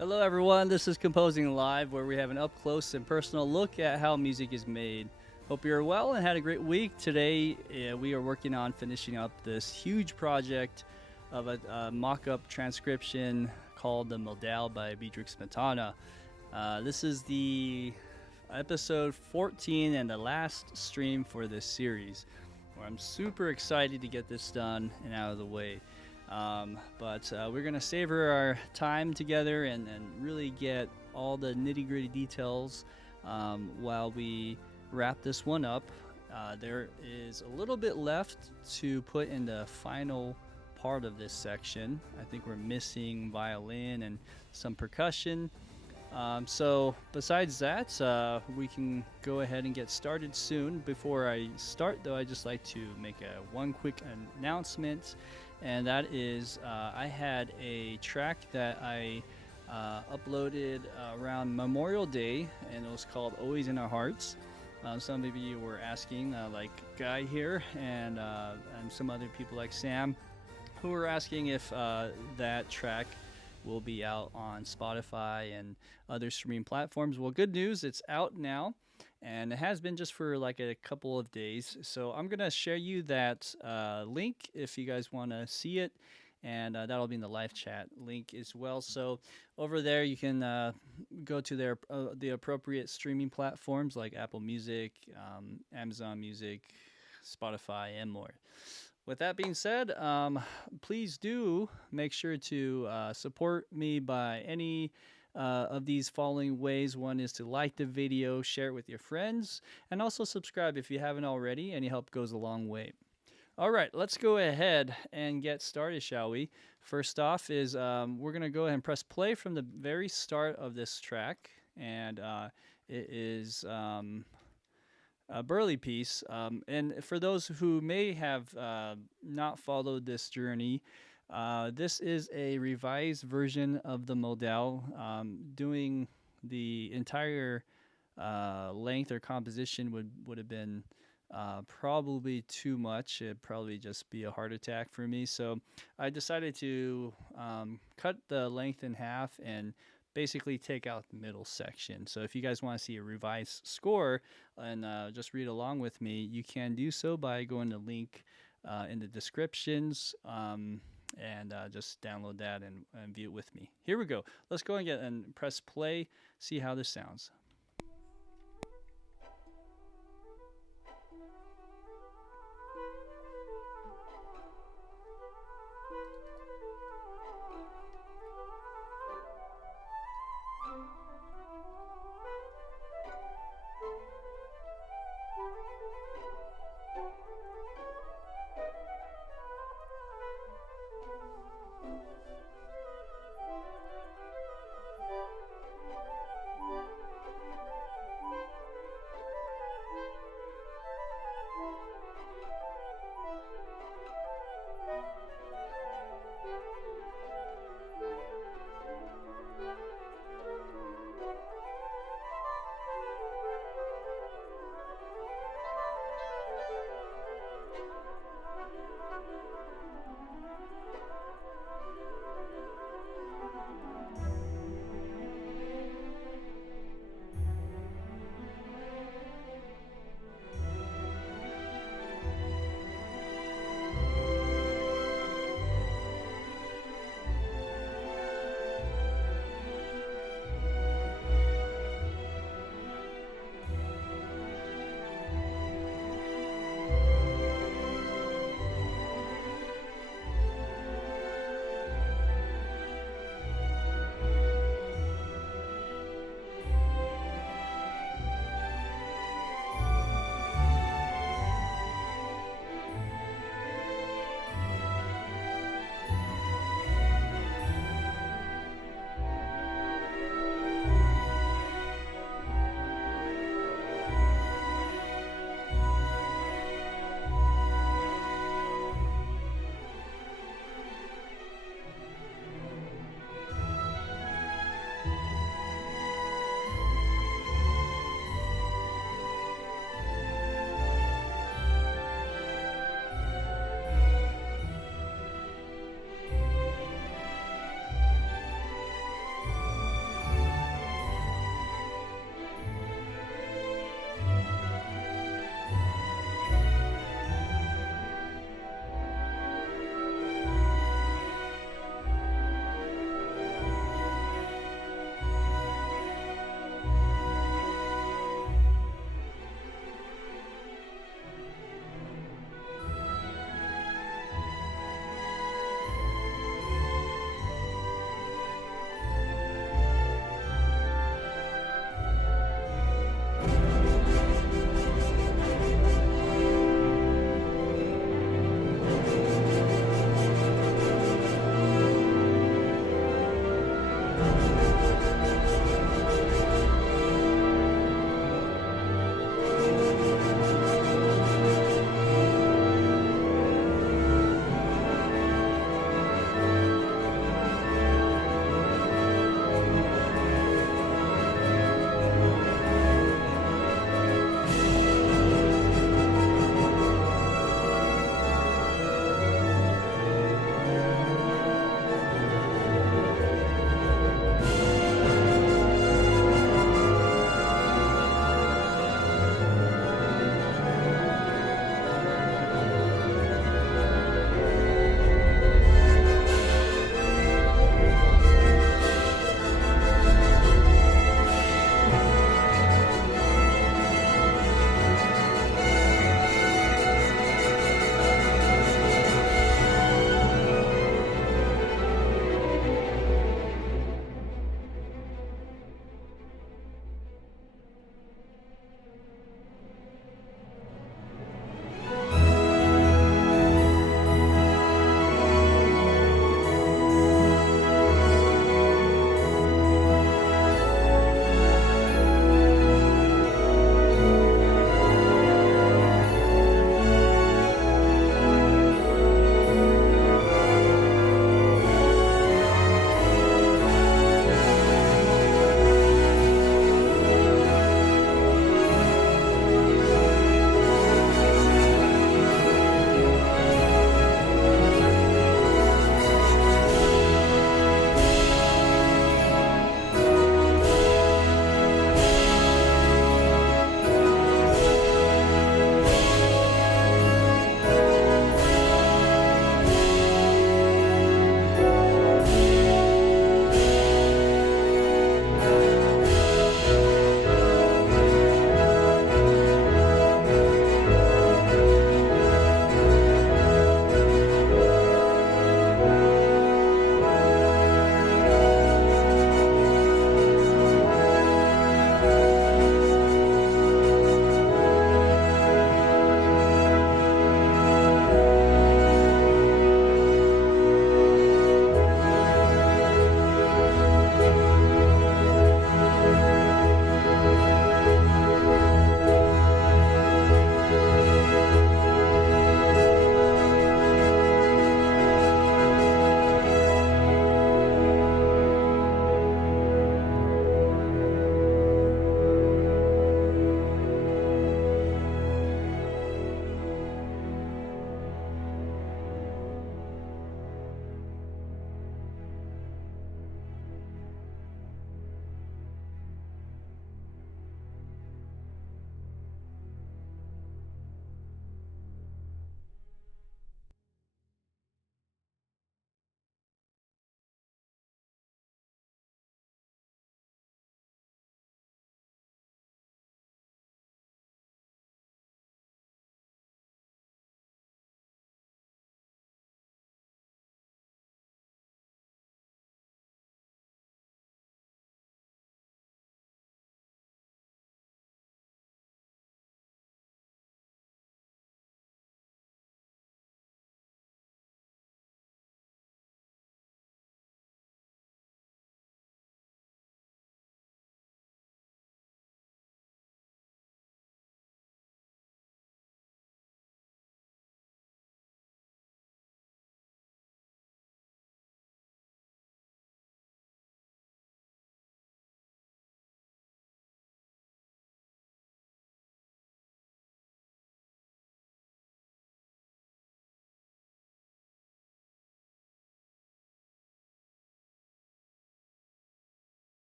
Hello, everyone. This is Composing Live, where we have an up close and personal look at how music is made. Hope you're well and had a great week. Today, we are working on finishing up this huge project of a mock up transcription called the Moldau by Bedrich Smetana. This is the episode 14 and the last stream for this series, where I'm super excited to get this done and out of the way. But we're going to savor our time together and really get all the nitty-gritty details while we wrap this one up. There is a little bit left to put in the final part of this section. I think we're missing violin and some percussion. So besides that, we can go ahead and get started soon. Before I start, though, I'd just like to make one quick announcement. And that is, I had a track that I uploaded around Memorial Day, and it was called Always in Our Hearts. Some of you were asking, like Guy here, and some other people like Sam, who were asking if that track will be out on Spotify and other streaming platforms. Well, good news, it's out now. And it has been just for like a couple of days. So I'm going to share you that link if you guys want to see it. And that'll be in the live chat link as well. So over there, you can go to the appropriate streaming platforms like Apple Music, Amazon Music, Spotify, and more. With that being said, please do make sure to support me by any of these following ways. One is to like the video, share it with your friends, and also subscribe if you haven't already. Any help goes a long way. All right, let's go ahead and get started, shall we? First off is we're going to go ahead and press play from the very start of this track, and it is a Burley piece. And for those who may have not followed this journey, this is a revised version of the Moldau. Doing the entire length or composition would have been probably too much. It'd probably just be a heart attack for me. So I decided to cut the length in half and basically take out the middle section. So if you guys want to see a revised score and just read along with me, you can do so by going to the link in the descriptions. And just download that and view it with me. Here we go. Let's go and press play, see how this sounds.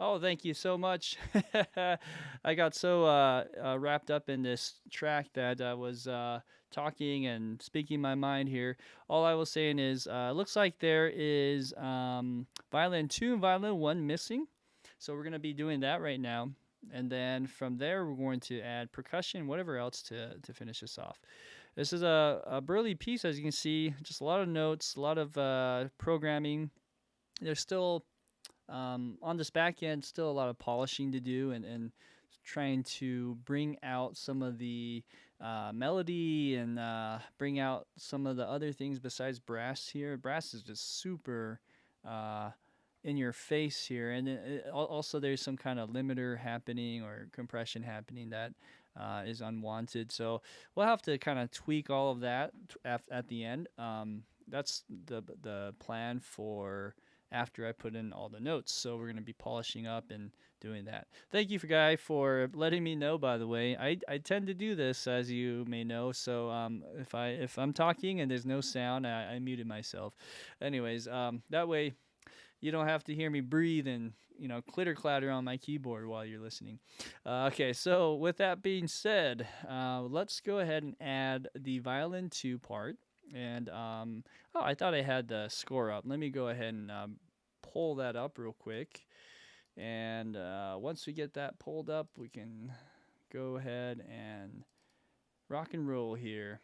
Oh, thank you so much. I got so wrapped up in this track that I was talking and speaking my mind here. All I was saying is, looks like there is violin 2 and violin 1 missing. So we're going to be doing that right now. And then from there, we're going to add percussion, whatever else to finish this off. This is a burly piece, as you can see, just a lot of notes, a lot of programming. There's still on this back end, still a lot of polishing to do and trying to bring out some of the melody and bring out some of the other things besides brass here. Brass is just super uh, in your face here. And also, there's some kind of limiter happening or compression happening that is unwanted. So we'll have to kind of tweak all of that at the end. That's the plan for after I put in all the notes. So we're going to be polishing up and doing that. Thank you, Guy, for letting me know. By the way, I tend to do this, as you may know. So if I'm talking and there's no sound, I muted myself. Anyways, that way you don't have to hear me breathe and clitter clatter on my keyboard while you're listening. Okay, so with that being said, let's go ahead and add the violin 2 part. And oh, I thought I had the score up. Let me go ahead and pull that up real quick. And once we get that pulled up, we can go ahead and rock and roll here.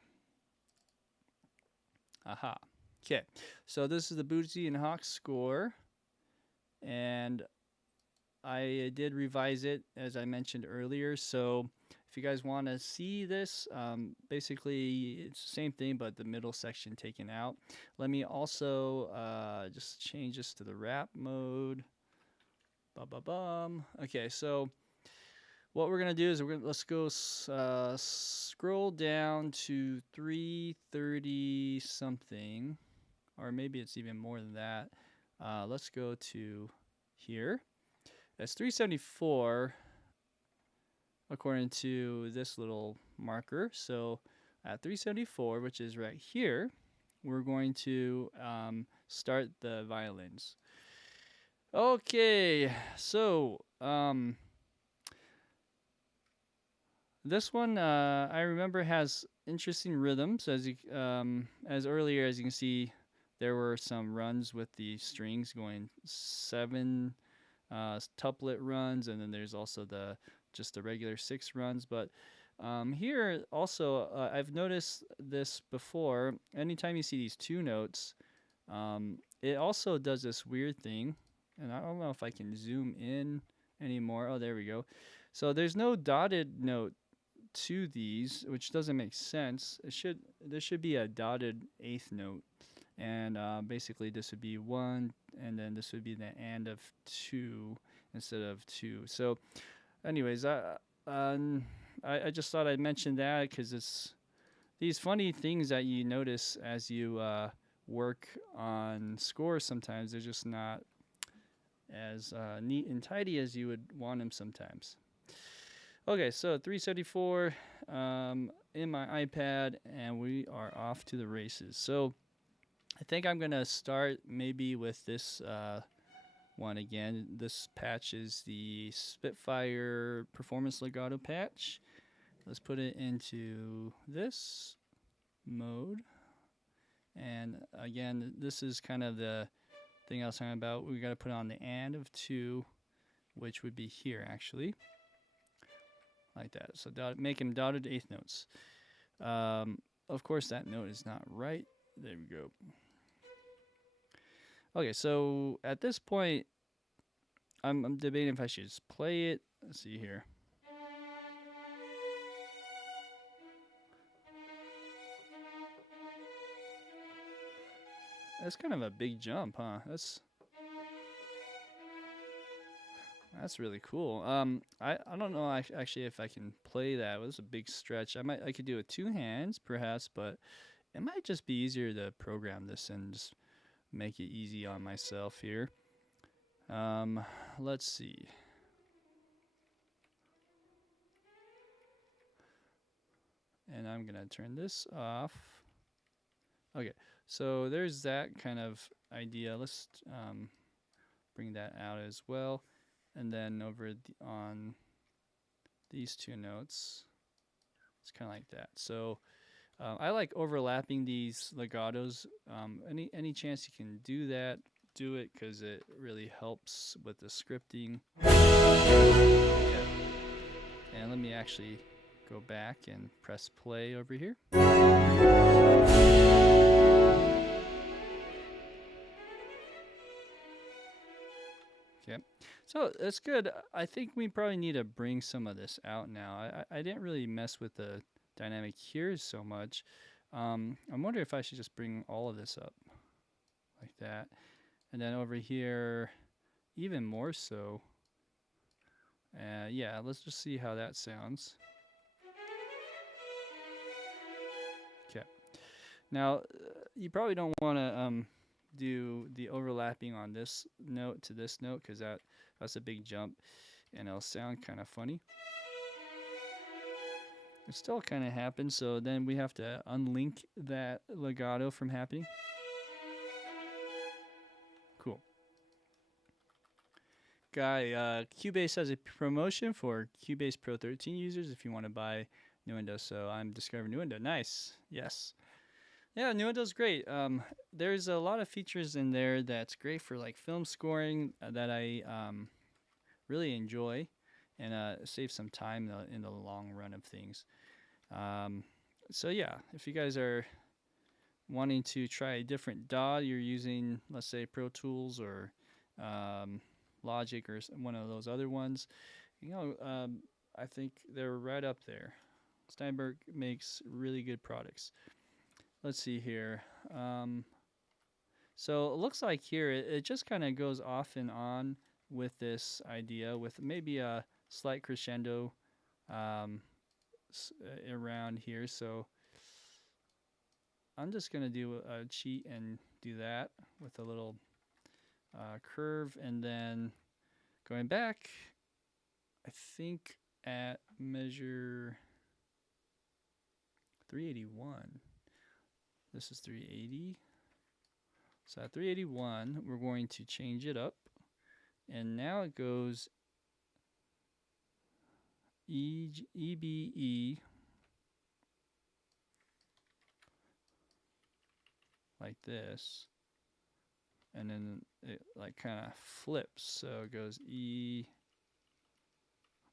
Aha. Okay, so this is the Bootsy and Hawk score. And I did revise it, as I mentioned earlier. So if you guys want to see this, basically it's the same thing, but the middle section taken out. Let me also just change this to the rap mode. Ba-ba-bum. Okay, so what we're going to do is let's go scroll down to 330 something, or maybe it's even more than that. Let's go to here. That's 374 according to this little marker. So at 374, which is right here, we're going to start the violins. Okay, so this one I remember has interesting rhythms. As earlier as you can see, there were some runs with the strings going 7 tuplet runs, and then there's also just the regular 6 runs. But here also, I've noticed this before. Anytime you see these 2 notes, it also does this weird thing, and I don't know if I can zoom in anymore. Oh, there we go. So there's no dotted note to these, which doesn't make sense. There should be a dotted 8th note. And basically this would be 1, and then this would be the and of 2 instead of 2. So anyways, I just thought I'd mention that because it's these funny things that you notice as you work on scores. Sometimes they're just not as neat and tidy as you would want them sometimes. Okay, so 374 in my iPad, and we are off to the races. So I think I'm going to start maybe with this one again. This patch is the Spitfire Performance Legato patch. Let's put it into this mode. And again, this is kind of the thing I was talking about. We got to put on the and of 2, which would be here actually. Like that. So make them dotted 8th notes. Of course, that note is not right. There we go. Okay, so at this point, I'm debating if I should just play it. Let's see here. That's kind of a big jump, huh? That's really cool. I don't know actually if I can play that. It was a big stretch. I could do it 2 hands perhaps, but it might just be easier to program this and just make it easy on myself here. Let's see. And I'm gonna turn this off. Okay, so there's that kind of idea. Let's bring that out as well. and then over on these two notes, it's kind of like that. So I like overlapping these legatos. Any chance you can do that, do it, because it really helps with the scripting. Yeah. And let me actually go back and press play over here. Okay, so that's good. I think we probably need to bring some of this out now. I didn't really mess with the dynamic here so much. I'm wondering if I should just bring all of this up like that. And then over here, even more so. Yeah, let's just see how that sounds. Okay. Now, you probably don't want to do the overlapping on this note to this note because that's a big jump and it'll sound kind of funny. It still kind of happens, so then we have to unlink that legato from happening. Cool. Guy, Cubase has a promotion for Cubase Pro 13 users if you want to buy Nuendo. So I'm discovering Nuendo. Nice. Yes. Yeah, Nuendo's great. There's a lot of features in there that's great for like film scoring that I really enjoy and save some time in the long run of things. So yeah, if you guys are wanting to try a different DAW, you're using, let's say, Pro Tools or Logic or one of those other ones, I think they're right up there. Steinberg makes really good products. Let's see here. So it looks like here it just kind of goes off and on with this idea with maybe a slight crescendo around here. So I'm just going to do a cheat and do that with a little curve, and then going back, I think at measure 381. This is 380. So at 381, we're going to change it up. And now it goes EBE like this. And then it like kind of flips. So it goes E.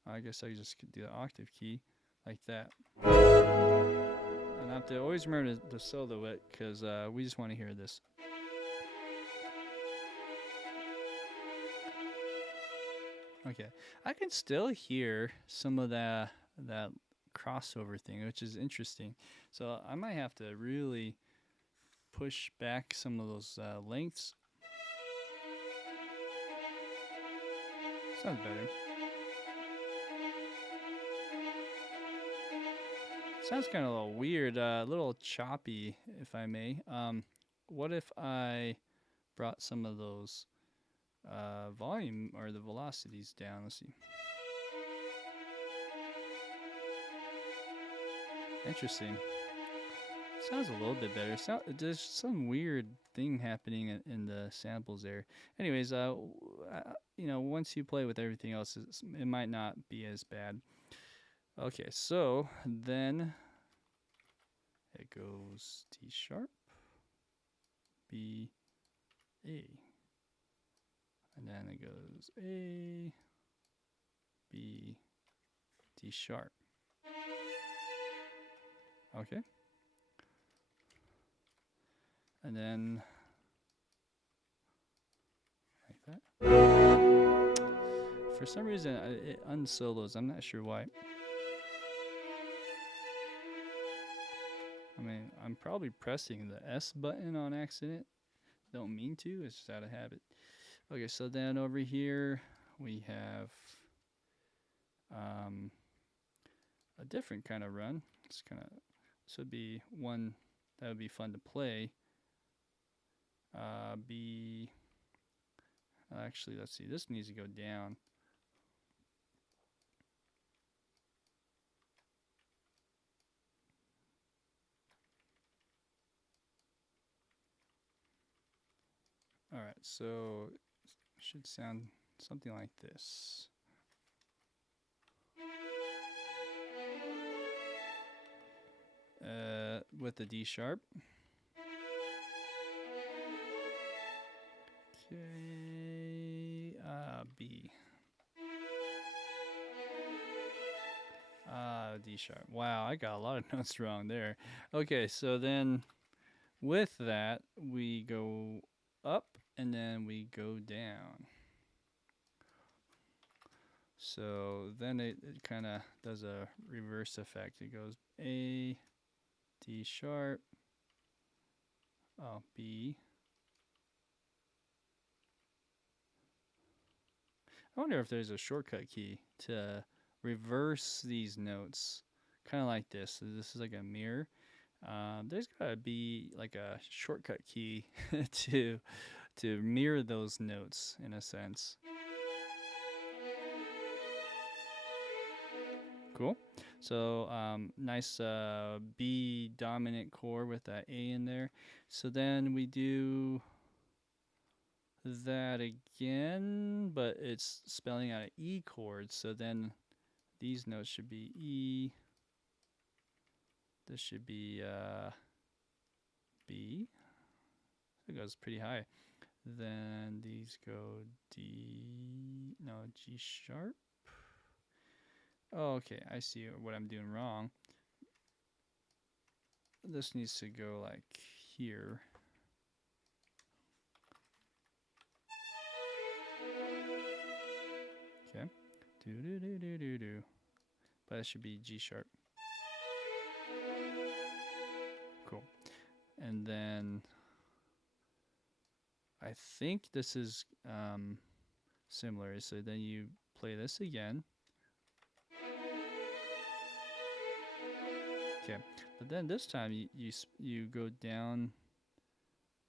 I guess I just could do the octave key like that. And I have to always remember to solo it because we just want to hear this. Okay, I can still hear some of that crossover thing, which is interesting. So I might have to really push back some of those lengths. Sounds better. Sounds kind of a little weird, a little choppy, if I may. What if I brought some of those volume or the velocities down? Let's see. Interesting. Sounds a little bit better. There's some weird thing happening in the samples there. Anyways, once you play with everything else, it might not be as bad. Okay, so then it goes D sharp, B, A. And then it goes A, B, D sharp. Okay. And then like that. For some reason, it unsolos. I'm not sure why. I mean, I'm probably pressing the S button on accident. Don't mean to, it's just out of habit. Okay, so then over here we have a different kind of run. This would be one that would be fun to play. Actually, let's see, this needs to go down. All right, so it should sound something like this. With the D sharp. Okay, B. D sharp. Wow, I got a lot of notes wrong there. Okay, so then with that, we go up and then we go down. So then it kind of does a reverse effect. It goes A, D sharp, B. I wonder if there's a shortcut key to reverse these notes, kind of like this. So this is like a mirror. There's gotta be like a shortcut key to mirror those notes in a sense. Cool. So nice B dominant chord with that A in there. So then we do that again, but it's spelling out an E chord. So then these notes should be E. This should be B. It goes pretty high. Then these go G sharp. Oh, okay, I see what I'm doing wrong. This needs to go like here. Okay. Do. But it should be G sharp. Cool. And then I think this is similar. So then you play this again. Okay, but then this time you go down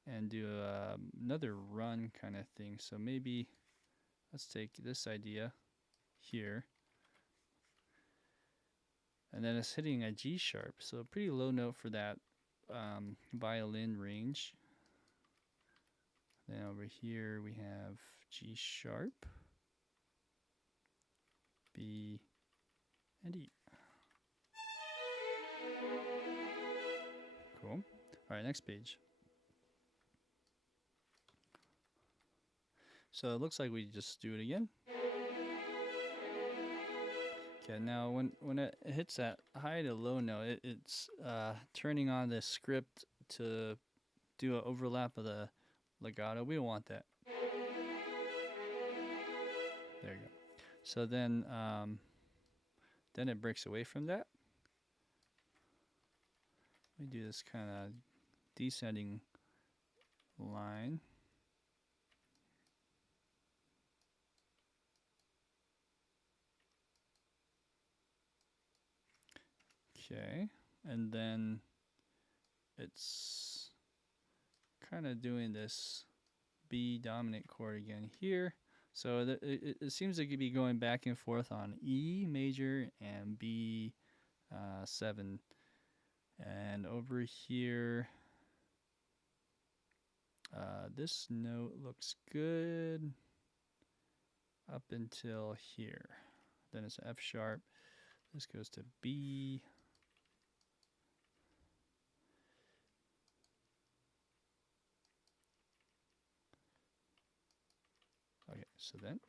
and do another run kind of thing. So maybe let's take this idea here, and then it's hitting a G sharp. So a pretty low note for that violin range. Then over here we have G sharp, B, and E. Cool. All right, next page. So it looks like we just do it again. Okay, now when it hits that high to low note, it's turning on the script to do an overlap of the legato. We don't want that. There you go. So then it breaks away from that. We do this kind of descending line. Okay, and then it's kind of doing this B dominant chord again here. So it seems to be going back and forth on E major and B 7. And over here, this note looks good up until here. Then it's F sharp. This goes to B. Okay, so then.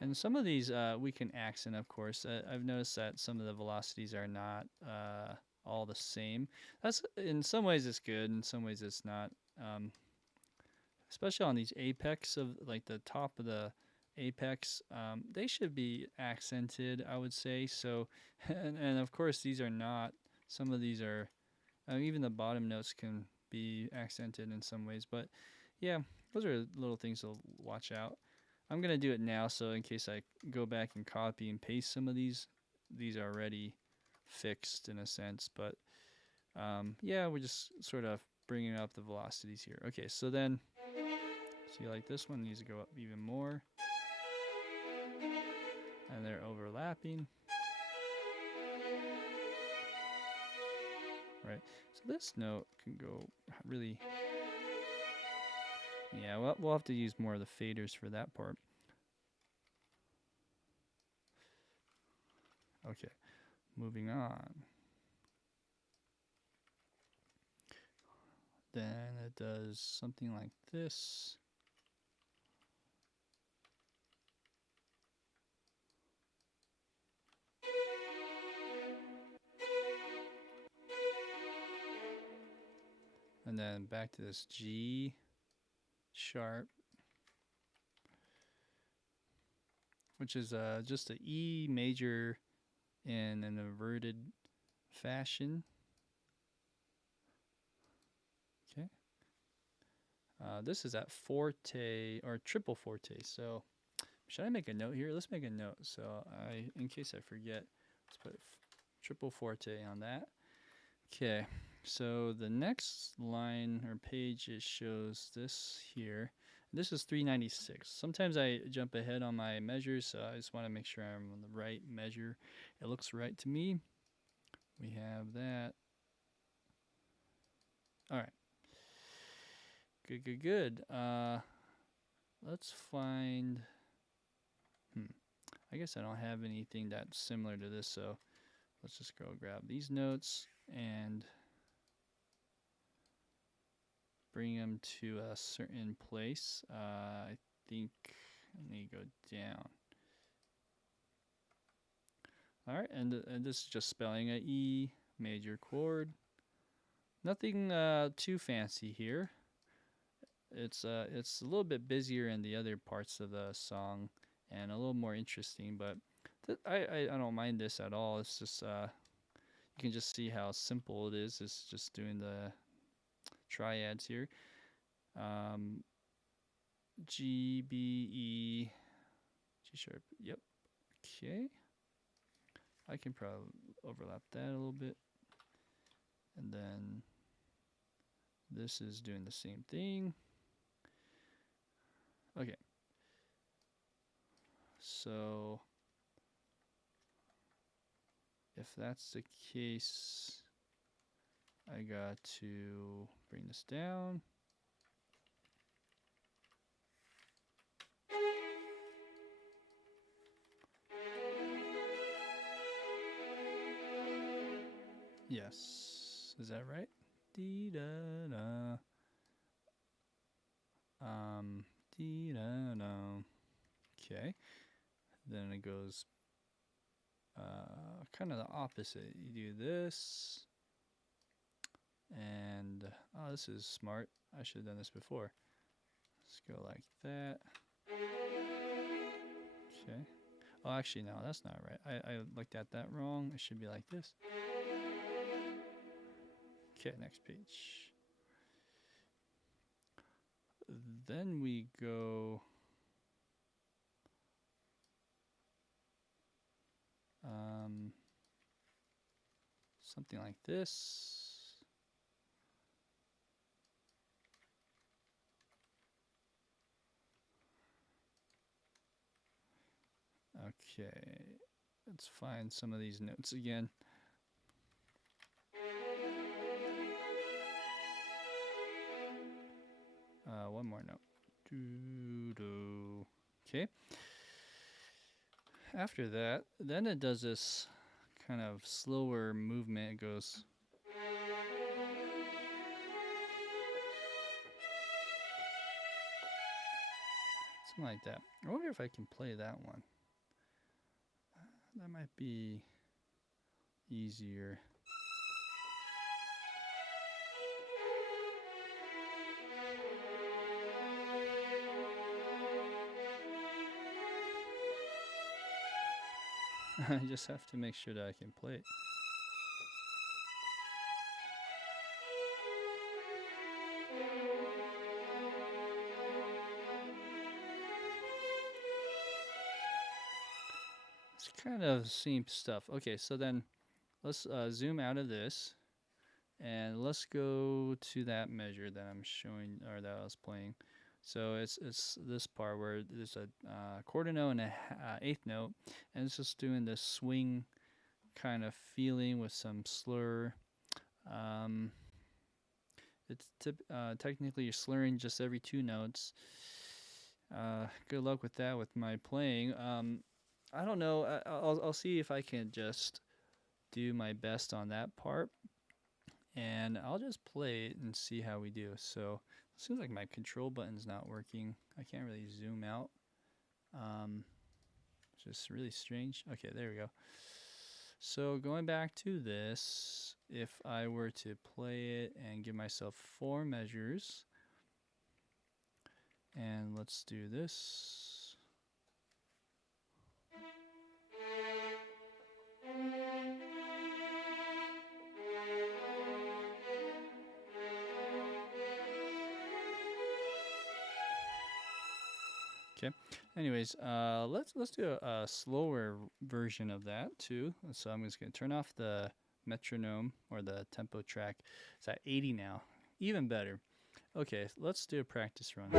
And some of these we can accent, of course. I've noticed that some of the velocities are not all the same. That's in some ways it's good, in some ways it's not. Especially on these apex of like the top of the apex, they should be accented, I would say. So, and of course these are not. Some of these are, even the bottom notes can be accented in some ways. But yeah, those are little things to watch out. I'm gonna do it now, so in case I go back and copy and paste some of these are already fixed in a sense. But yeah, we're just sort of bringing up the velocities here. Okay, so then see, like this one needs to go up even more, and they're overlapping. Right, so this note can go really, Yeah, we'll have to use more of the faders for that part. Okay, moving on. Then it does something like this. And then back to this G sharp, which is just an E major in an inverted fashion. Okay. This is at forte or triple forte. So should I make a note here? Let's make a note. So in case I forget, let's put triple forte on that. Okay. So the next line or page, it shows this here. This is 396. Sometimes I jump ahead on my measures, so I just want to make sure I'm on the right measure. It looks right to me. We have that. All right. Good. Let's find. I guess I don't have anything that's similar to this, so let's just go grab these notes and bring them to a certain place. I think I need to go down. All right, and this is just spelling a E major chord. Nothing too fancy here. It's a little bit busier in the other parts of the song and a little more interesting, but I don't mind this at all. It's just you can just see how simple it is. It's just doing the triads here. G, B, E, G sharp. Yep. Okay. I can probably overlap that a little bit. And then this is doing the same thing. Okay. So if that's the case, I got to bring this down. Yes. Is that right? Dee da da. Dee da da. Okay. Then it goes kind of the opposite. You do this. And oh, this is smart. I should have done this before. Let's go like that. Okay. Oh, actually, no, that's not right. I looked at that wrong. It should be like this. Okay, next page. Then we go something like this. Okay, let's find some of these notes again. One more note. Doo-doo. Okay. After that, then it does this kind of slower movement. It goes. Something like that. I wonder if I can play that one. That might be easier. I just have to make sure that I can play it. It's kind of the same stuff. Okay, so then let's zoom out of this and let's go to that measure that I'm showing or that I was playing. So it's this part where there's a quarter note and a eighth note, and it's just doing this swing kind of feeling with some slur. It's technically you're slurring just every 2 notes. Good luck with that with my playing. I don't know. I'll see if I can just do my best on that part, and I'll just play it and see how we do. So it seems like my control button's not working. I can't really zoom out. Just really strange. Okay, there we go. So going back to this, if I were to play it and give myself 4 measures, and let's do this. Okay. Anyways, let's do a slower version of that too. So I'm just gonna turn off the metronome or the tempo track. It's at 80 now. Even better. Okay, let's do a practice run.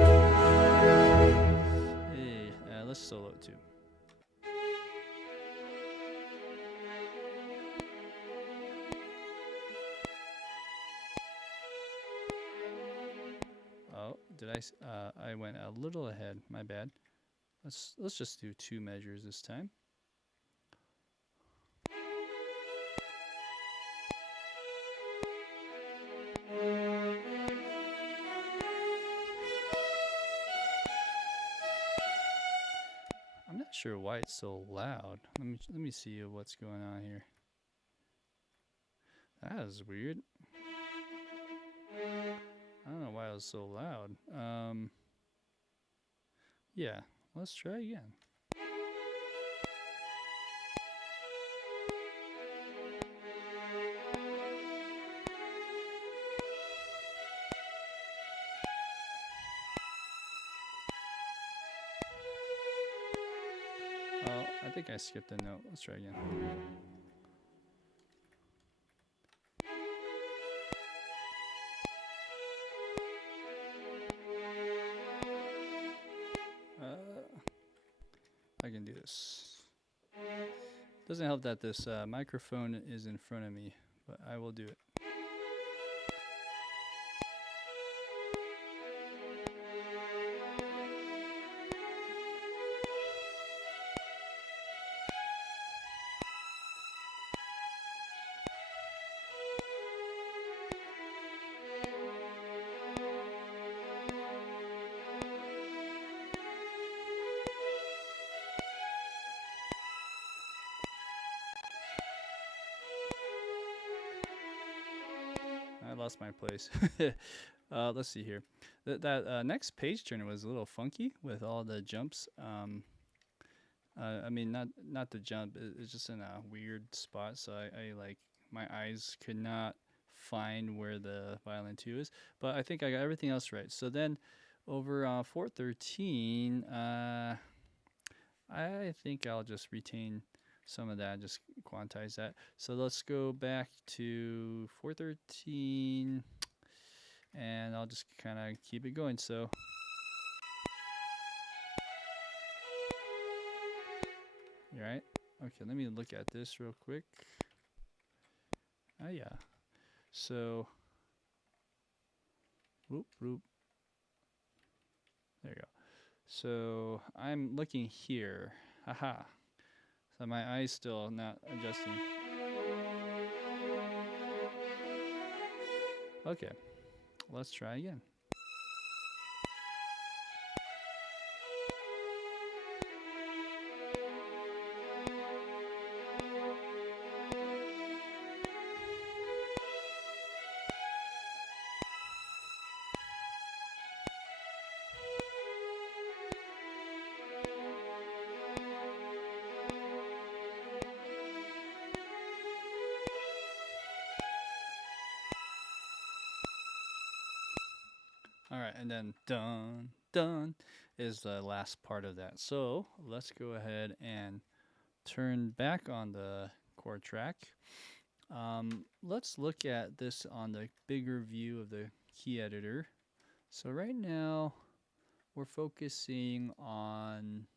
Hey, let's solo it too. Oh, did I went a little ahead. My bad. Let's just do 2 measures this time. I'm not sure why it's so loud. Let me see what's going on here. That is weird. I don't know why it was so loud. Yeah, let's try again. Oh, I think I skipped a note. Let's try again. I can do this. Doesn't help that this microphone is in front of me, but I will do it. I lost my place. Let's see here. That next page turner was a little funky with all the jumps. I mean, not the jump. It's just in a weird spot. So I like my eyes could not find where the violin 2 is. But I think I got everything else right. So then over 413, I think I'll just retain some of that, just quantize that. So let's go back to 413, and I'll just kind of keep it going. So you all right? Okay, let me look at this real quick. Oh yeah. So whoop whoop. There you go. So I'm looking here. Haha. So my eye's still not adjusting. Okay, let's try again. All right, and then dun dun is the last part of that. So let's go ahead and turn back on the chord track. Let's look at this on the bigger view of the key editor. So right now we're focusing on,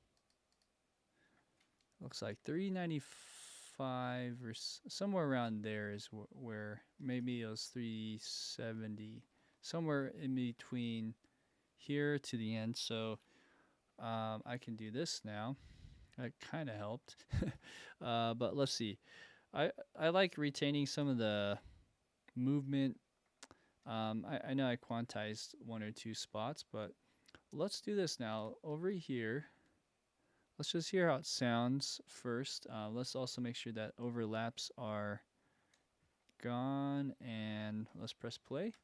looks like 395 or somewhere around there is where maybe it was 370 somewhere in between here to the end. So I can do this now. That kind of helped. But let's see. I like retaining some of the movement. I know I quantized one or two spots, but let's do this now. Over here, let's just hear how it sounds first. Let's also make sure that overlaps are gone, and let's press play.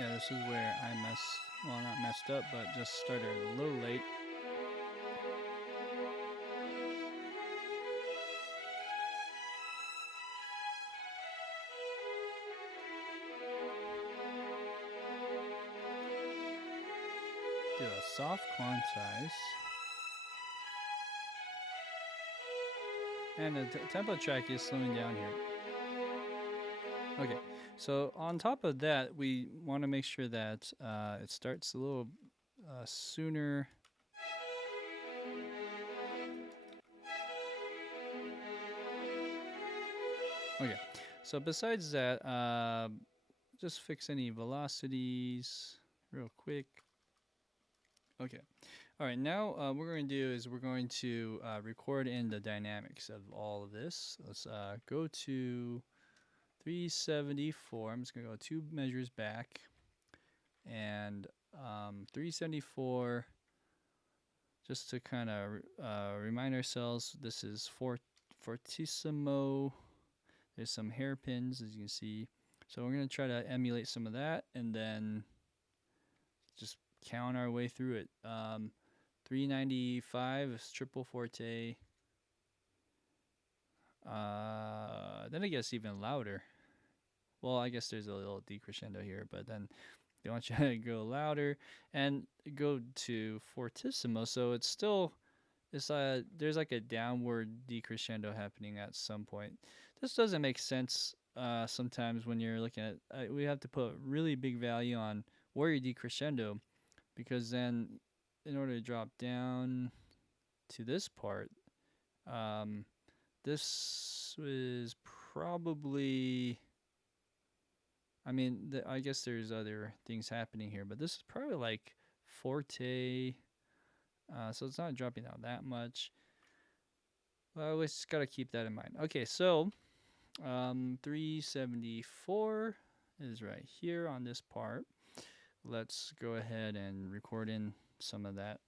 Yeah, this is where I not messed up, but just started a little late. Do a soft quantize. And the tempo track is slowing down here. Okay, so on top of that, we want to make sure that it starts a little sooner. Okay, so besides that, just fix any velocities real quick. Okay, all right, now what we're going to do is we're going to record in the dynamics of all of this. Let's go to 374. I'm just going to go 2 measures back. And 374, just to kind of remind ourselves, this is fortissimo. There's some hairpins, as you can see. So we're going to try to emulate some of that and then just count our way through it. 395 is triple forte. Then it gets even louder. Well, I guess there's a little decrescendo here, but then they want you to go louder and go to fortissimo. So it's still, there's like a downward decrescendo happening at some point. This doesn't make sense sometimes when you're looking at, we have to put really big value on where you decrescendo, because then in order to drop down to this part, this is probably, I mean, I guess there's other things happening here, but this is probably like forte, so it's not dropping down that much. Well, I always just got to keep that in mind. Okay, so 374 is right here on this part. Let's go ahead and record in some of that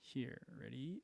here. Ready?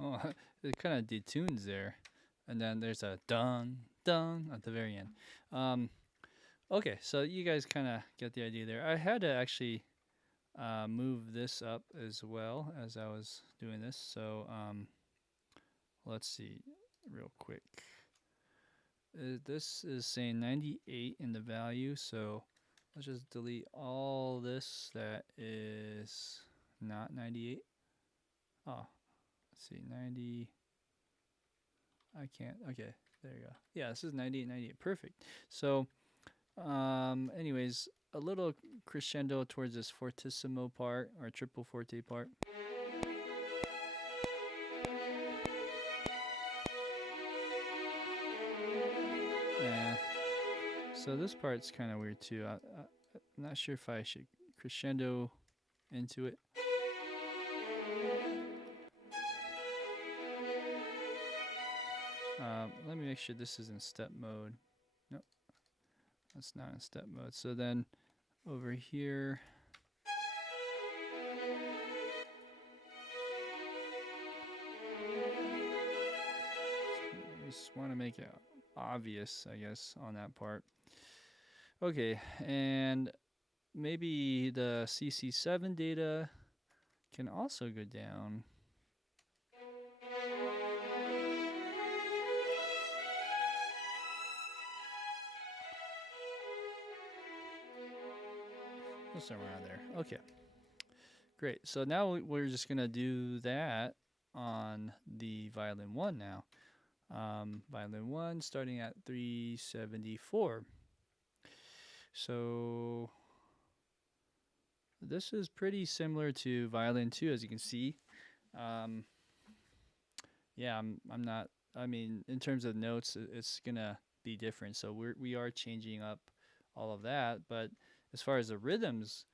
Oh, it kind of detunes there. And then there's a dun, dun at the very end. Okay, so you guys kind of get the idea there. I had to actually move this up as well as I was doing this. So let's see real quick. this is saying 98 in the value, so let's just delete all this that is not 98. Oh, let's see, 90. I can't. Okay, there you go. Yeah, this is 98, 98. Perfect. So, anyways, a little crescendo towards this fortissimo part or triple forte part. Yeah. So this part's kind of weird too. I'm not sure if I should crescendo into it. Let me make sure this is in step mode. Nope, that's not in step mode. So then over here, I just want to make it obvious, I guess, on that part. Okay, and maybe the CC7 data can also go down. Somewhere around there. Okay, great. So now we're just gonna do that on the violin 1 now. Violin 1 starting at 374. So this is pretty similar to violin 2, as you can see. Yeah, I'm not. I mean, in terms of notes, it's gonna be different. So we are changing up all of that. But as far as the rhythms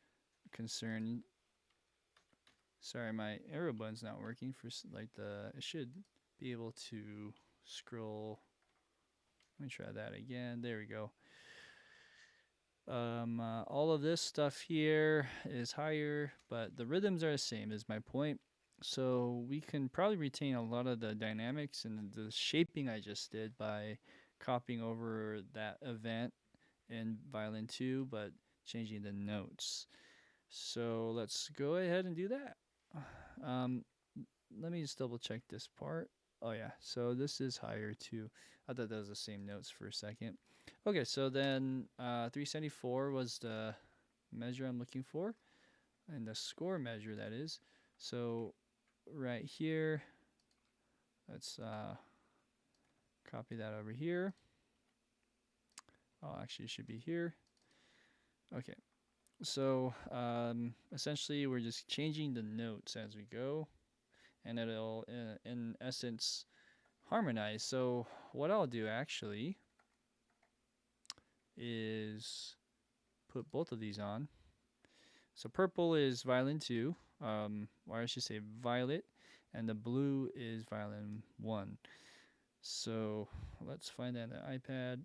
concerned, sorry, my arrow button's not working for like the. It should be able to scroll. Let me try that again. There we go. All of this stuff here is higher, but the rhythms are the same, is my point. So we can probably retain a lot of the dynamics and the shaping I just did by copying over that event in violin 2, but changing the notes. So let's go ahead and do that. Let me just double check this part. Oh yeah, so this is higher too. I thought that was the same notes for a second. Okay, so then 374 was the measure I'm looking for, and the score measure, that is. So right here, let's copy that over here. Oh, actually, it should be here. Okay, so essentially, we're just changing the notes as we go, and it'll, in essence, harmonize. So what I'll do actually is put both of these on. So purple is violin 2, or I should say violet, and the blue is violin 1. So let's find that in the iPad.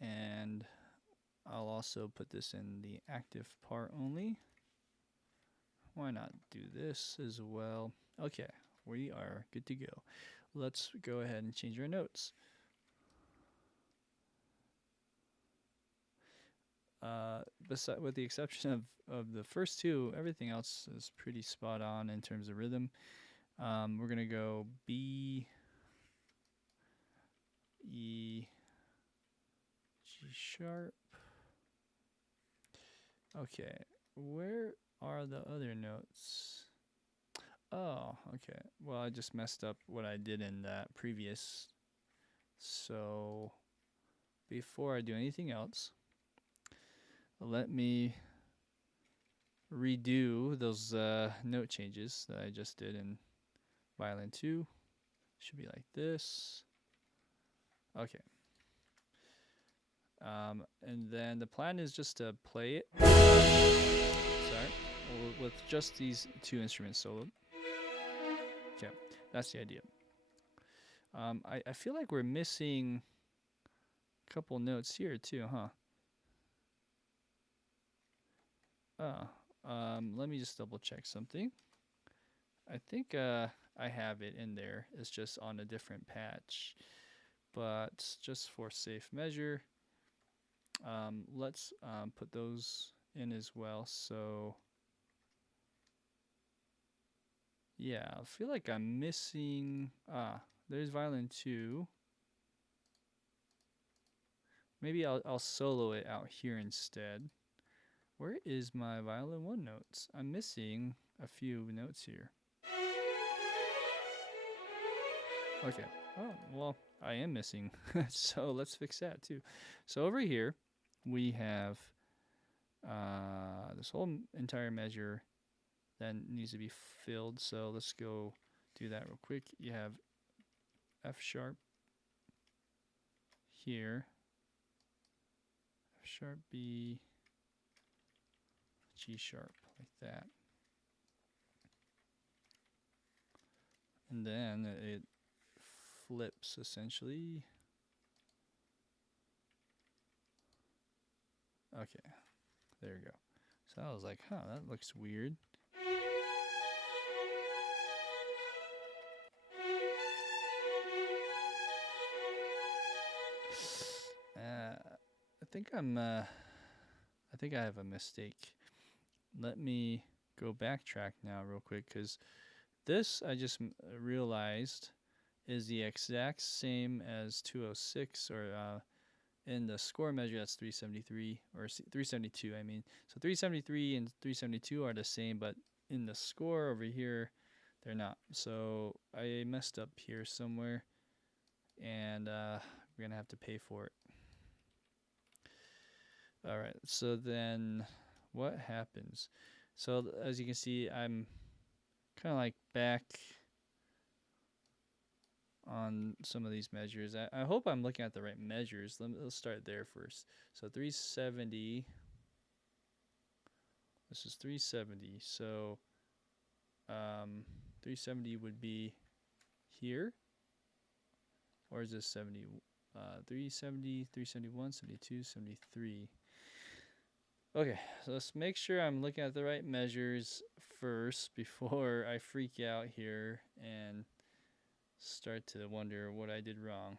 And I'll also put this in the active part only. Why not do this as well? Okay, we are good to go. Let's go ahead and change our notes. With the exception of the first two, everything else is pretty spot on in terms of rhythm. We're gonna go B, E, G sharp. Okay, where are the other notes? Oh, okay. Well, I just messed up what I did in that previous. So before I do anything else, let me redo those note changes that I just did in violin 2. Should be like this. Okay. And then the plan is just to play it. Sorry. With just these two instruments solo. Okay, that's the idea. I feel like we're missing a couple notes here too, huh? Let me just double check something. I think I have it in there. It's just on a different patch. But just for safe measure, let's put those in as well. So Yeah, I feel like I'm missing. There's violin 2. Maybe I'll solo it out here instead. Where is my violin 1 notes? I'm missing a few notes here. Okay. Oh, well, I am missing. So let's fix that too. So over here, we have this whole entire measure that needs to be filled. So let's go do that real quick. You have F sharp here, F sharp B, G sharp, like that. And then it flips essentially. Okay, there we go. So I was like, huh, that looks weird. I think I have a mistake. Let me go backtrack now real quick, because this I just realized is the exact same as 206, or in the score measure that's 373, or 372 I mean. So 373 and 372 are the same, but in the score over here they're not. So I messed up here somewhere, and we're gonna have to pay for it. All right, so then what happens? So as you can see, I'm kind of like back on some of these measures. I hope I'm looking at the right measures. Let's start there first. So 370, this is 370. So 370 would be here, or is this 70? 370, 371, 72, 73. Okay, so let's make sure I'm looking at the right measures first before I freak out here and start to wonder what I did wrong.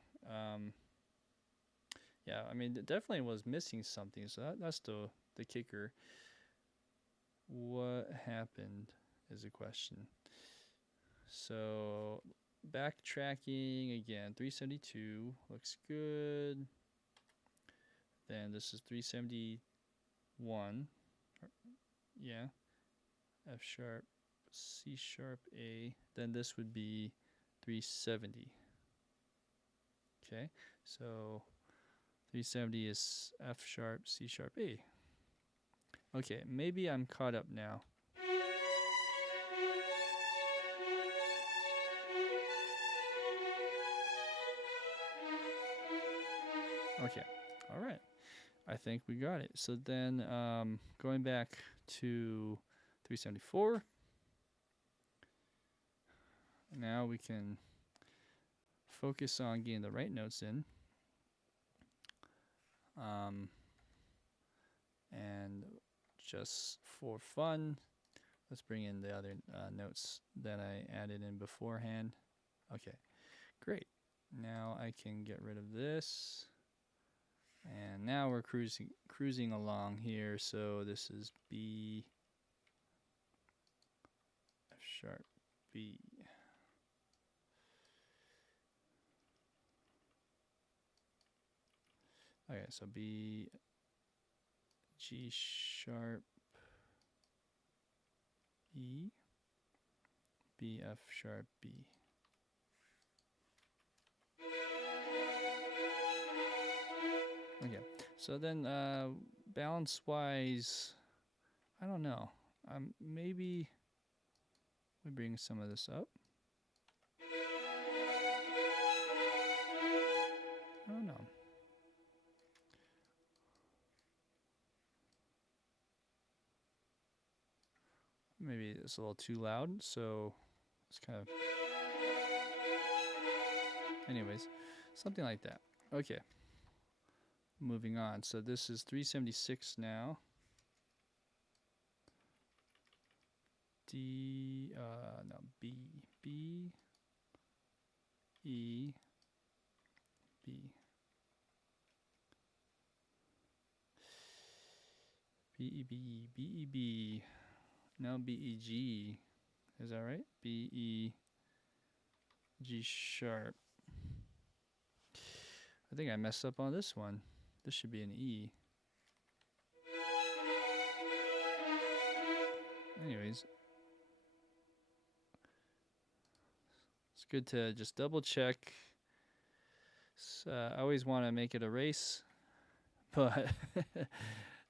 Yeah, I mean, it definitely was missing something, so that's the kicker. What happened is a question. So backtracking again, 372 looks good. Then this is 371. Yeah. F sharp, C sharp, A. Then this would be 370. Okay, so 370 is F sharp, C sharp, A. Okay, maybe I'm caught up now. Okay, all right. I think we got it. So then going back to 374. Now we can focus on getting the right notes in. And just for fun, let's bring in the other notes that I added in beforehand. Okay, great. Now I can get rid of this. And now we're cruising along here. So this is B, F sharp, B. Okay, so B, G sharp, E, B, F sharp, B. Okay, so then balance wise, I don't know. Maybe we bring some of this up. I don't know. Maybe it's a little too loud, so it's kind of. Anyways, something like that. Okay. Moving on. So this is 376 now. D, no, B, B, E, B. B, E, B, B, E, B. Now B, E, G. Is that right? B, E, G sharp. I think I messed up on this one. This should be an E. Anyways, it's good to just double check. I always want to make it a race, but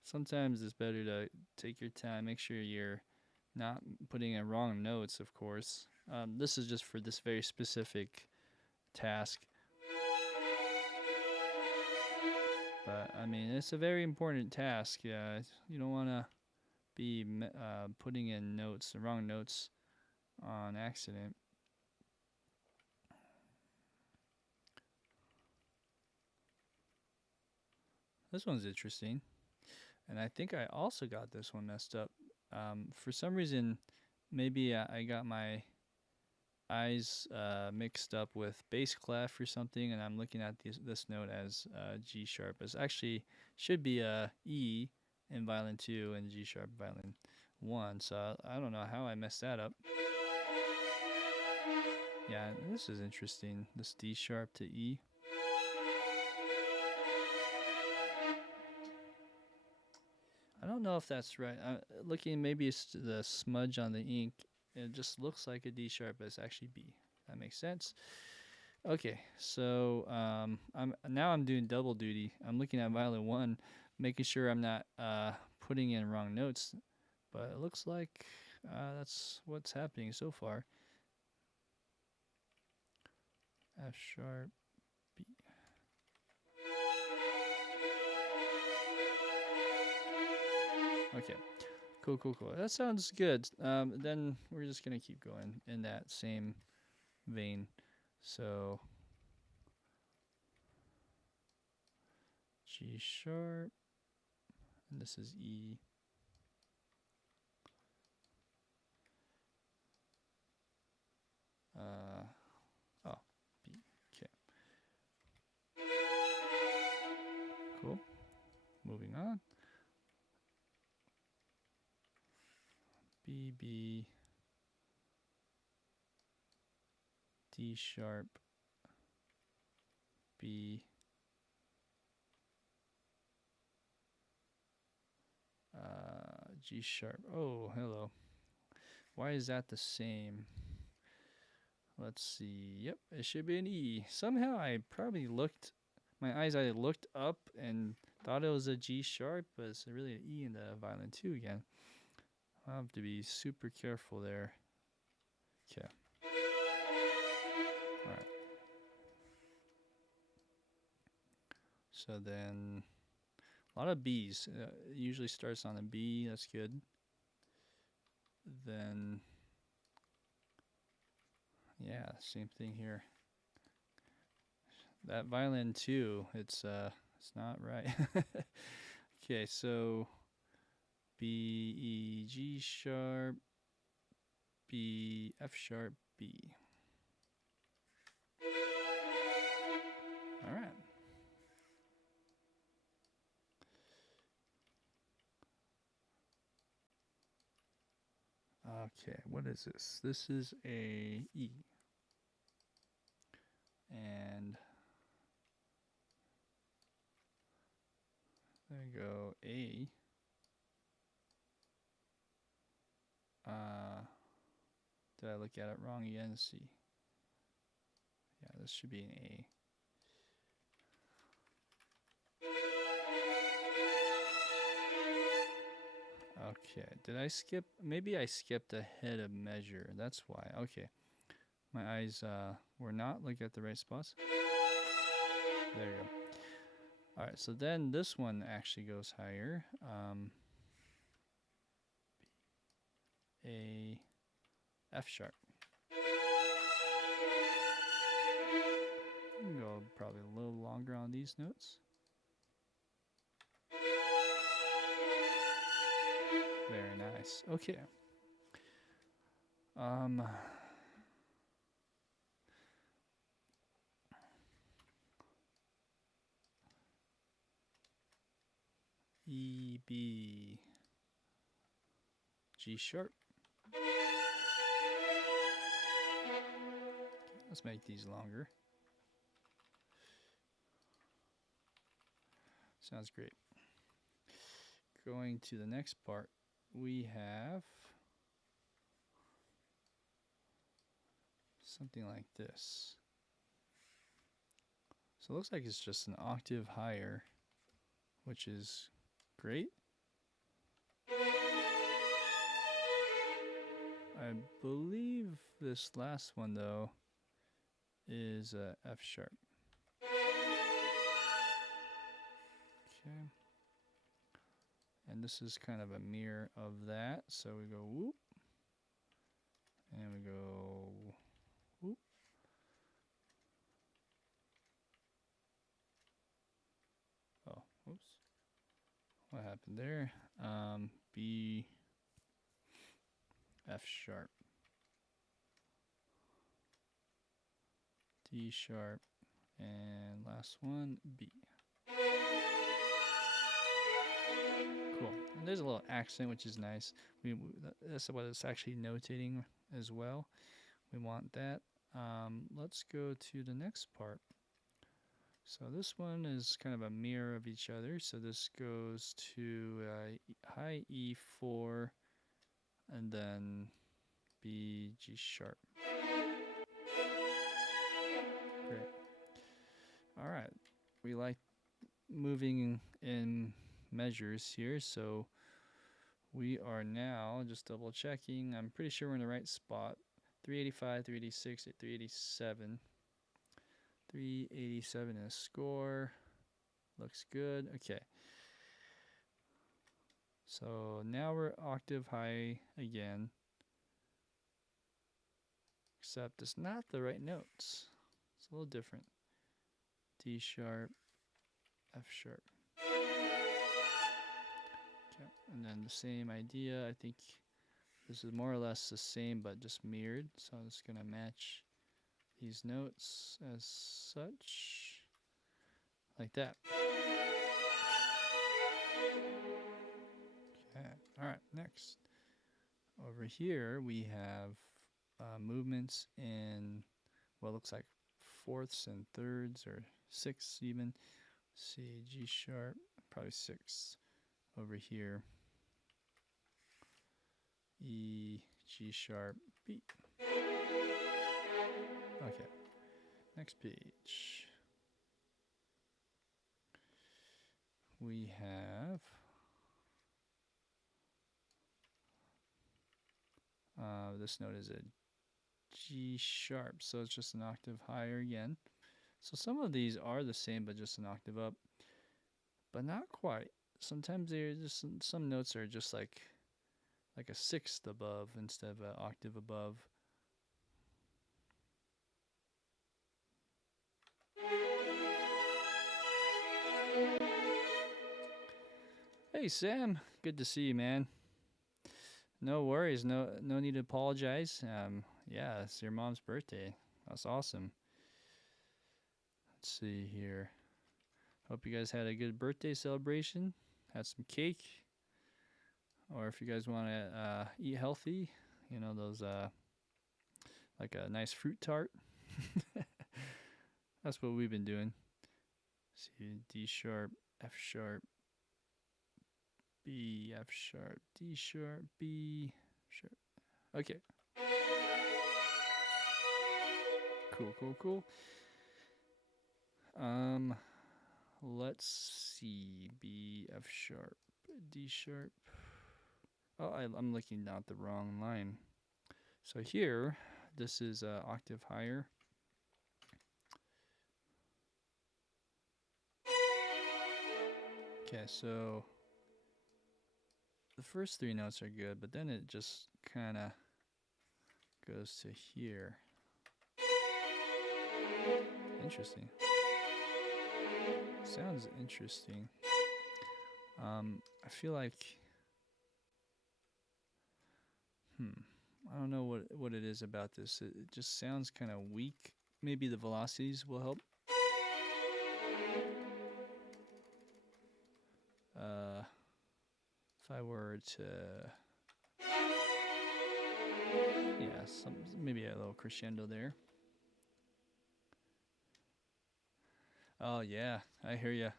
sometimes it's better to take your time, make sure you're not putting in wrong notes, of course. This is just for this very specific task. But, I mean, it's a very important task. Yeah, you don't want to be putting in notes, the wrong notes on accident. This one's interesting. And I think I also got this one messed up. For some reason, maybe I got my eyes mixed up with bass clef or something, and I'm looking at this note as G sharp. It actually should be a E in violin 2 and G sharp violin 1. So I don't know how I messed that up. Yeah, this is interesting. This D sharp to E. I don't know if that's right. Looking, maybe it's the smudge on the ink. It just looks like a D sharp, but it's actually B. That makes sense. Okay, so I'm doing double duty. I'm looking at violin 1, making sure I'm not putting in wrong notes, but it looks like that's what's happening so far. F sharp, B. Okay, cool. That sounds good. Then we're just gonna keep going in that same vein. So G sharp, and this is E. Oh, B. Okay. Cool. Moving on. B, B, D sharp, B, G sharp. Oh, hello. Why is that the same? Let's see. Yep, it should be an E. Somehow I probably my eyes either looked up and thought it was a G sharp, but it's really an E in the violin 2 again. I'll have to be super careful there. Okay. Alright. So then, a lot of B's. It usually starts on a B, that's good. Then, yeah, same thing here. That violin 2, it's not right. Okay, so B, E, G sharp, B, F sharp, B. All right. Okay, what is this? This is a E. And there you go, A. Did I look at it wrong again? Let's see. Yeah, this should be an A. Okay, did I skip? Maybe I skipped ahead of measure. That's why. Okay. My eyes were not looking at the right spots. There you go. All right, so then this one actually goes higher. A, F sharp. We can go probably a little longer on these notes. Very nice. Okay. E, B, G sharp. Let's make these longer. Sounds great. Going to the next part, we have something like this. So it looks like it's just an octave higher, which is great. I believe this last one, though, is F sharp. Okay. And this is kind of a mirror of that. So we go whoop. And we go whoop. Oh, whoops. What happened there? B, F sharp, D sharp, and last one, B. Cool. And there's a little accent, which is nice. That's what it's actually notating as well. We want that. Let's go to the next part. So this one is kind of a mirror of each other. So this goes to high E4 and then B, G sharp. Great. All right. We like moving in measures here. So we are now just double checking. I'm pretty sure we're in the right spot. 385, 386, 387. 387 is score. Looks good. Okay. So now we're octave high again. Except it's not the right notes. It's a little different. D sharp, F sharp. Okay. And then the same idea. I think this is more or less the same but just mirrored. So I'm just going to match these notes as such, like that. Okay, all right, next. Over here we have movements in what looks like fourths and thirds, or sixths even. C, G sharp, probably sixths. Over here, E, G sharp, B. Okay, next page. We have this note is a G sharp, so it's just an octave higher again. So some of these are the same, but just an octave up, but not quite. Sometimes they're just, some notes are just like a sixth above instead of an octave above. Hey Sam, good to see you, man. No worries, no need to apologize. Yeah, it's your mom's birthday. That's awesome. Let's see here. Hope you guys had a good birthday celebration. Had some cake. Or if you guys want to eat healthy, you know, those like a nice fruit tart. That's what we've been doing. See, D sharp, F sharp, B, F sharp, D sharp, B sharp. Okay. Cool. Let's see. B, F sharp, D sharp. Oh, I'm looking at the wrong line. So here, this is octave higher. Okay, so the first three notes are good, but then it just kind of goes to here. Interesting. Sounds interesting. I feel like, I don't know what it is about this. It just sounds kind of weak. Maybe the velocities will help. If I were to, yeah, maybe a little crescendo there. Oh yeah, I hear you.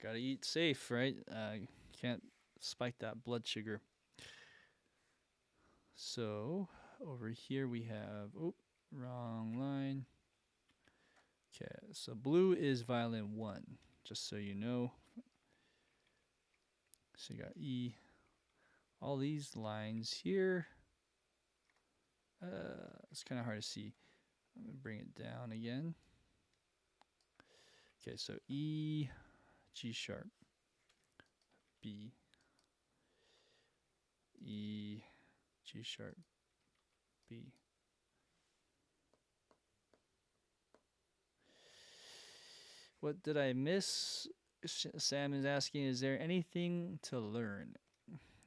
Gotta eat safe, right? Can't spike that blood sugar. So over here we have, oh, wrong line. Okay, so blue is violin 1, just so you know. So you got E, all these lines here. It's kind of hard to see. I'm gonna bring it down again. Okay, so E, G sharp, B, E, G sharp, B. What did I miss? Sam is asking, is there anything to learn?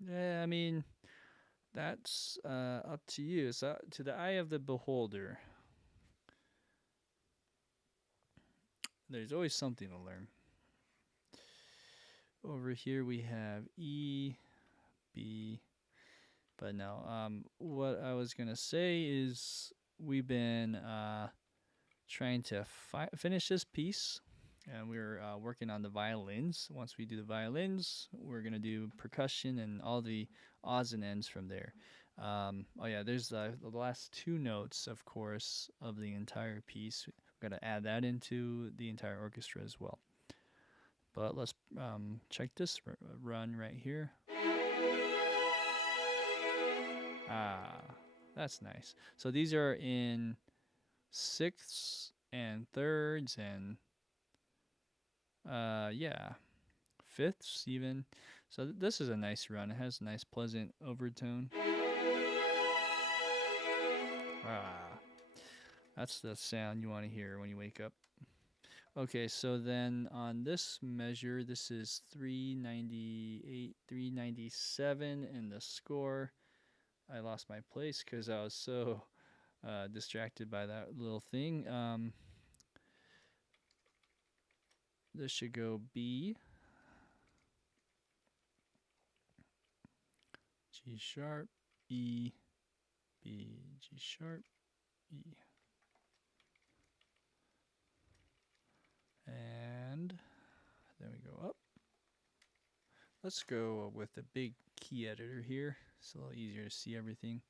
Yeah, I mean, that's up to you. It's to the eye of the beholder. There's always something to learn. Over here we have E, B, but no. What I was gonna say is we've been trying to finish this piece, and we're working on the violins. Once we do the violins, we're gonna do percussion and all the odds and ends from there. Oh yeah, there's the last two notes, of course, of the entire piece. We've got to add that into the entire orchestra as well. But let's check this run right here. Ah, that's nice. So these are in sixths and thirds and yeah, fifths even. So this is a nice run. It has a nice pleasant overtone. Ah, that's the sound you want to hear when you wake up. Okay, so then on this measure, this is 398, 397 in the score. I lost my place because I was so distracted by that little thing. This should go B, G sharp, E, B, G sharp, E. And then we go up. Let's go with the big key editor here. It's a little easier to see everything.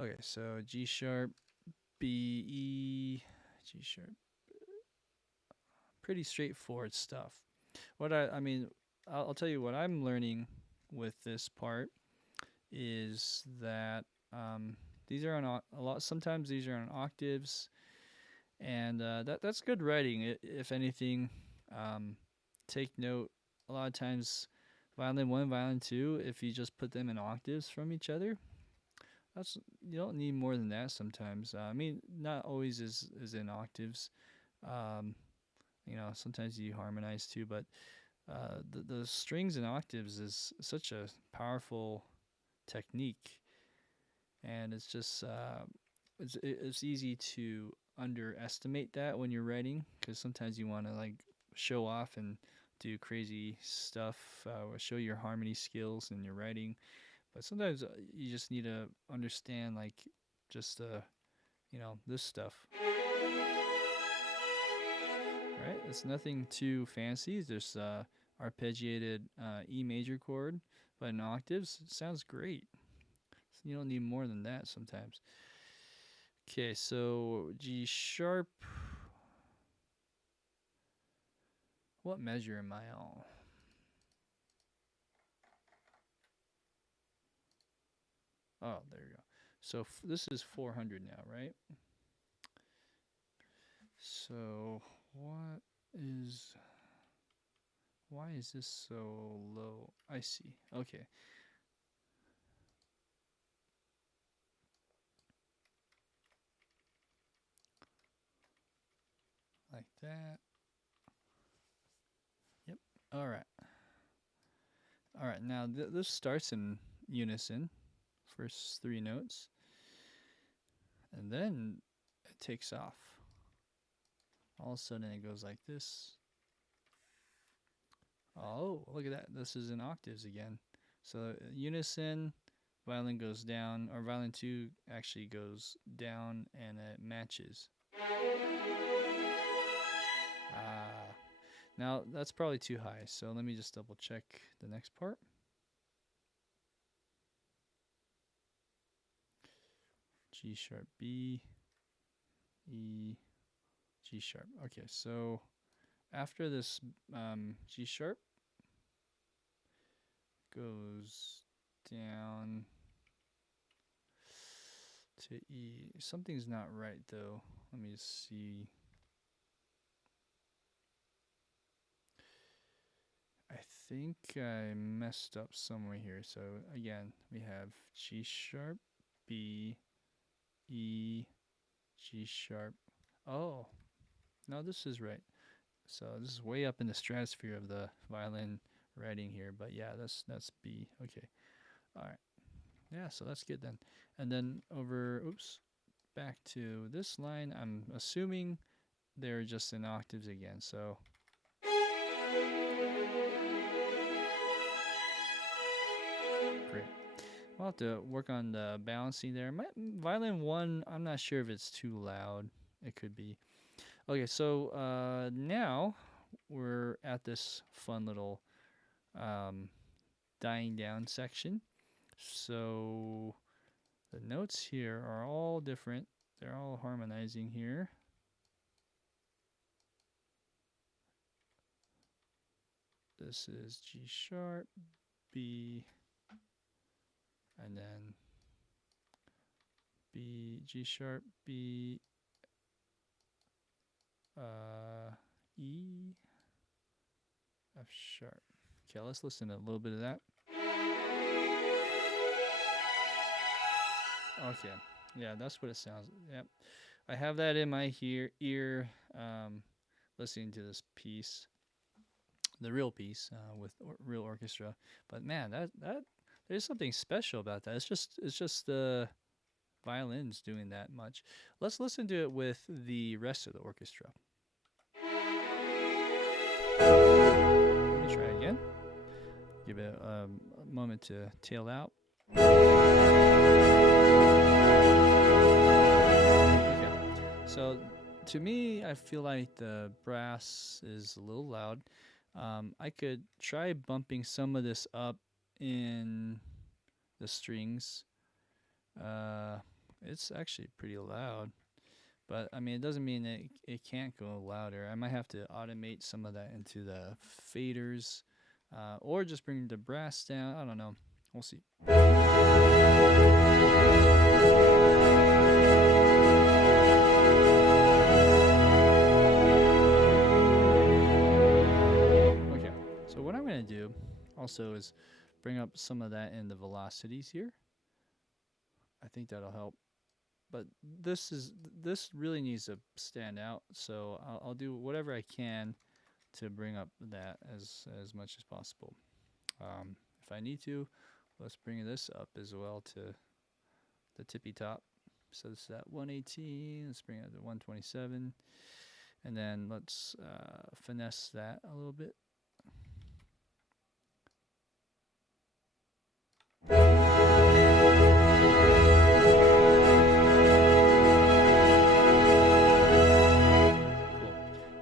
Okay, so G sharp, B, E, G sharp. Pretty straightforward stuff. What I mean, I'll tell you what I'm learning with this part is that these are on a lot. Sometimes these are on octaves, and that's good writing. If anything, take note. A lot of times, violin 1, violin 2, if you just put them in octaves from each other, that's you don't need more than that. Sometimes, I mean, not always is in octaves. Um, sometimes you harmonize too, but the strings and octaves is such a powerful technique, and it's just it's easy to underestimate that when you're writing, because sometimes you want to like show off and do crazy stuff, or show your harmony skills in your writing, but sometimes you just need to understand like just this stuff. Right, it's nothing too fancy. There's arpeggiated E major chord, but in octaves, it sounds great. So you don't need more than that sometimes. Okay, so G sharp. What measure am I on? Oh, there you go. So this is 400 now, right? So why is this so low? I see. Okay. Like that. Yep. All right. All right. Now this starts in unison, first three notes, and then it takes off. All of a sudden it goes like this. Oh, look at that. This is in octaves again. So unison, violin goes down, or violin 2 actually goes down, and it matches. Now that's probably too high, so let me just double check the next part. G sharp, B, E, G sharp. Okay, so after this G sharp goes down to E. Something's not right though. Let me see. I think I messed up somewhere here. So again, we have G sharp, B, E, G sharp. Oh, no, this is right. So this is way up in the stratosphere of the violin writing here. But yeah, that's B. Okay. All right. Yeah, so that's good then. And then over, oops, back to this line. I'm assuming they're just in octaves again. So great. I'll have to work on the balancing there. My violin 1, I'm not sure if it's too loud. It could be. Okay, so now we're at this fun little dying down section. So the notes here are all different. They're all harmonizing here. This is G sharp, B, and then B, G sharp, B, E, F sharp. Okay, let's listen to a little bit of that. Okay, yeah, that's what it sounds. Yep, I have that in my ear, listening to this piece, the real piece with real orchestra. But man, that there's something special about that. It's just the violins doing that much. Let's listen to it with the rest of the orchestra. Let me try again. Give it a moment to tail out. Okay, so to me, I feel like the brass is a little loud. I could try bumping some of this up in the strings. It's actually pretty loud, but I mean, it doesn't mean it can't go louder. I might have to automate some of that into the faders, or just bring the brass down. I don't know. We'll see. Okay, so what I'm going to do also is bring up some of that in the velocities here. I think that'll help. But this really needs to stand out, so I'll do whatever I can to bring up that as much as possible. If I need to, let's bring this up as well to the tippy top. So this is at 118. Let's bring it to 127, and then let's finesse that a little bit.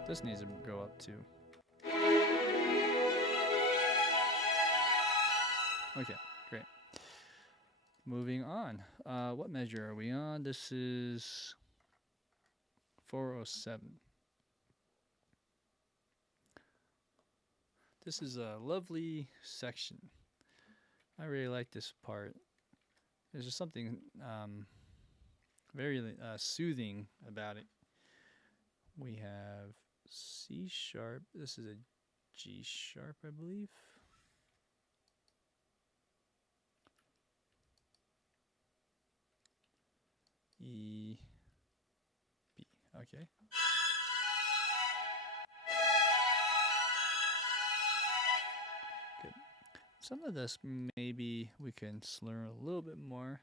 This needs to go up too. Okay, great. Moving on. What measure are we on? This is 407. This is a lovely section. I really like this part. There's just something very soothing about it. We have C sharp. This is a G sharp, I believe. E, B. Okay. Good. Some of this maybe we can slur a little bit more.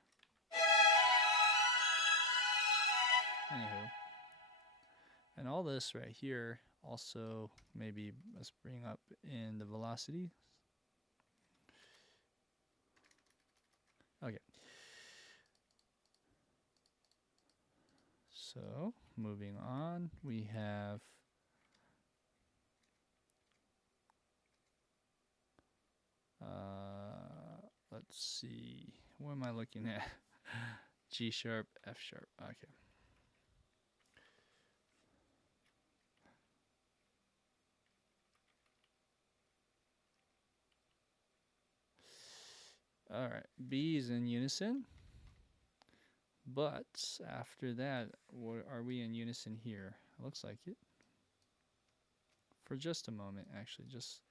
Anywho. And all this right here also maybe let's bring up in the velocity. Okay. So moving on, we have let's see. What am I looking at? G sharp, F sharp. Okay. All right. B is in unison. But after that, what are we in unison here? It looks like it. For just a moment, actually, just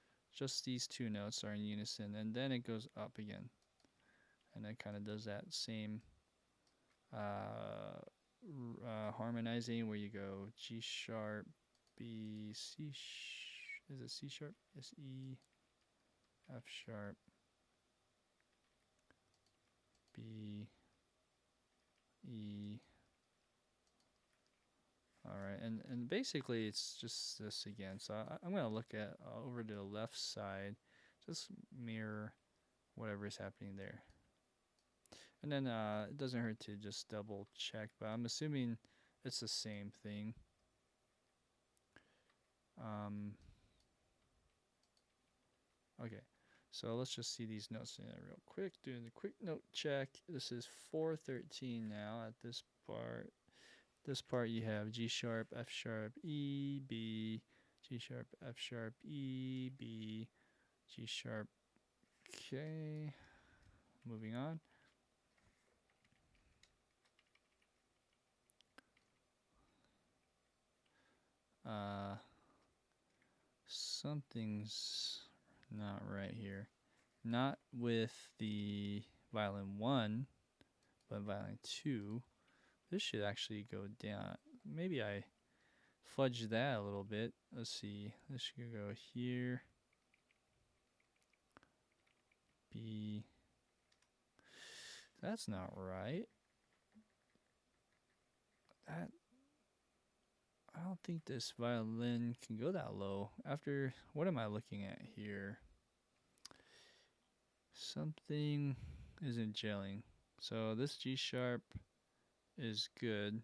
these two notes are in unison, and then it goes up again, and then kind of does that same harmonizing where you go G sharp, B, C. Is it C sharp? Yes, E, F sharp, B, E. All right, and basically it's just this again. So I'm gonna look at over to the left side, just mirror whatever is happening there, and then it doesn't hurt to just double check. But I'm assuming it's the same thing. Okay, so let's just see these notes in real quick. Doing the quick note check. This is 413 now at this part. This part you have G sharp, F sharp, E, B, G sharp, F sharp, E, B, G sharp. Okay, moving on. Something's not right here. Not with the violin 1, but violin 2. This should actually go down. Maybe I fudge that a little bit. Let's see. This should go here. B. That's not right. I don't think this violin can go that low. After, what am I looking at here? Something isn't gelling. So this G sharp is good.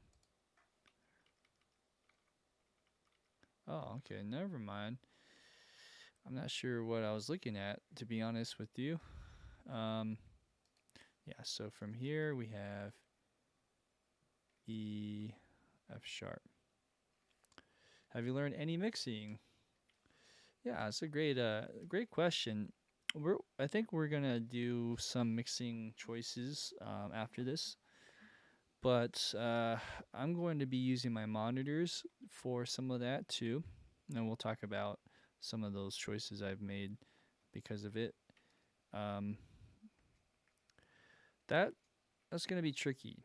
Oh, okay, never mind. I'm not sure what I was looking at, to be honest with you. Yeah, so from here we have E, F sharp. Have you learned any mixing? Yeah, it's a great question. I think we're gonna do some mixing choices after this, but I'm going to be using my monitors for some of that too, and we'll talk about some of those choices I've made because of it. That's gonna be tricky.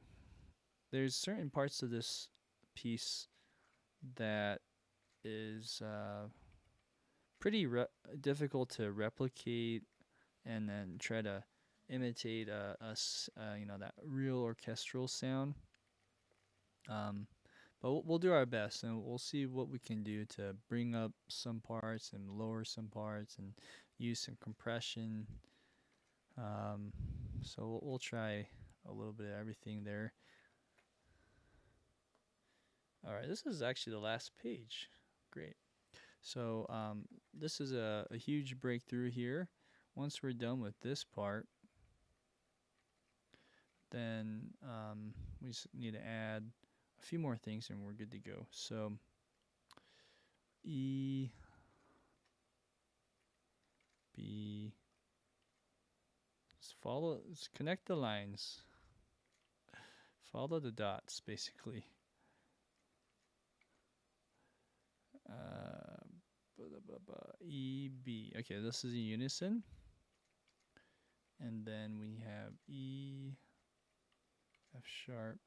There's certain parts of this piece that is pretty difficult to replicate and then try to imitate that real orchestral sound. But we'll do our best, and we'll see what we can do to bring up some parts and lower some parts and use some compression. So we'll try a little bit of everything there. All right, this is actually the last page. Great. So this is a huge breakthrough here. Once we're done with this part, then we just need to add a few more things and we're good to go. So E, B, let's connect the lines. Follow the dots, basically. E, B. Okay, this is a unison. And then we have E, F sharp,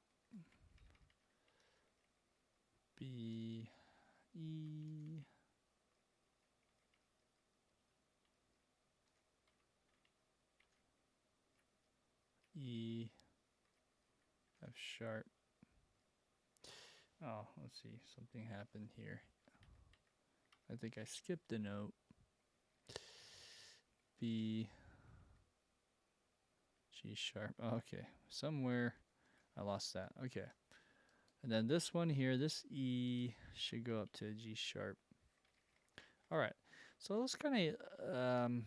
B, E, E, F sharp. Oh, let's see, something happened here. I think I skipped a note. B, G sharp. Okay, somewhere I lost that. Okay. And then this one here, this E should go up to G sharp. All right. So let's kind of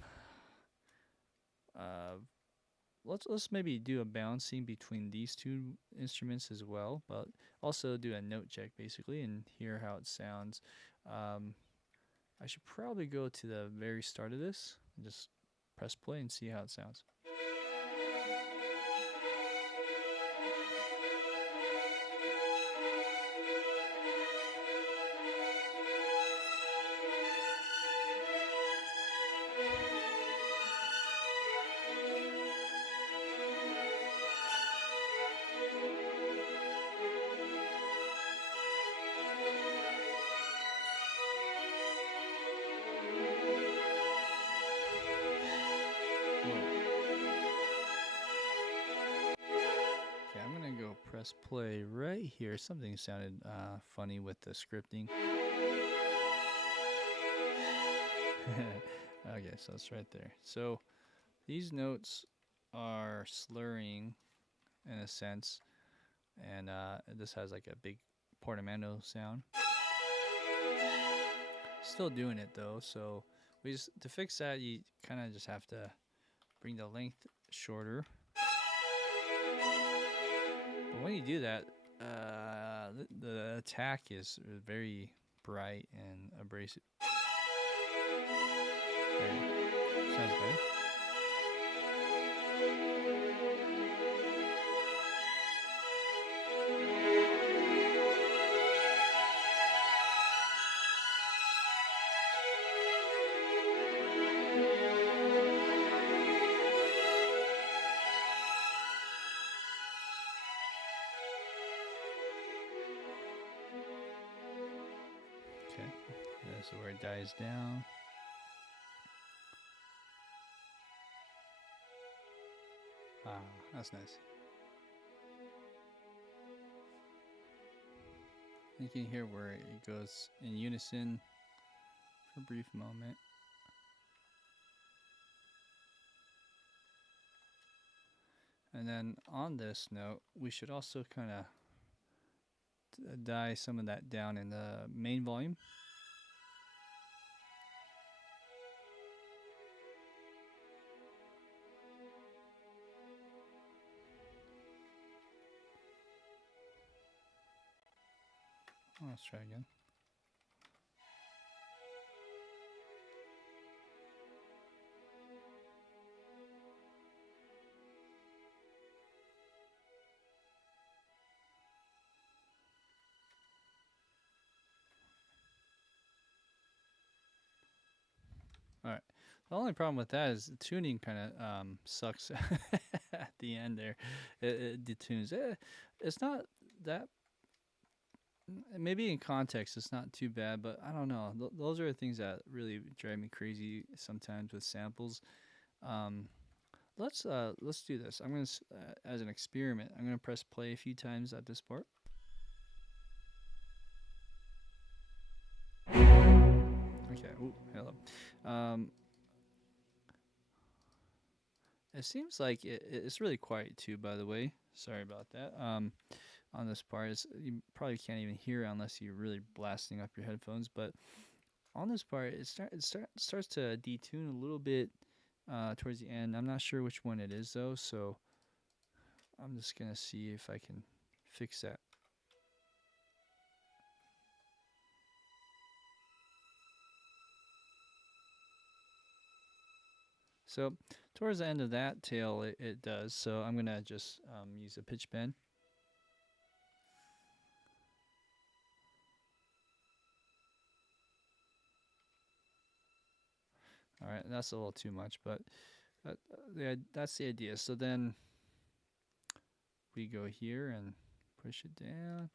let's maybe do a balancing between these two instruments as well, but also do a note check basically and hear how it sounds. Um, I should probably go to the very start of this and just press play and see how it sounds. Okay, I'm gonna go press play right here. Something sounded funny with the scripting. Okay, so it's right there. So these notes are slurring in a sense, and this has like a big portamento sound. Still doing it though, so we just to fix that you kind of just have to bring the length shorter. But when you do that, the attack is very bright and abrasive. There. Sounds better. Okay, that's where it dies down. Ah, that's nice. You can hear where it goes in unison for a brief moment. And then on this note, we should also kind of die some of that down in the main volume. Oh, let's try again. All right. The only problem with that is the tuning kind of sucks at the end there. It detunes. It's not that. Maybe in context, it's not too bad, but I don't know. Those are the things that really drive me crazy sometimes with samples. Um, let's do this. I'm gonna as an experiment. I'm gonna press play a few times at this part. Okay. Ooh, hello. It seems like it's really quiet too. By the way, sorry about that. On this part, you probably can't even hear it unless you're really blasting up your headphones. But on this part, it starts to detune a little bit towards the end. I'm not sure which one it is though, so I'm just gonna see if I can fix that. So towards the end of that tail, it does. So I'm gonna just use a pitch bend. All right, that's a little too much, but that's the idea. So then we go here and push it down.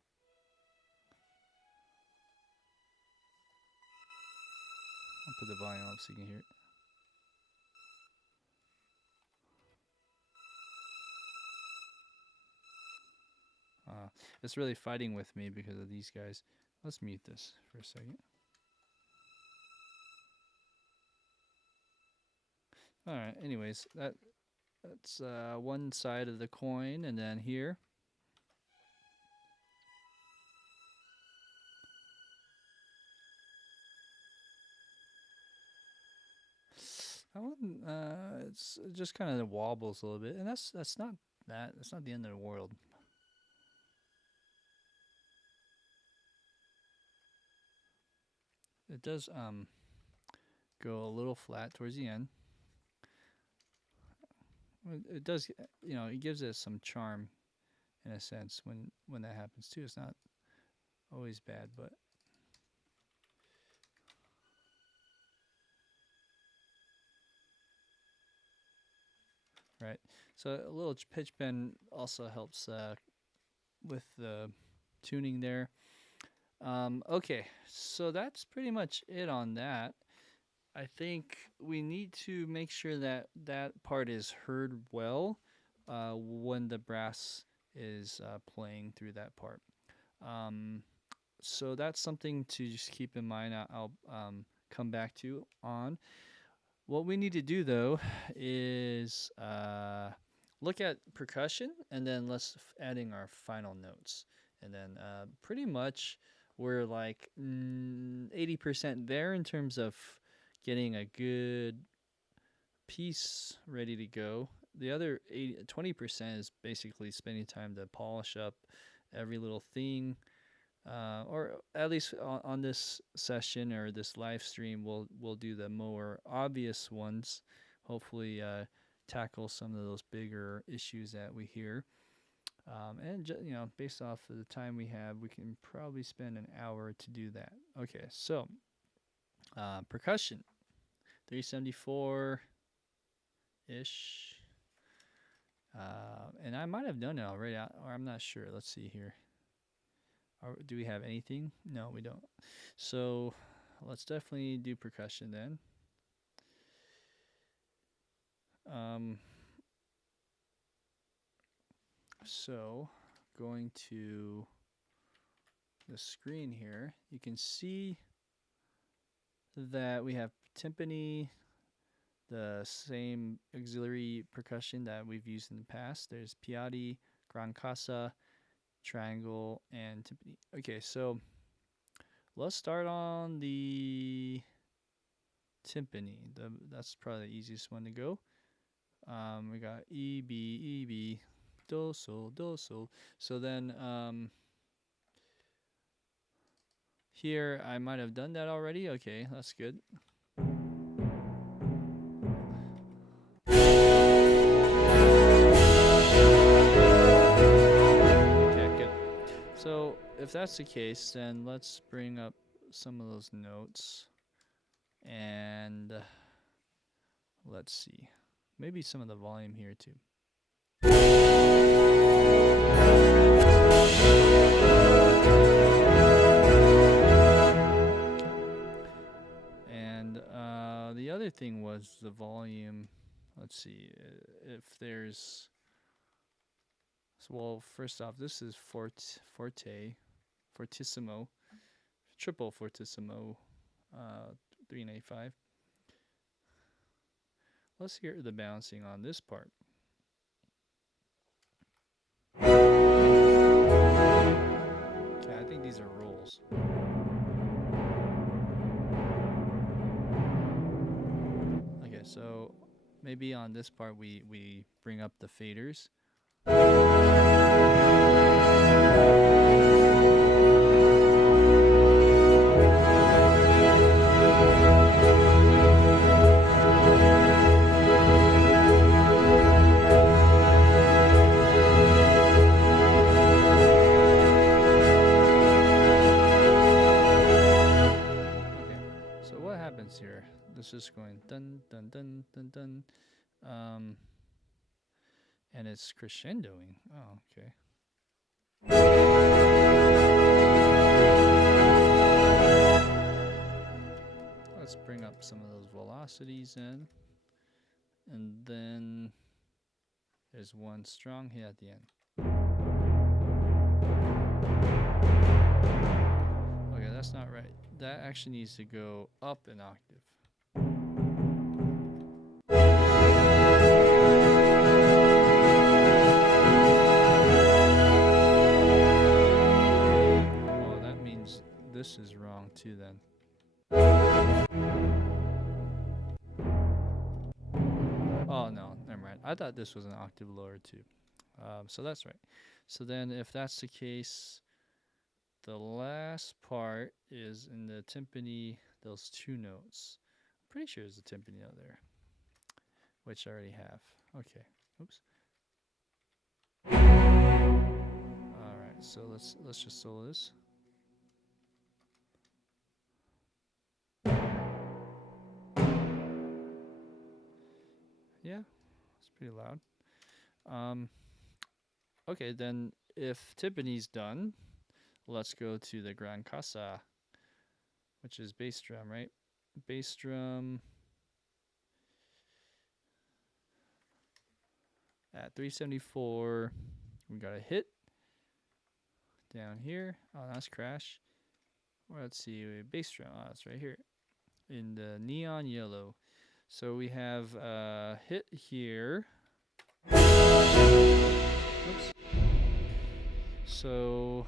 I'll put the volume up so you can hear it. It's really fighting with me because of these guys. Let's mute this for a second. All right. Anyways, that's one side of the coin, and then here. I wouldn't. it just kind of wobbles a little bit, and that's not that's not the end of the world. It does go a little flat towards the end. It does, you know, it gives it some charm in a sense when that happens too. It's not always bad, but right. So a little pitch bend also helps with the tuning there. Okay, so that's pretty much it on that. I think we need to make sure that that part is heard well when the brass is playing through that part. So that's something to just keep in mind. I'll come back to on. What we need to do though is look at percussion, and then let's adding our final notes, and then pretty much we're like 80% there in terms of getting a good piece ready to go. The other 20% is basically spending time to polish up every little thing, or at least on this session or this live stream, we'll do the more obvious ones. Hopefully, tackle some of those bigger issues that we hear. And you know, based off of the time we have, we can probably spend an hour to do that. Okay, so percussion, 374 ish. And I might have done it already, or I'm not sure. Let's see here. Do we have anything? No, we don't. So let's definitely do percussion then. So going to the screen here, you can see that we have timpani, the same auxiliary percussion that we've used in the past. There's Piatti, Gran Cassa, triangle, and timpani. Okay, so let's start on the timpani. That's probably the easiest one to go. We got E, B, E, B, do, sol, do, sol. So then here I might have done that already. Okay, that's good. Okay, good. So if that's the case, then let's bring up some of those notes, and let's see, maybe some of the volume here too. And the other thing was the volume. Let's see if there's. Well, first off, this is fortissimo, triple fortissimo, 395. Let's hear the bouncing on this part. Okay, I think these are rolls. Okay, so maybe on this part we bring up the faders. Here, this is going dun dun dun dun dun, and it's crescendoing. Oh, okay. Let's bring up some of those velocities in, and then there's one strong hit at the end. Okay, that's not right. That actually needs to go up an octave. Oh, that means this is wrong too then. Oh, I thought this was an octave lower too. So that's right. So then if that's the case, the last part is in the timpani, those two notes. I'm pretty sure there's a timpani out there, which I already have. Okay. Oops. All right. So let's just solo this. Yeah, it's pretty loud. Okay, then if timpani's done, let's go to the Gran Cassa, which is bass drum, right? Bass drum at 374. We got a hit down here. Oh, that's crash. Well, let's see, bass drum. Oh, it's right here in the neon yellow. So we have a hit here. Oops. So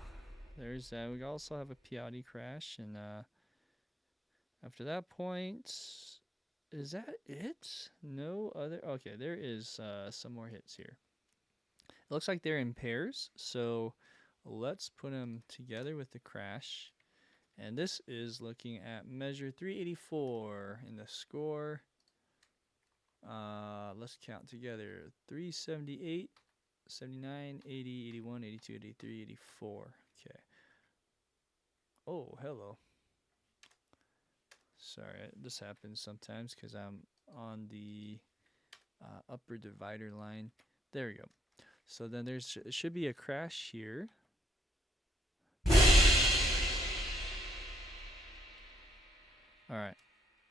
there's that. We also have a Piatti crash, and after that point, is that it? No other. Okay, there is some more hits here. It looks like they're in pairs, so let's put them together with the crash. And this is looking at measure 384 in the score. Let's count together. 378, 79, 80, 81, 82, 83, 84. Okay. Oh, hello. Sorry, this happens sometimes because I'm on the upper divider line. There we go. So then there should be a crash here. All right.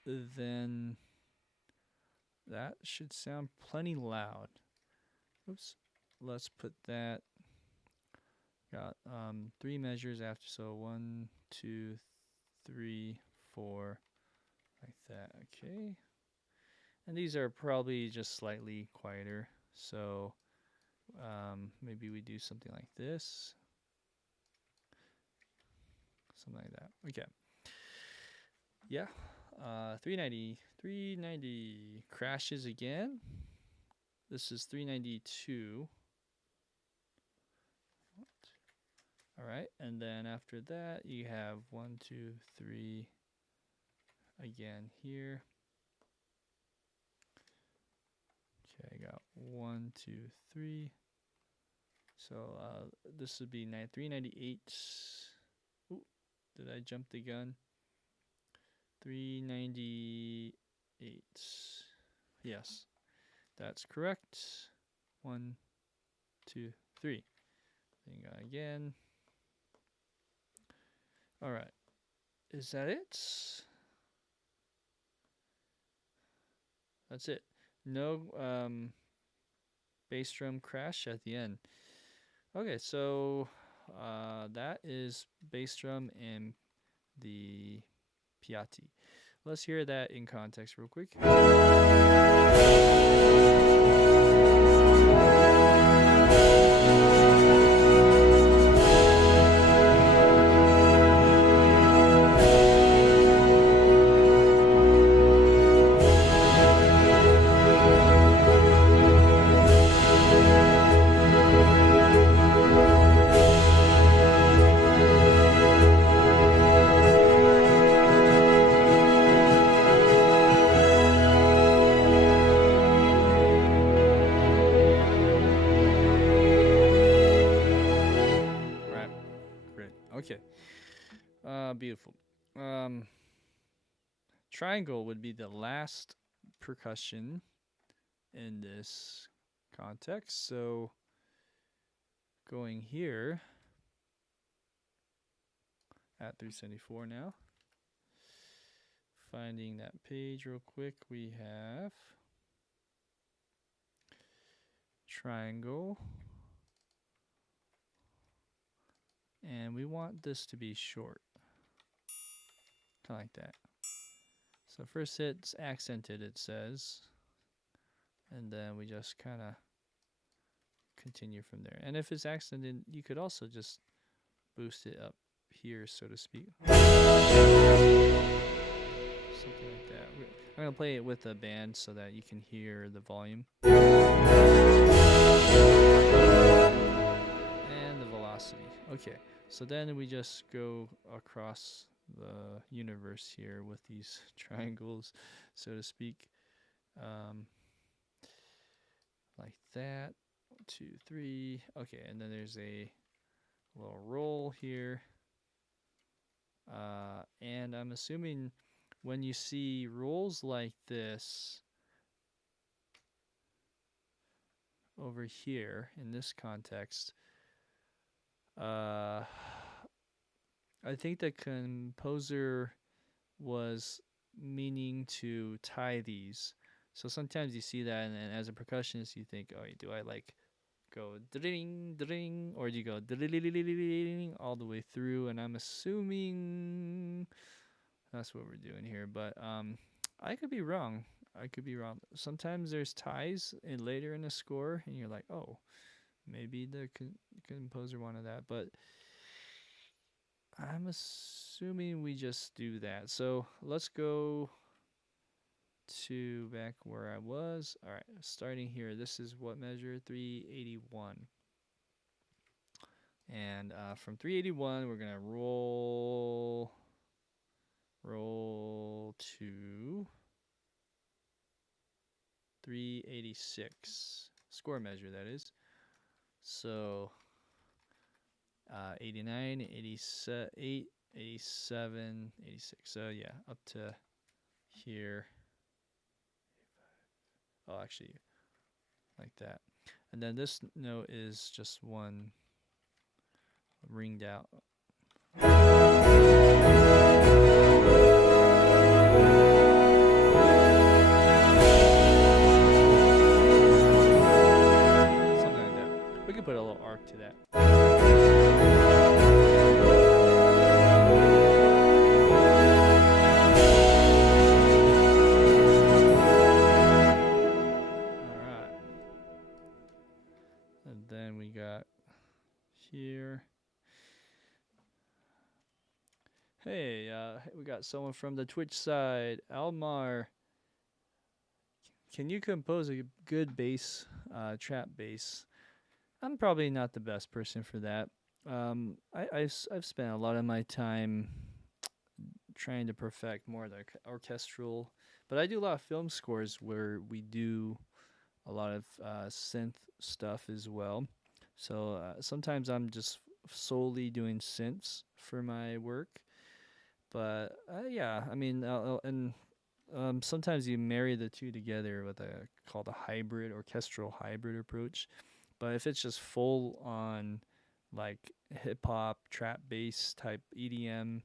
Then that should sound plenty loud. Oops. Let's put that. Got 3 measures after, so 1, 2, 3, 4, like that. Okay. And these are probably just slightly quieter, so maybe we do something like this. Something like that. Okay. Yeah. 390 crashes again. This is 392. All right, and then after that you have 1, 2, 3 again here. Okay, I got 1, 2, 3. So this would be 398. Ooh, did I jump the gun? 398. Yes, that's correct. 1, 2, 3. Then again. All right. Is that it? That's it. No bass drum crash at the end. Okay, so that is bass drum and the Piatti. Let's hear that in context real quick. Okay. Beautiful. Triangle would be the last percussion in this context. So going here at 374 now. Finding that page real quick, we have triangle. And we want this to be short. Kind of like that. So first hit's accented, it says. And then we just kind of continue from there. And if it's accented, you could also just boost it up here, so to speak. Something like that. I'm going to play it with a band so that you can hear the volume. And the velocity. Okay, so then we just go across the universe here with these triangles, so to speak. Like that. 1, 2, 3. Okay, and then there's a little roll here. And I'm assuming when you see rolls like this over here in this context, I think the composer was meaning to tie these. So sometimes you see that, and as a percussionist, you think, oh, do I like go ding ding, or do you go ding all the way through? And I'm assuming that's what we're doing here, but I could be wrong. I could be wrong. Sometimes there's ties in later in the score, and you're like, oh, maybe the composer wanted that, but I'm assuming we just do that. So let's go to back where I was. All right, starting here. This is what measure? 381. And from 381, we're gonna roll to 386. Score measure, that is. So 89, 88, 87, 86. So yeah, up to here. Oh, actually, like that. And then this note is just one ringed out. Something like that. We could put a little arc to that. Alright. And then we got here. Hey, we got someone from the Twitch side. Almar, can you compose a good bass, trap bass? I'm probably not the best person for that. I've spent a lot of my time trying to perfect more the orchestral, but I do a lot of film scores where we do a lot of synth stuff as well. So sometimes I'm just solely doing synths for my work. But yeah, I mean, and sometimes you marry the two together with a called a hybrid orchestral hybrid approach. But if it's just full on like hip hop, trap bass type EDM,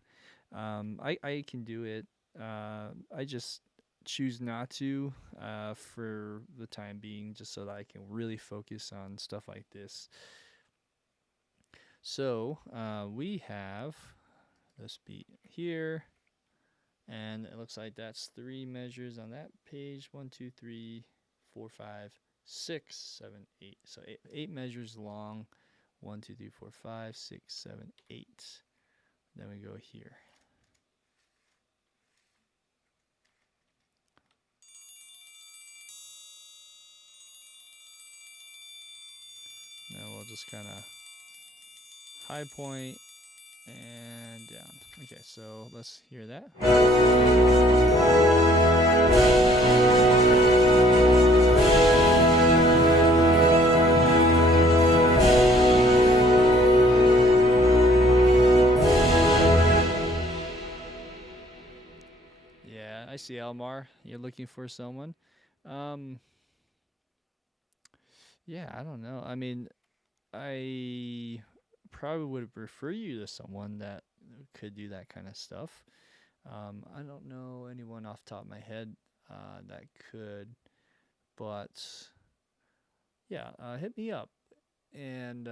I can do it. I just choose not to for the time being, just so that I can really focus on stuff like this. So we have this beat here, and it looks like that's 3 measures on that page. 1, 2, 3, 4, 5, 6, 7, 8. So 8 measures long. 1, 2, 3, 4, 5, 6, 7, 8. Then we go here. Now we'll just kind of high point and down. Okay, so let's hear that. Yeah, I see, Elmar. You're looking for someone. Yeah, I don't know. I mean, I probably would refer you to someone that could do that kind of stuff. I don't know anyone off the top of my head that could, but yeah, hit me up, and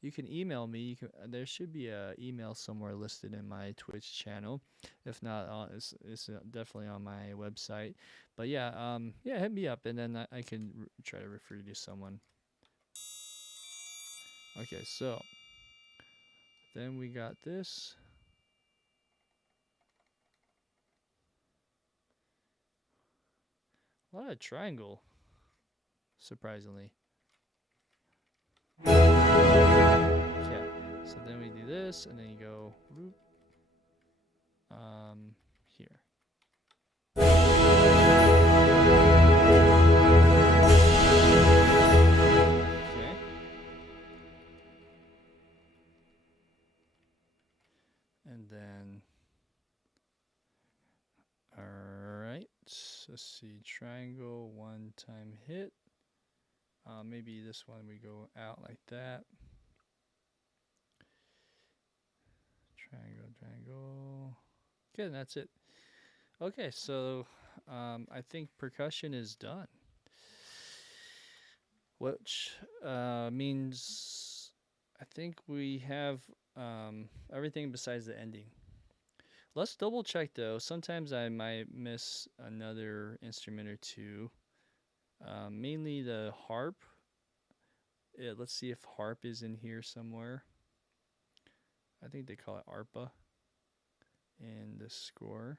you can email me. There should be a email somewhere listed in my Twitch channel. If not, it's definitely on my website. But yeah, yeah, hit me up, and then I can try to refer you to someone. Okay, so then we got this. A lot of triangle surprisingly. Okay, so then we do this, and then you go whoop, here. Okay. And then, all right, let's see, triangle, one time hit. Maybe this one we go out like that. Triangle, triangle. Okay, and that's it. Okay, so I think percussion is done. Which means I think we have everything besides the ending. Let's double check though. Sometimes I might miss another instrument or two. Mainly the harp. Let's see if harp is in here somewhere. I think they call it ARPA in the score.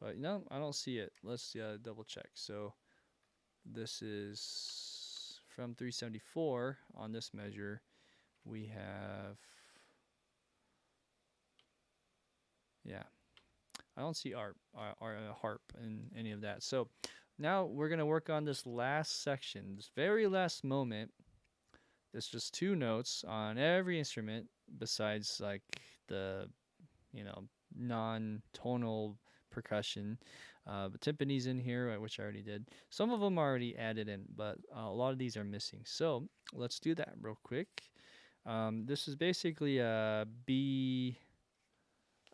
But no, I don't see it. Let's double check. So this is from 374 on this measure. We have, yeah, I don't see harp in any of that. So now we're going to work on this last section, this very last moment. There's just 2 notes on every instrument besides like the, non-tonal percussion. But timpani's in here, which I already did. Some of them are already added in, but a lot of these are missing. So let's do that real quick. This is basically a B,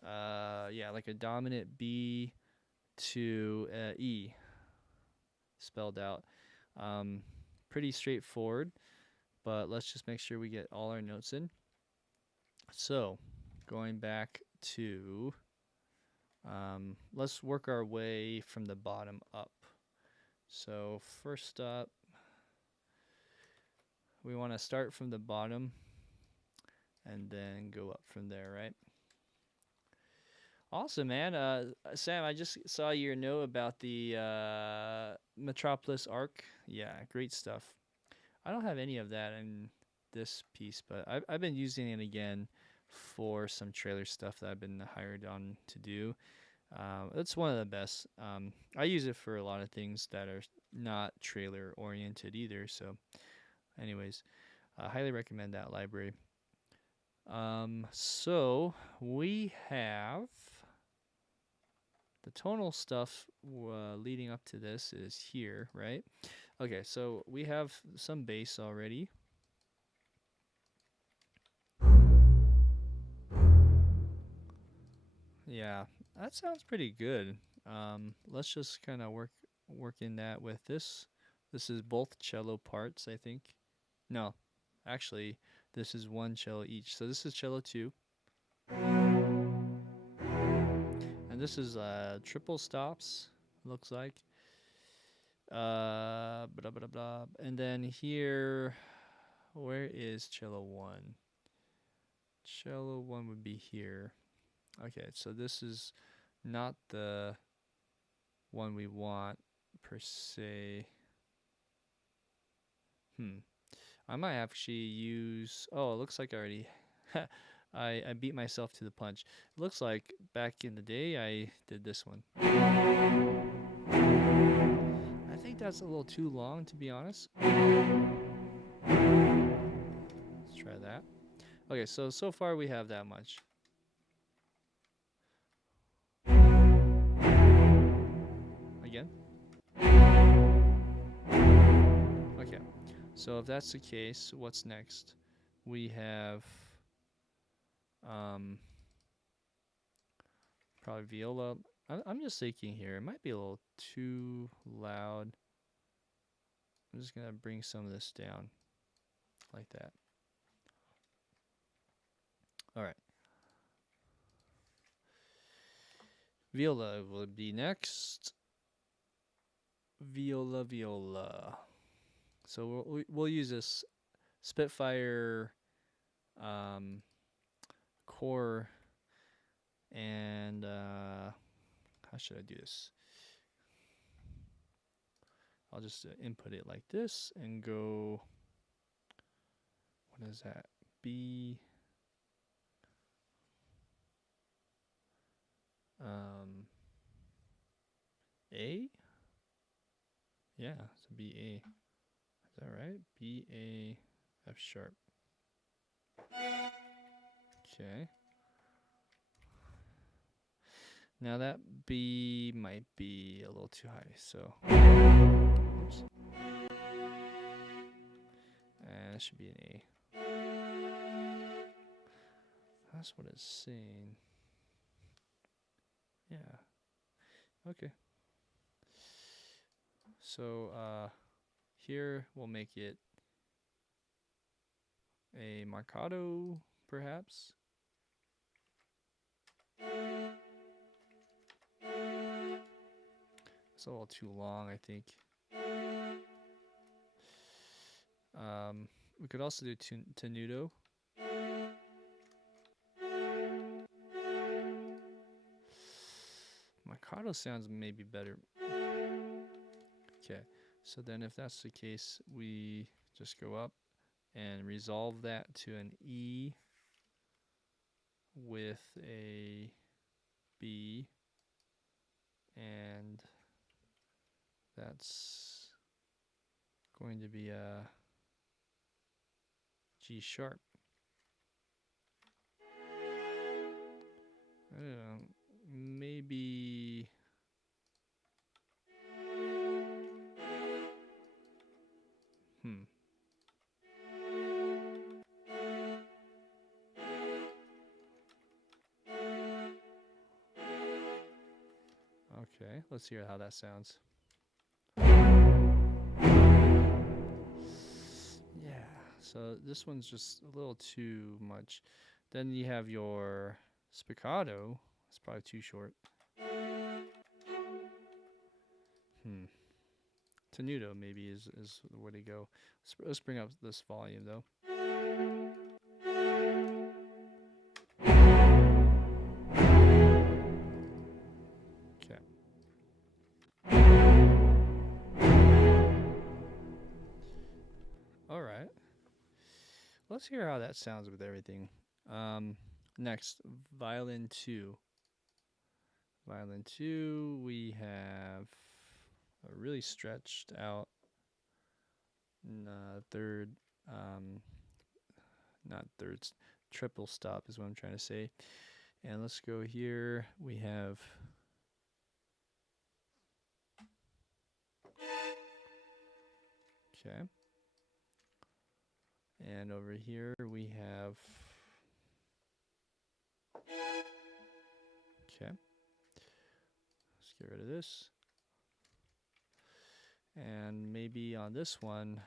like a dominant B to E spelled out. Pretty straightforward, but let's just make sure we get all our notes in. So going back to, let's work our way from the bottom up. So first up, we want to start from the bottom and then go up from there, right? Awesome, man. Sam, I just saw your note about the Metropolis arc. Yeah, great stuff. I don't have any of that in this piece, but I've been using it again for some trailer stuff that I've been hired on to do. It's one of the best. I use it for a lot of things that are not trailer oriented either. So anyways, I highly recommend that library. So we have the tonal stuff leading up to this is here, right? Okay, so we have some bass already. Yeah, that sounds pretty good. Let's just kind of work in that with this. This is both cello parts, I think. No, actually, this is one cello each. So this is cello 2. And this is triple stops, looks like. Blah, blah, blah. And then here, where is cello 1? Cello 1 would be here. Okay, so this is not the one we want per se. I might actually use, oh, it looks like I already I beat myself to the punch. It looks like back in the day I did this one. I think that's a little too long, to be honest. Let's try that. Okay, so far we have that much. Again. Okay, so if that's the case, what's next? We have probably viola. I'm just thinking here, it might be a little too loud. I'm just gonna bring some of this down like that. All right. Viola will be next. Viola, viola. So we'll use this Spitfire core, and how should I do this? I'll just input it like this and go, what is that? B, A? Yeah, it's a B A. Is that right? B A F sharp. Okay. Now that B might be a little too high, so oops. And it should be an A. That's what it's saying. Yeah. Okay. So here we'll make it a marcato, perhaps. It's a little too long, I think. We could also do tenuto. Marcato sounds maybe better. Okay, so then if that's the case, we just go up and resolve that to an E with a B, and that's going to be a G sharp. I don't know, maybe Okay, let's hear how that sounds. Yeah, so this one's just a little too much. Then you have your spiccato. It's probably too short. Tenuto maybe is the way to go. Let's bring up this volume though. Okay. All right. Let's hear how that sounds with everything. Next, violin 2. Violin 2, we have a really stretched out third, not thirds, triple stop is what I'm trying to say. And let's go here. We have okay. And over here we have okay. Let's get rid of this. And maybe on this one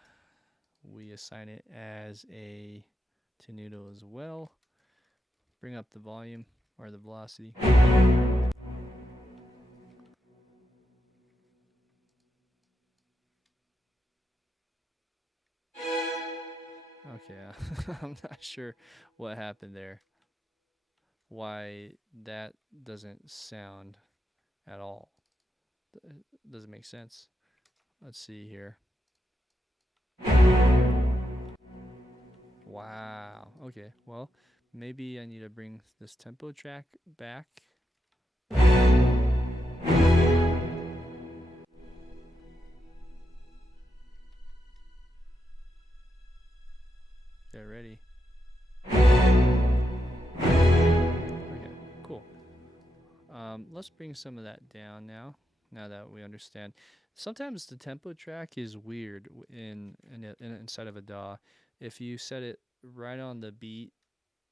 we assign it as a tenuto as well. Bring up the volume or the velocity. Okay, I'm not sure what happened there. Why that doesn't sound at all. Doesn't make sense. Let's see here. Wow. Okay, well, maybe I need to bring this tempo track back. Get ready. Okay, cool. Let's bring some of that down now that we understand. Sometimes the tempo track is weird inside of a DAW. If you set it right on the beat,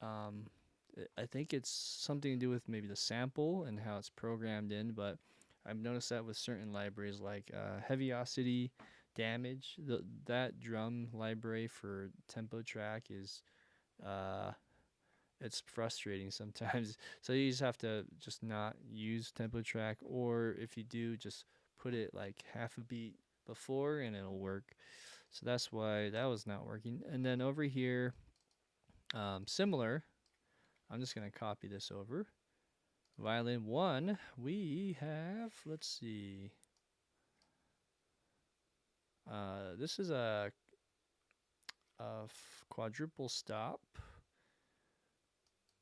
I think it's something to do with maybe the sample and how it's programmed in, but I've noticed that with certain libraries like Heaviosity, Damage, that drum library for tempo track is it's frustrating sometimes. So you just have to just not use tempo track, or if you do, just put it like half a beat before and it'll work. So that's why that was not working. And then over here, similar, I'm just going to copy this over. Violin 1, we have, let's see. This is a quadruple stop,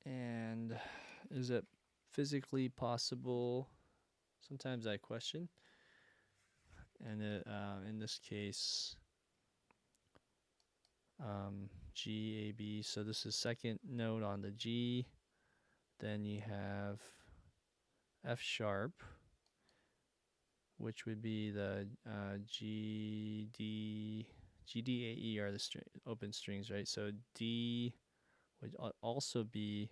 and is it physically possible? Sometimes I question, and in this case, G A B. So this is second note on the G. Then you have F sharp, which would be the G D A E are the open strings, right? So D would also be,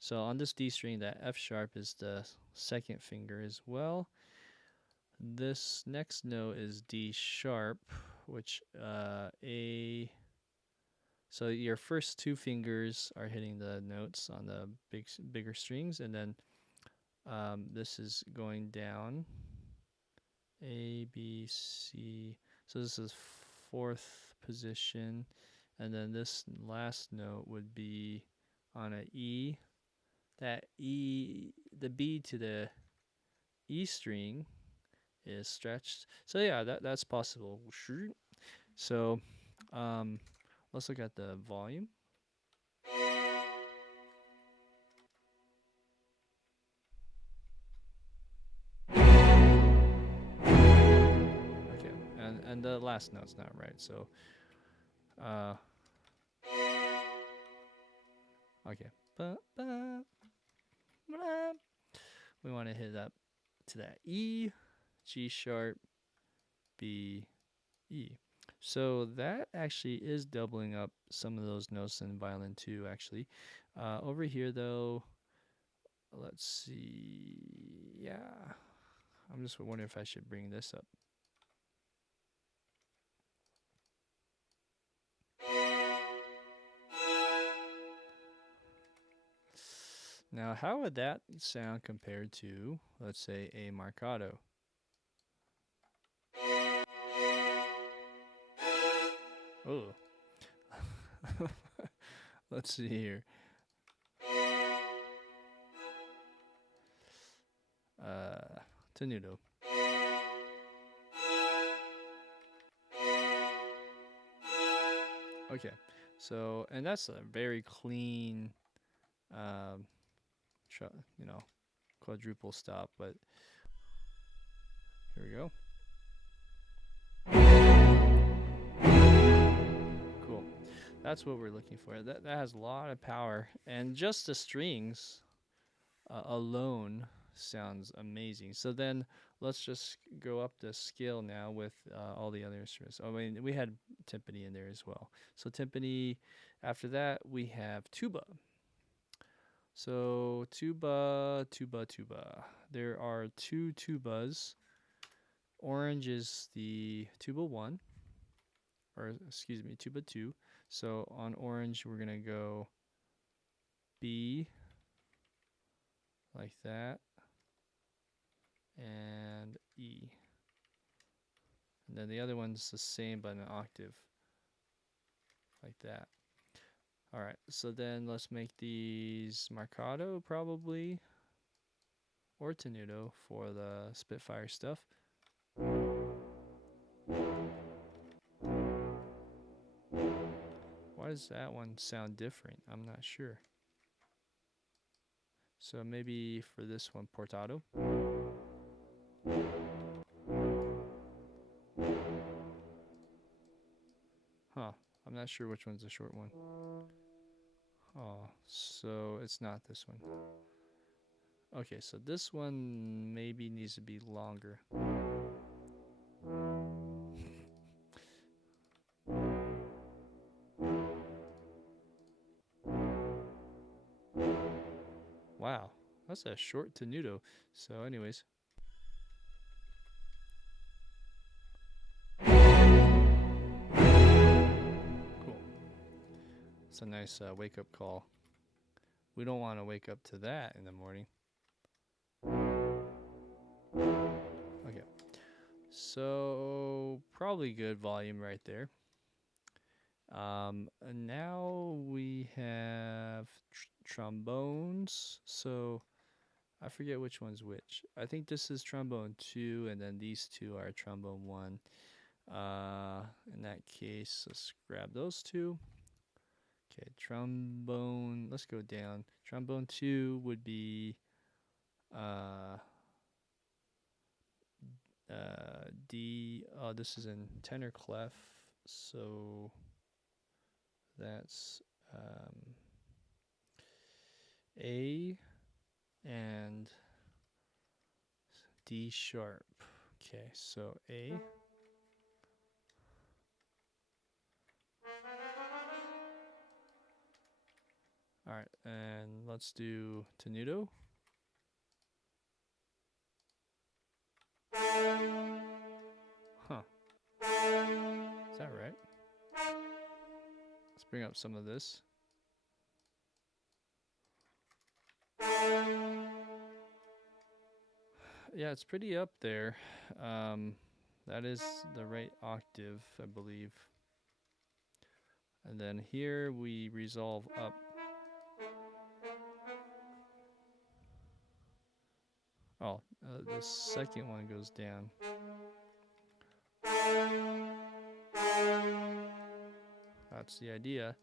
so on this D string, that F sharp is the second finger as well. This next note is D sharp, which A. So your first two fingers are hitting the notes on the bigger strings, and then this is going down. A, B, C. So this is fourth position, and then this last note would be on a E. That E, the B to the E string is stretched. So yeah, that's possible. So let's look at the volume. Okay, and the last note's not right. So okay. We want to hit up to that E, G sharp, B, E. So that actually is doubling up some of those notes in violin too, actually. Over here though, let's see. Yeah, I'm just wondering if I should bring this up. Now, how would that sound compared to, let's say, a marcato? Oh. Let's see here. Tenuto. Okay, so, and that's a very clean, quadruple stop, but here we go. Cool. That's what we're looking for. That has a lot of power, and just the strings alone sounds amazing. So then let's just go up the scale now with all the other instruments. I mean, we had timpani in there as well. So timpani, after that we have tuba. So tuba. There are two tubas. Orange is the tuba 1, or excuse me, tuba 2. So on orange we're gonna go B, like that, and E. And then the other one's the same but an octave, like that. All right, so then let's make these marcato probably, or tenuto for the Spitfire stuff. Why does that one sound different? I'm not sure. So maybe for this one, portato. Huh, I'm not sure which one's the short one. Oh, so it's not this one. Okay, so this one maybe needs to be longer. Wow, that's a short tenuto. So anyways. Cool. It's a nice wake-up call. We don't want to wake up to that in the morning. Okay. So probably good volume right there. And now we have trombones. So I forget which one's which. I think this is trombone 2, and then these two are trombone 1. In that case, let's grab those two. Okay, trombone, let's go down. Trombone 2 would be D. Oh, this is in tenor clef, so that's A and D sharp. Okay, so A. All right, and let's do tenuto. Huh. Is that right? Let's bring up some of this. Yeah, it's pretty up there. That is the right octave, I believe. And then here we resolve up. Oh, the second one goes down. That's the idea.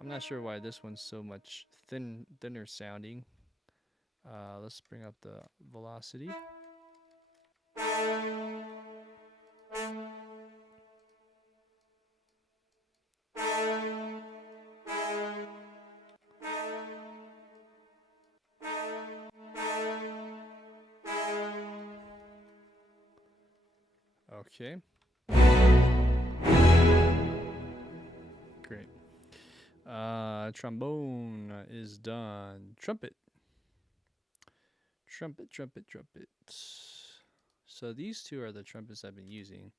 I'm not sure why this one's so much thinner sounding. Let's bring up the velocity. Okay. Great. Trombone is done. Trumpet. Trumpet, trumpet, trumpet. So these two are the trumpets I've been using.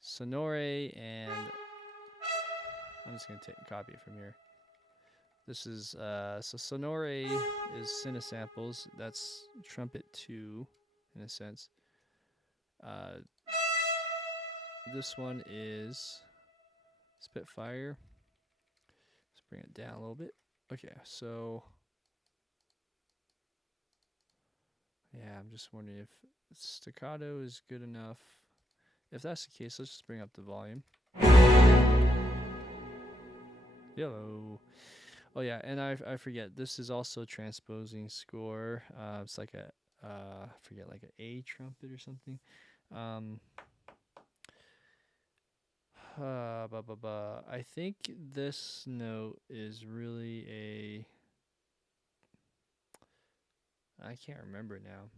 Sonore, and I'm just going to take a copy from here. This is, so Sonore is Cinesamples. That's trumpet 2, in a sense. This one is Spitfire. Let's bring it down a little bit. Okay, so yeah, I'm just wondering if staccato is good enough. If that's the case, let's just bring up the volume. Yellow. Oh yeah, and I forget, this is also transposing score. It's like a I forget, like an A trumpet or something. I think this note is really a, I can't remember now.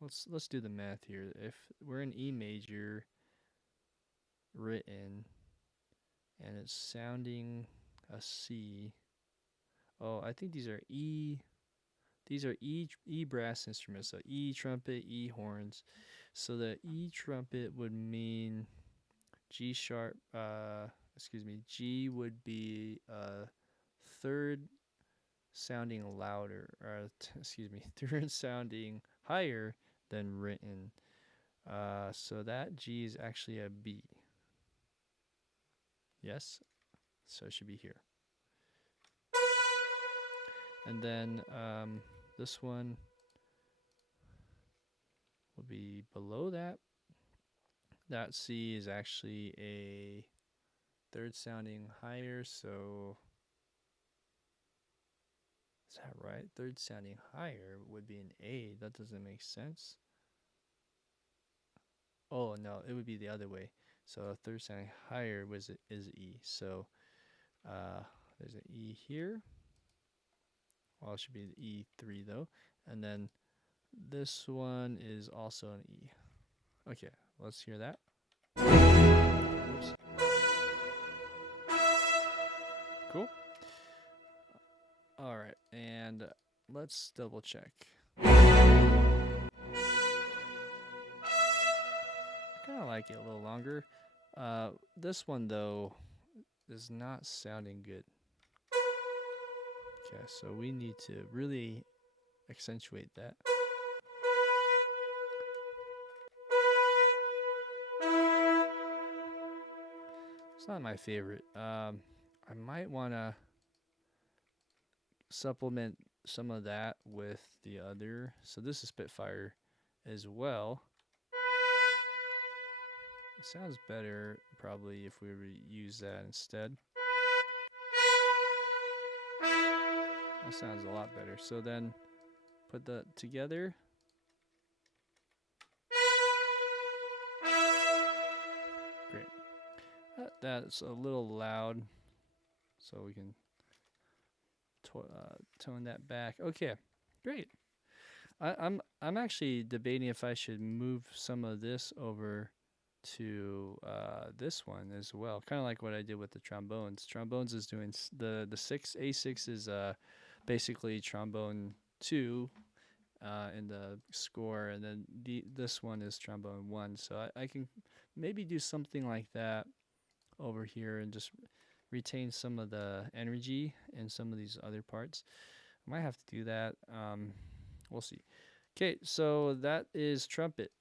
Let's do the math here. If we're in E major written and it's sounding a C. Oh, I think these are E brass instruments. So E trumpet, E horns. So the E trumpet would mean G sharp, G would be third sounding louder, or third sounding higher than written. So that G is actually a B. Yes, so it should be here. And then this one will be below that. That C is actually a third sounding higher, so is that right? Third sounding higher would be an A. That doesn't make sense. Oh no, it would be the other way. So a third sounding higher is E. So there's an E here. Well, it should be the E3 though. And then this one is also an E. Okay, let's hear that. Oops. Cool. All right, and let's double check. I kind of like it a little longer. This one though is not sounding good. Okay, so we need to really accentuate that. It's not my favorite. I might want to supplement some of that with the other. So this is Spitfire as well. It sounds better probably if we use that instead. That sounds a lot better. So then put that together. Great. That's a little loud, so we can tone that back. Okay, great. I'm actually debating if I should move some of this over to this one as well. Kind of like what I did with the trombones. Trombones is doing the A6 is basically trombone 2 in the score, and then this one is trombone 1. So I can maybe do something like that over here and just retain some of the energy in some of these other parts. I might have to do that. We'll see. Okay, so that is trumpet.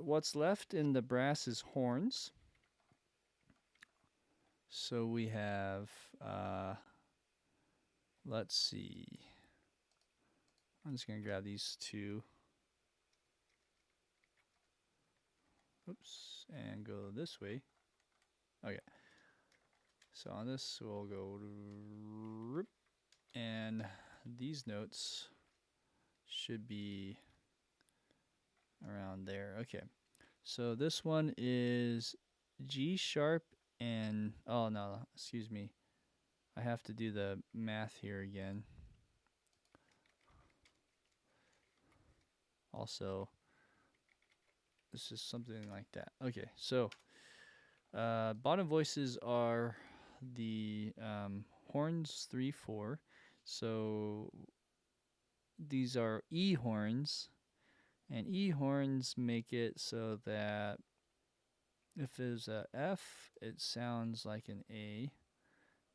What's left in the brass is horns. So we have, let's see. I'm just going to grab these two. Oops, and go this way. Okay. So on this, we'll go, and these notes should be around there. Okay. So this one is G sharp and, oh no, excuse me. I have to do the math here again. Also, this is something like that. Okay, so bottom voices are the horns 3, 4. So these are E horns, and E horns make it so that if it's a F, it sounds like an A,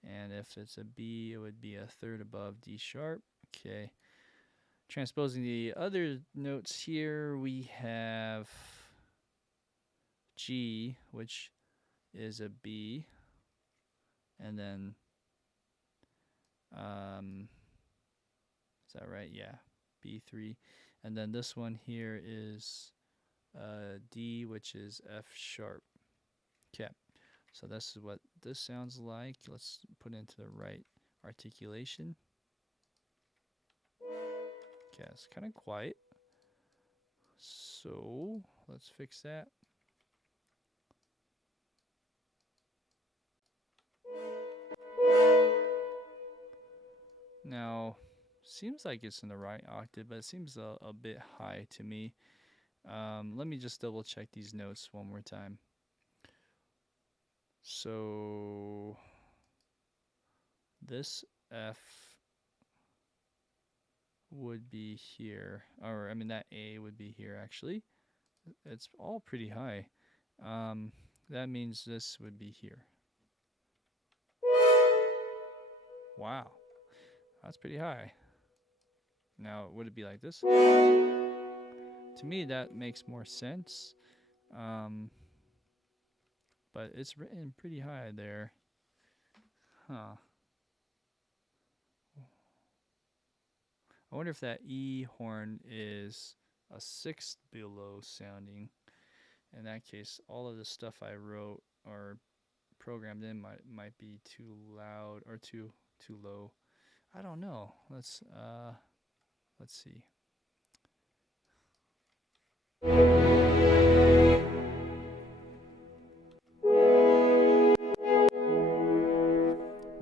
and if it's a B, it would be a third above D sharp. Okay. Transposing the other notes here, we have G, which is a B, and then, is that right? Yeah, B3, and then this one here is D, which is F sharp. Okay, so this is what this sounds like. Let's put into the right articulation. Okay, it's kind of quiet. So let's fix that. Now, seems like it's in the right octave, but it seems a bit high to me. Let me just double check these notes one more time. So this F would be here, or I mean that A would be here actually. It's all pretty high. That means this would be here. Wow, that's pretty high. Now, would it be like this? To me, that makes more sense. But it's written pretty high there. Huh. I wonder if that E horn is a sixth below sounding. In that case, all of the stuff I wrote or programmed in might be too loud or too low. I don't know. Let's see.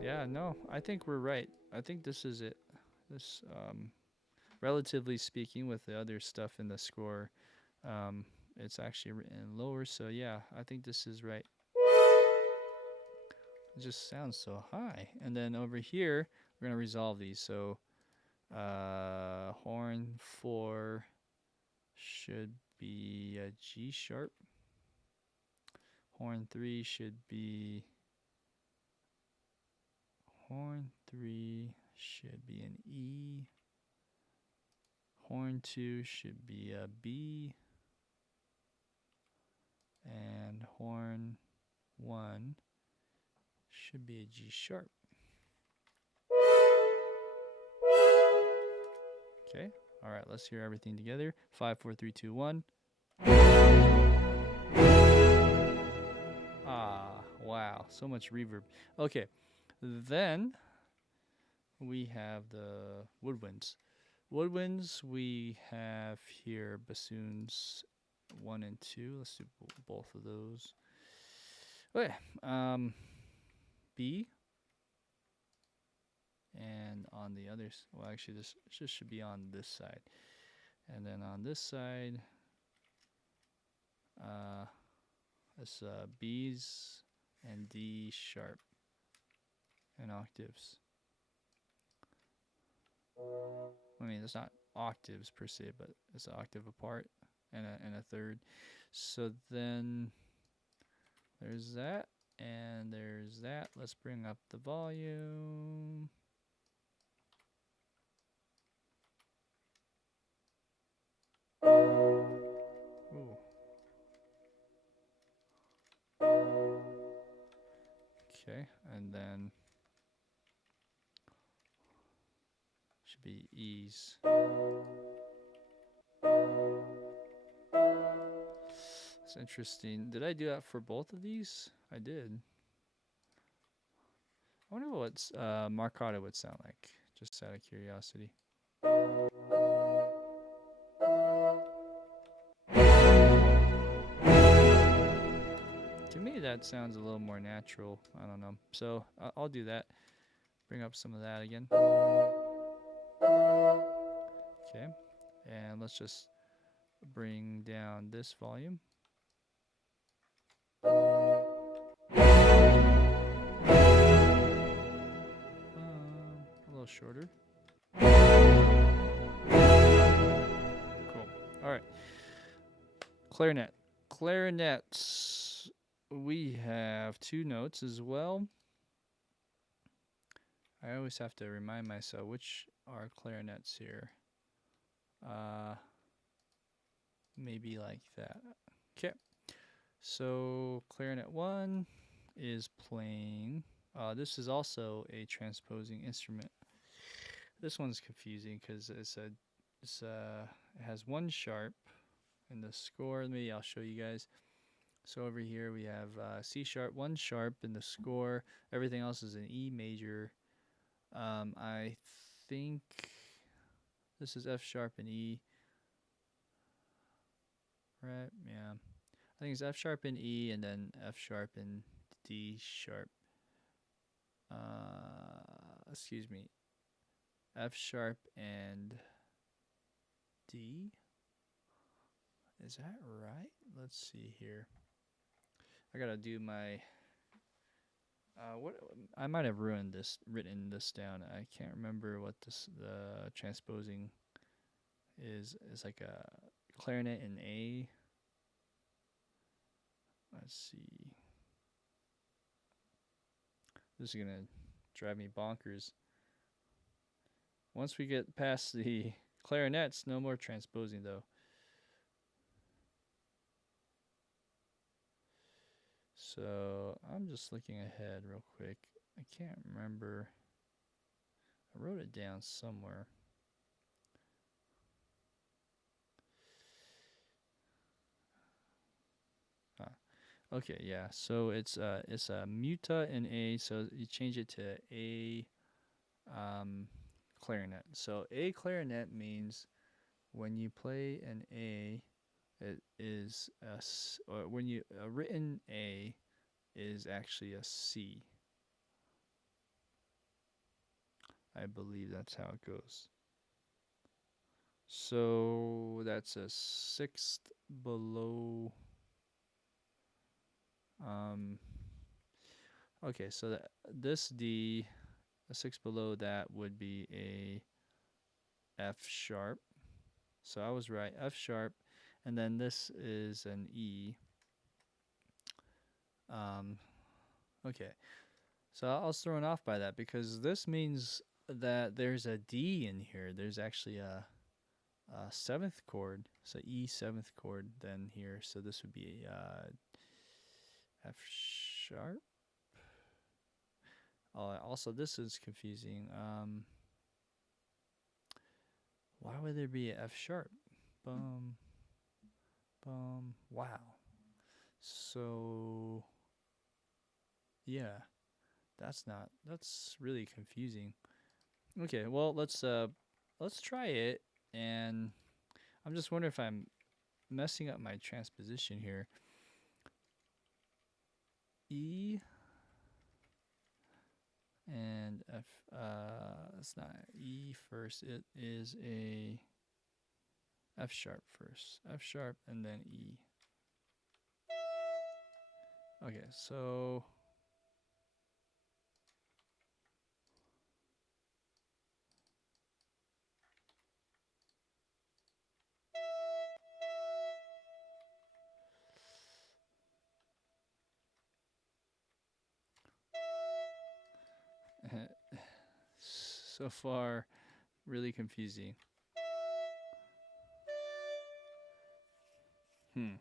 Yeah, no, I think we're right. I think this is it. This, relatively speaking, with the other stuff in the score, it's actually written lower. So yeah, I think this is right. It just sounds so high. And then over here, we're gonna resolve these. So, horn 4 should be a G sharp. Horn 3 should be an E. Horn 2 should be a B. And horn 1 should be a G sharp. Okay. All right. Let's hear everything together. 5, 4, 3, 2, 1. Ah, wow. So much reverb. Okay. Then we have the woodwinds. Woodwinds, we have here bassoons 1 and 2. Let's do both of those. Okay. B. And on the others, well, actually, this just should be on this side. And then on this side, it's B's and D sharp and octaves. I mean, it's not octaves per se, but it's an octave apart and a third. So then there's that and there's that. Let's bring up the volume. Ooh. Okay, and then should be E's. It's interesting. Did I do that for both of these? I did. I wonder what Marcato would sound like, just out of curiosity. To me, that sounds a little more natural. I don't know. So I'll do that. Bring up some of that again. Okay. And let's just bring down this volume. A little shorter. Cool. All right. Clarinet. Clarinets. We have 2 notes as well. I always have to remind myself which are clarinets here. Maybe like that. Okay. So clarinet 1 is playing. This is also a transposing instrument. This one's confusing because it has 1 sharp in the score. Maybe I'll show you guys. So over here we have C sharp, 1 sharp in the score. Everything else is an E major. I think this is F sharp and E. Right? Yeah. I think it's F sharp and E, and then F sharp and D sharp. Excuse me. F sharp and D. Is that right? Let's see here. I gotta do my. What I might have written this down. I can't remember what the transposing is. It's like a clarinet in A. Let's see. This is gonna drive me bonkers. Once we get past the clarinets, no more transposing though. So I'm just looking ahead real quick. I can't remember. I wrote it down somewhere. Okay, yeah. So it's a muta in A. So you change it to A clarinet. So A clarinet means when you play an A, it is or when a written A is actually a C. I believe that's how it goes. So that's a 6th below. Okay, so this D, a 6th below that would be a F sharp. So I was right, F sharp, and then this is an E. Okay, so I was thrown off by that because this means that there's a D in here. There's actually a 7th chord, so E 7th chord then here. So this would be F sharp. Also, this is confusing. Why would there be a F sharp? Bum, bum. Wow. So, yeah, that's really confusing. Okay, well, let's try it, and I'm just wondering if I'm messing up my transposition here. E and F, it's not E first, it is a F sharp first. F sharp and then E. Okay, so so far really confusing. Hmm.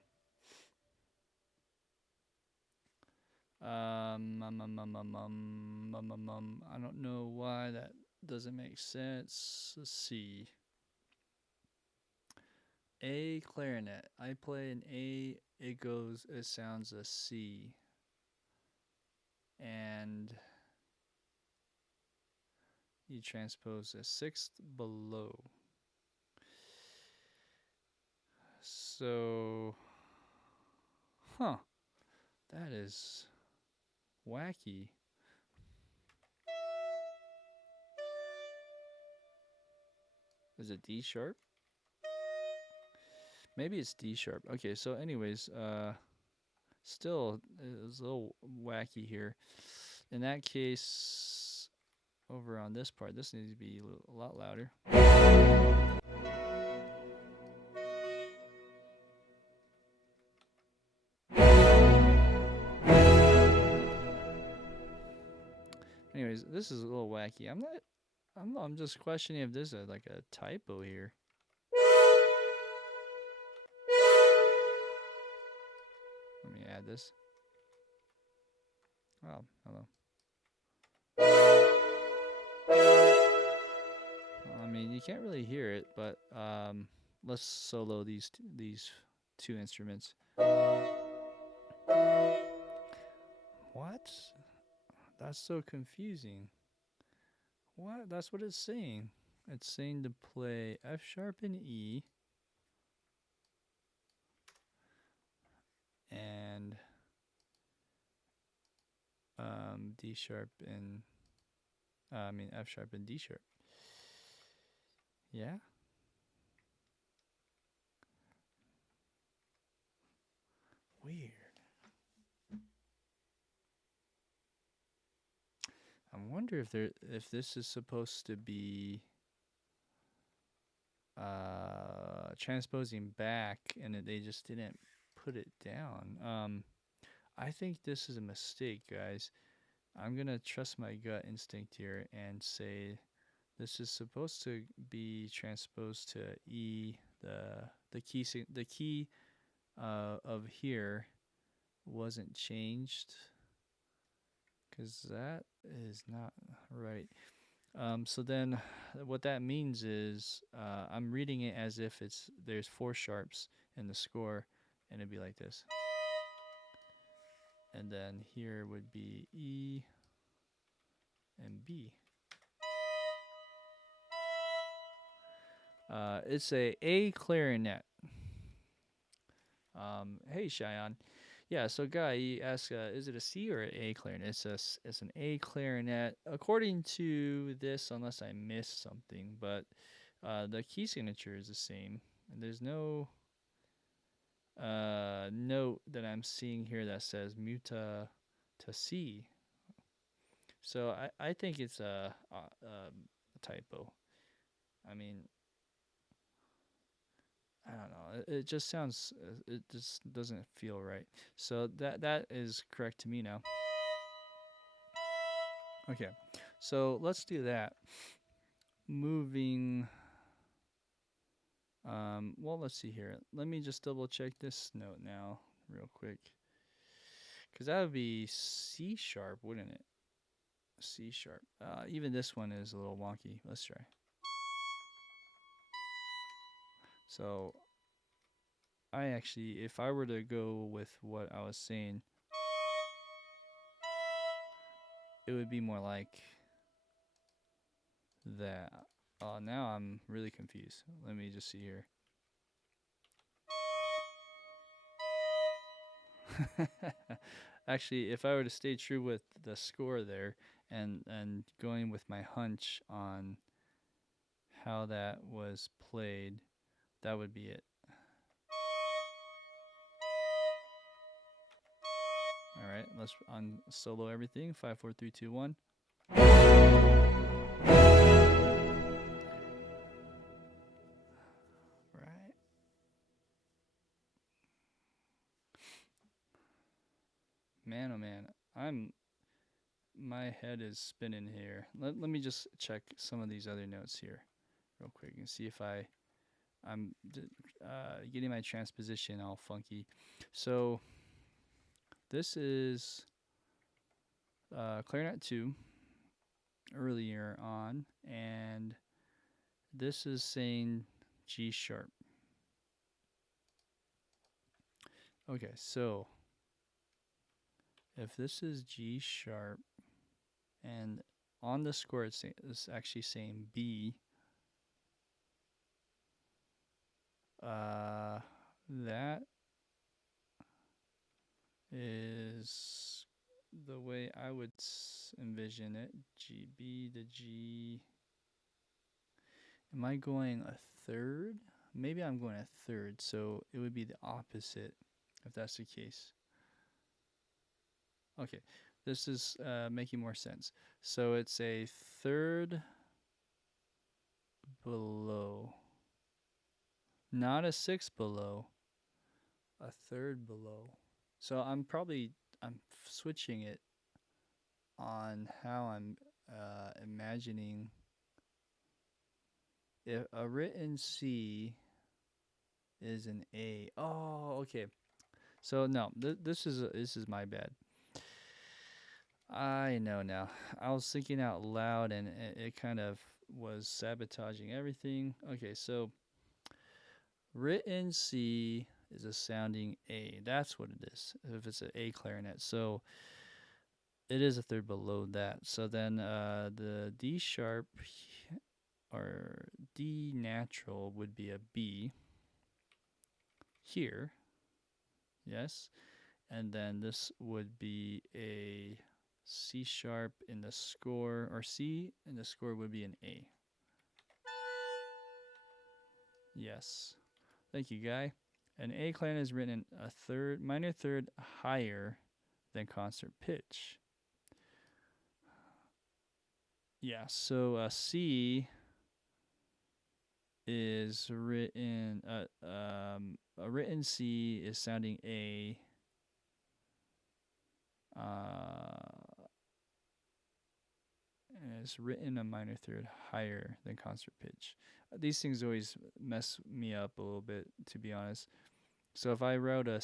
I don't know why that doesn't make sense. Let's see. A clarinet. I play an A. It sounds a C. And you transpose a sixth below. So, huh. That is wacky. Is it D sharp? Maybe it's D sharp. Okay, so anyways, still it's a little wacky here. In that case, over on this part, this needs to be a lot louder. Anyways, this is a little wacky. I'm just questioning if this is like a typo here. Let me add this. Oh, hello. Well, I mean, you can't really hear it, but let's solo these two instruments. What? That's so confusing. What? That's what it's saying. It's saying to play F sharp and E and D sharp and F sharp and D sharp. Yeah. Weird. I wonder if this is supposed to be transposing back and they just didn't put it down. I think this is a mistake, guys. I'm gonna trust my gut instinct here and say this is supposed to be transposed to E. The key of here wasn't changed because that is not right. So then, what that means is I'm reading it as if there's four sharps in the score, and it'd be like this. And then here would be E and B. It's a clarinet. Hey Cheyenne. Yeah, so Guy, he asked, is it a C or an A clarinet? It's an A clarinet, according to this, unless I missed something. But the key signature is the same, and there's no note that I'm seeing here that says muta to C. So I think it's a typo. I mean, I don't know. It just sounds. It just doesn't feel right. So that is correct to me now. Okay, so let's do that. Moving. Well, let's see here. Let me just double check this note now, real quick. Cause that would be C sharp, wouldn't it? C sharp. Even this one is a little wonky. Let's try. So I actually, if I were to go with what I was saying, it would be more like that. Oh, now I'm really confused. Let me just see here. Actually, if I were to stay true with the score there and going with my hunch on how that was played, that would be it. All right, let's on solo everything. 5, 4, 3, 2, 1. Right. Man, oh man, my head is spinning here. Let me just check some of these other notes here real quick and see if I'm getting my transposition all funky. So this is clarinet 2 earlier on, and this is saying G sharp. Okay, so if this is G sharp, and on the score it's actually saying B, that is the way I would envision it. G, B to G. Am I going a third? Maybe I'm going a third, so it would be the opposite if that's the case. Okay, this is making more sense. So it's a third below, not a sixth below, a third below. So I'm switching it on how I'm imagining if a written C is an A. Oh, okay. So no, this is my bad. I know now. I was thinking out loud, and it kind of was sabotaging everything. Okay, so written C is a sounding A. That's what it is. If it's an A clarinet, so it is a third below that. So then the D sharp or D natural would be a B here. Yes. And then this would be a C sharp in the score, or C in the score would be an A. Yes. Thank you, Guy. An A clarinet is written a third, minor third higher than concert pitch. Yeah, so C is written, a written C is sounding A. And it's written a minor third higher than concert pitch. These things always mess me up a little bit, to be honest. So if I wrote a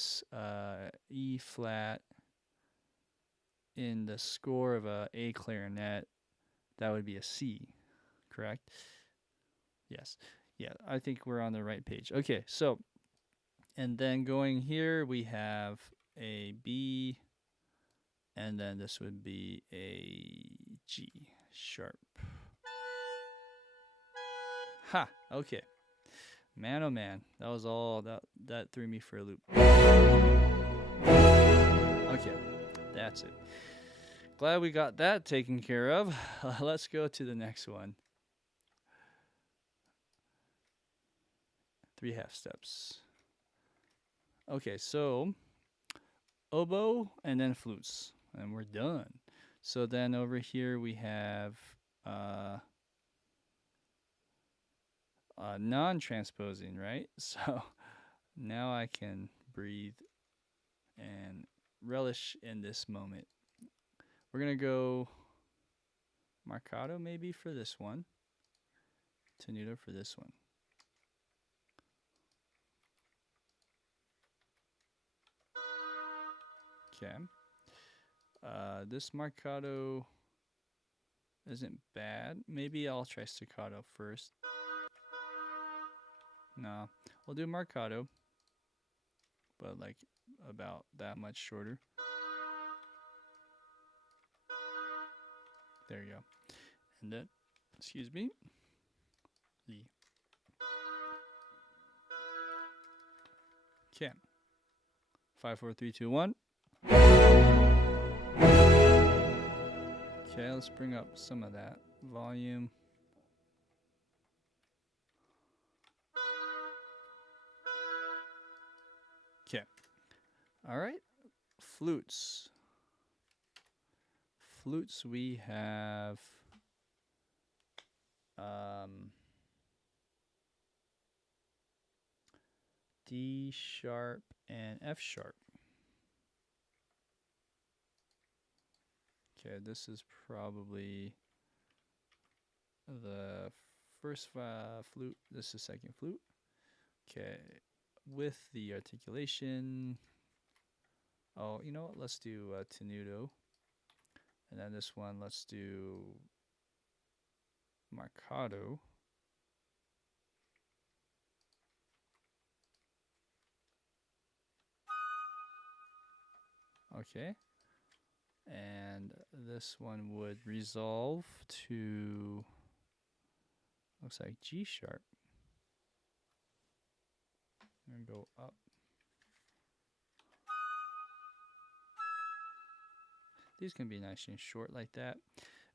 E flat in the score of a A clarinet, that would be a C, correct? Yes. Yeah, I think we're on the right page. Okay, so, and then going here, we have a B, and then this would be a G sharp. Ha, okay. Man, oh man, that was all, that threw me for a loop. Okay, that's it. Glad we got that taken care of. Let's go to the next one. 3 half steps. Okay, so oboe and then flutes, and we're done. So then over here we have non-transposing, right? So now I can breathe and relish in this moment. We're gonna go marcato maybe for this one, tenuto for this one. Okay. This marcato isn't bad. Maybe I'll try staccato first. No, we'll do marcato, but like about that much shorter. There you go. And then, excuse me, the. Okay. 5, 4, 3, 2, 1. Okay, let's bring up some of that volume. Okay. All right. Flutes. Flutes, we have D sharp and F sharp. Okay, this is probably the first flute. This is second flute. Okay, with the articulation. Oh, you know what? Let's do tenuto. And then this one, let's do marcato. Okay. And this one would resolve to, looks like G sharp. And go up. These can be nice and short like that.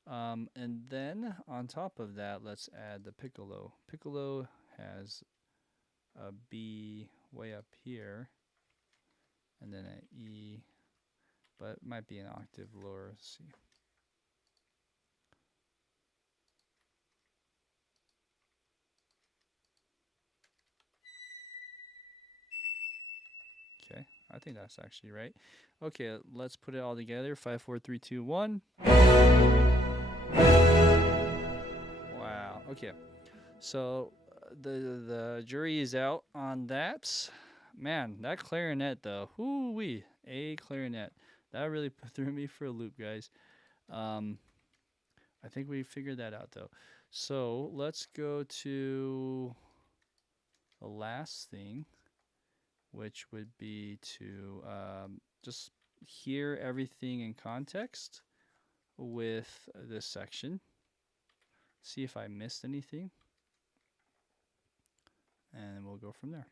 And then on top of that, let's add the piccolo. Piccolo has a B way up here, and then an E, but it might be an octave lower. Let's see. Okay, I think that's actually right. Okay, let's put it all together. 5, 4, 3, 2, 1. Wow. Okay, so the jury is out on that. Man, that clarinet though, whoo-wee, a clarinet. That really threw me for a loop, guys. I think we figured that out though. So let's go to the last thing, which would be to just hear everything in context with this section. See if I missed anything. And we'll go from there.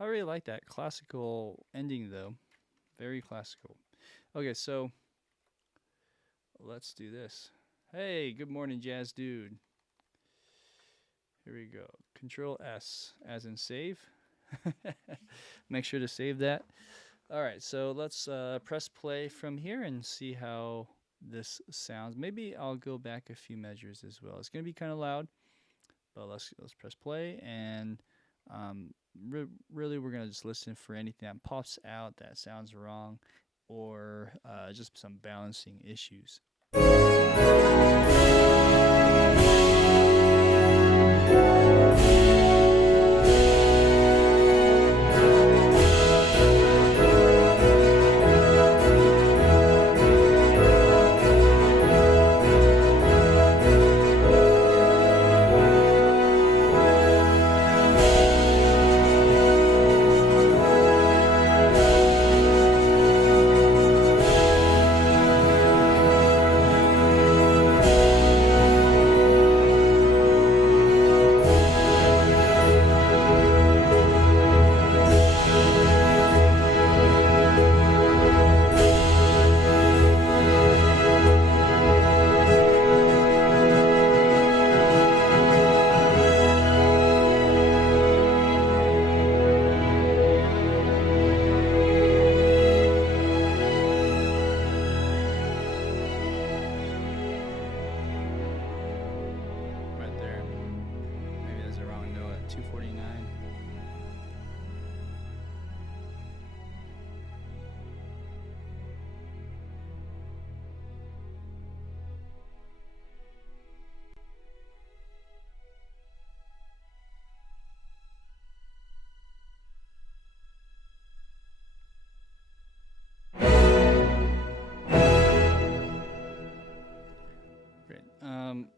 I really like that classical ending though. Very classical. Okay, so let's do this. Hey, good morning, jazz dude. Here we go. Control S as in save. Make sure to save that. All right, so let's press play from here and see how this sounds. Maybe I'll go back a few measures as well. It's going to be kind of loud, but let's press play, and really we're going to just listen for anything that pops out that sounds wrong, or just some balancing issues.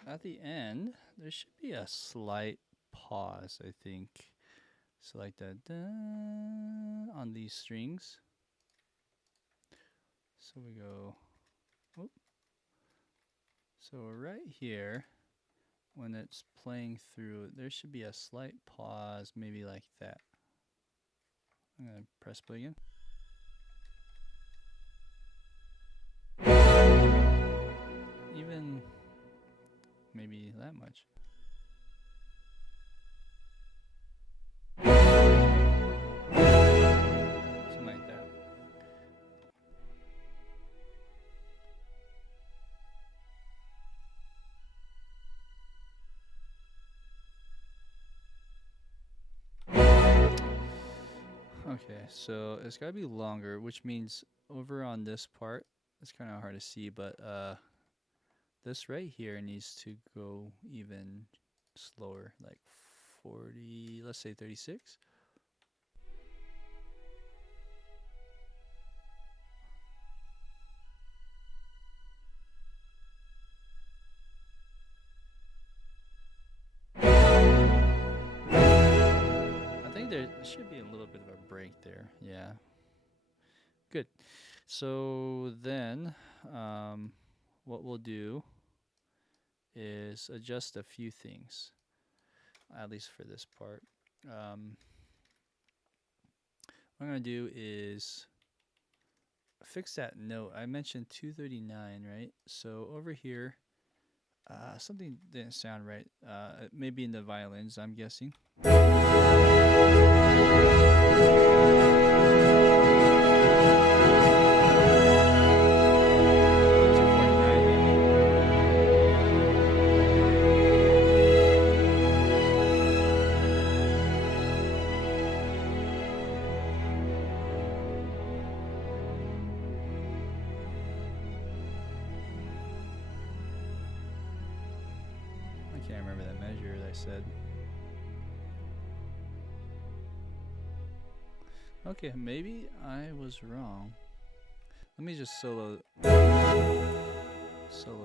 At the end, there should be a slight pause, I think. So like that on these strings. So we go, whoop. So right here, when it's playing through, there should be a slight pause, maybe like that. I'm gonna press play again. Even maybe that much. Something like that. Okay, so it's gotta be longer, which means over on this part, it's kind of hard to see, but this right here needs to go even slower, like 40, let's say 36. I think there should be a little bit of a break there. Yeah. Good. So then, what we'll do is adjust a few things, at least for this part. What I'm going to do is fix that note. I mentioned 239, right? So over here, something didn't sound right. Maybe in the violins, I'm guessing. I can't remember that measure that I said. Okay, maybe I was wrong. Let me just solo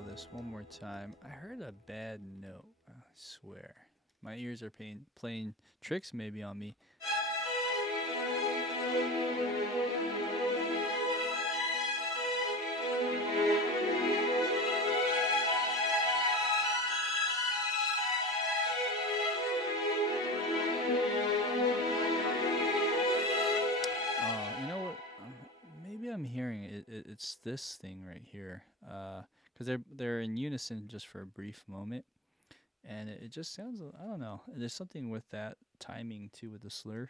this one more time. I heard a bad note. I swear. My ears are playing tricks maybe on me. You know what? Maybe I'm hearing it. It's this thing right here. Because they're in unison just for a brief moment, and it just sounds. I don't know. There's something with that timing too, with the slur.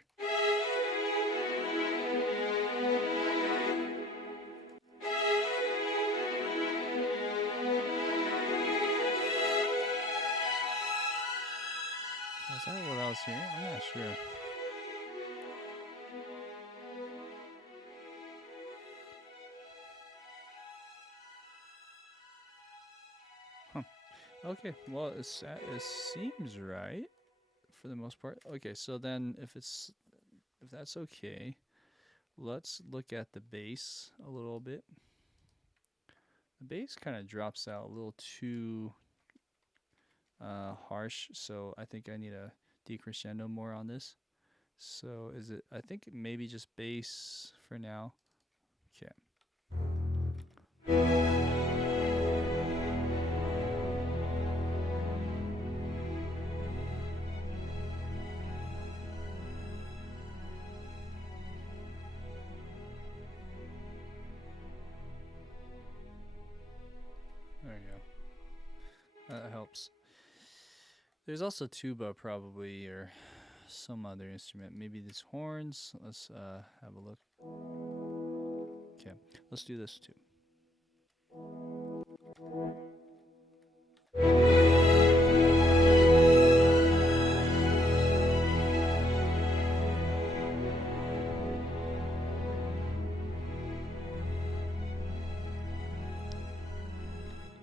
Was that what I was hearing? I'm not sure. Huh. Okay. Well, it seems right for the most part. Okay. So then, if that's okay, let's look at the bass a little bit. The bass kind of drops out a little too harsh, so I think I need a decrescendo more on this. So I think maybe just bass for now. Okay. There you go. That helps. There's also tuba probably, or some other instrument. Maybe these horns. Let's have a look. Okay, let's do this too.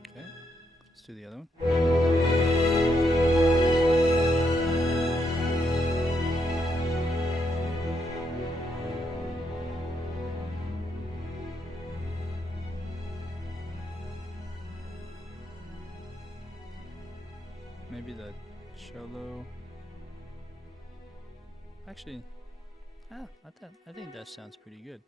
Okay, let's do the other one. Maybe the cello. Actually, I think that sounds pretty good.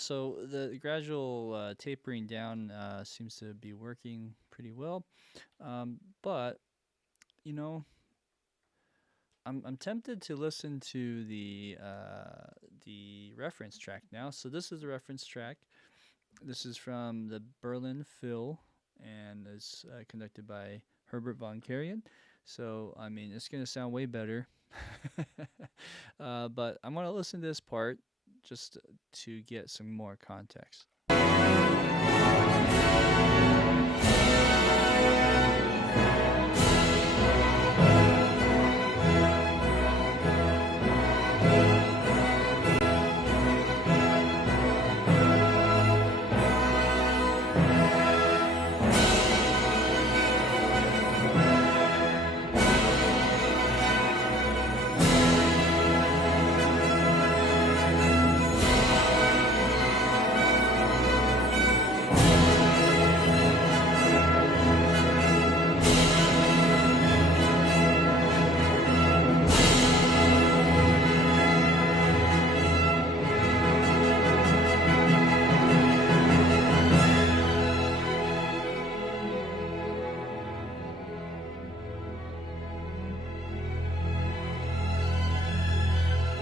So the gradual tapering down seems to be working pretty well. But you know, I'm tempted to listen to the reference track now. So this is the reference track. This is from the Berlin Phil, and it's conducted by Herbert von Karajan. So I mean, it's gonna sound way better. But I'm gonna listen to this part just to get some more context.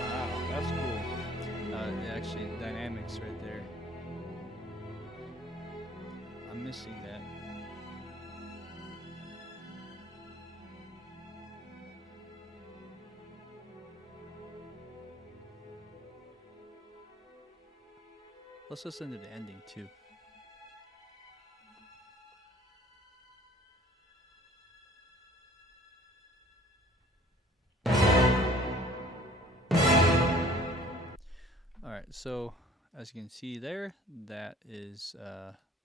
Wow, that's cool. Actually, dynamics right there. I'm missing that. Let's listen to the ending too. All right, so as you can see there, that is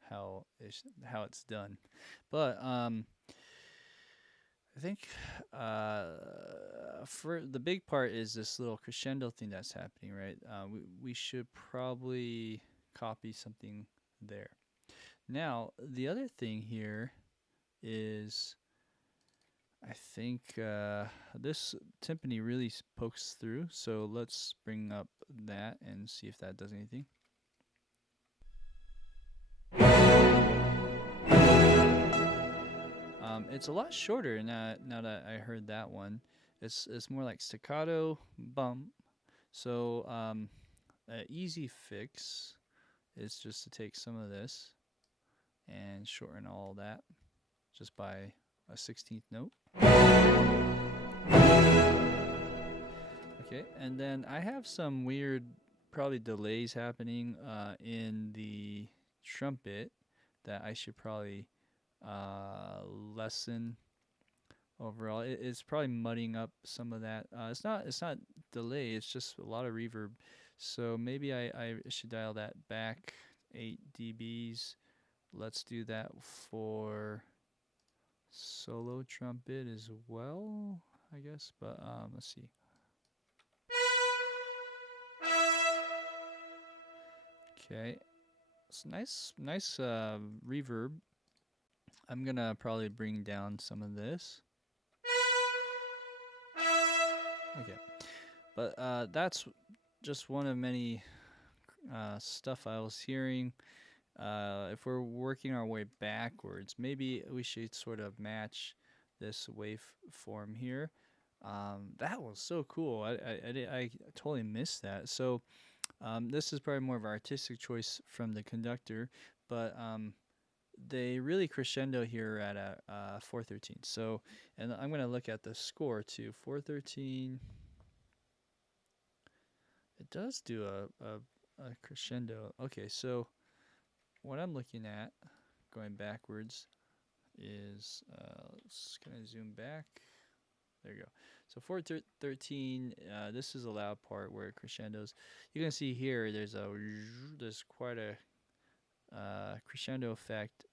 how it's done. But I think for the big part is this little crescendo thing that's happening, right? We should probably copy something there. Now the other thing here is I think this timpani really pokes through, so let's bring up that and see if that does anything. It's a lot shorter now that I heard that one. It's more like staccato bump. So an easy fix is just to take some of this and shorten all that just by a 16th note. Okay, and then I have some weird, probably delays happening in the trumpet that I should probably lessen overall. It's probably muddying up some of that. It's not delay. It's just a lot of reverb. So maybe I should dial that back 8 dBs. Let's do that for solo trumpet as well, I guess. But let's see. Okay, it's nice reverb. I'm gonna probably bring down some of this. Okay, but that's just one of many stuff I was hearing. If we're working our way backwards, maybe we should sort of match this waveform here. That was so cool. I totally missed that. So this is probably more of an artistic choice from the conductor, but they really crescendo here at a 413. So, and I'm going to look at the score too. 413. It does do a crescendo. Okay, so what I'm looking at, going backwards, is let's kind of zoom back. There you go. So 413. This is a loud part where it crescendos. You can see here there's quite a crescendo effect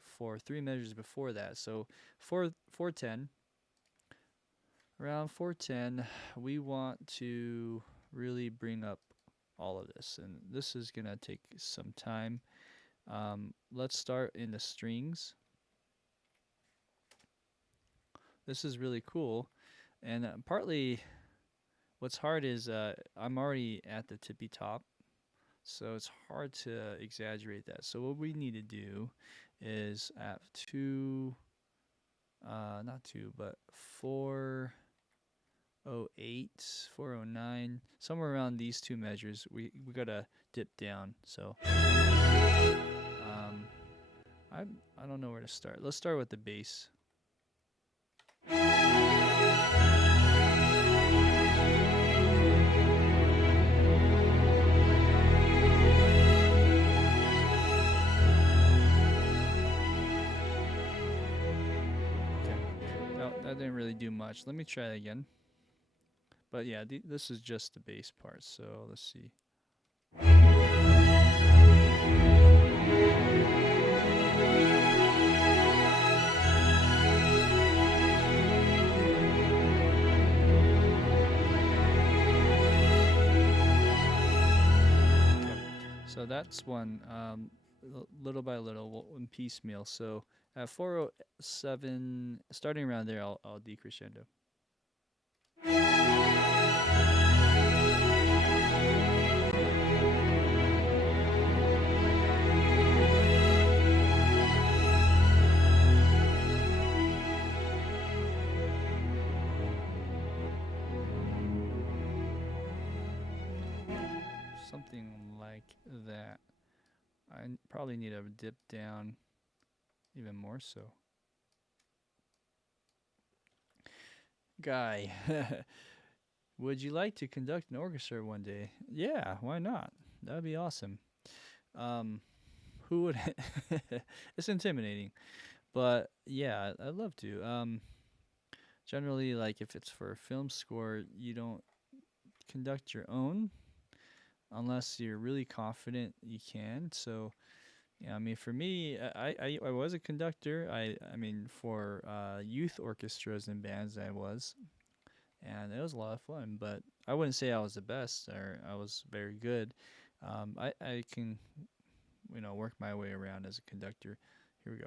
for 3 measures before that. So 410. Around 410, we want to really bring up all of this, and this is gonna take some time. Let's start in the strings. This is really cool, and partly What's hard is I'm already at the tippy top, so it's hard to exaggerate that. So what we need to do is at not two, but 408, 409, somewhere around these two measures, we gotta dip down. So I don't know where to start. Let's start with the bass. That didn't really do much. Let me try that again. But yeah, this is just the bass part. So let's see. Okay. So that's one. Little by little, in piecemeal. So at 407, starting around there, I'll decrescendo. Something like that. I probably need to dip down even more so. Guy, would you like to conduct an orchestra one day? Yeah, why not? That'd be awesome. Who would? It's intimidating, but yeah, I'd love to. Generally, like if it's for a film score, you don't conduct your own unless you're really confident you can. So, yeah, I mean, for me, I was a conductor. I mean, for youth orchestras and bands, I was, and it was a lot of fun. But I wouldn't say I was the best or I was very good. I can, work my way around as a conductor. Here we go.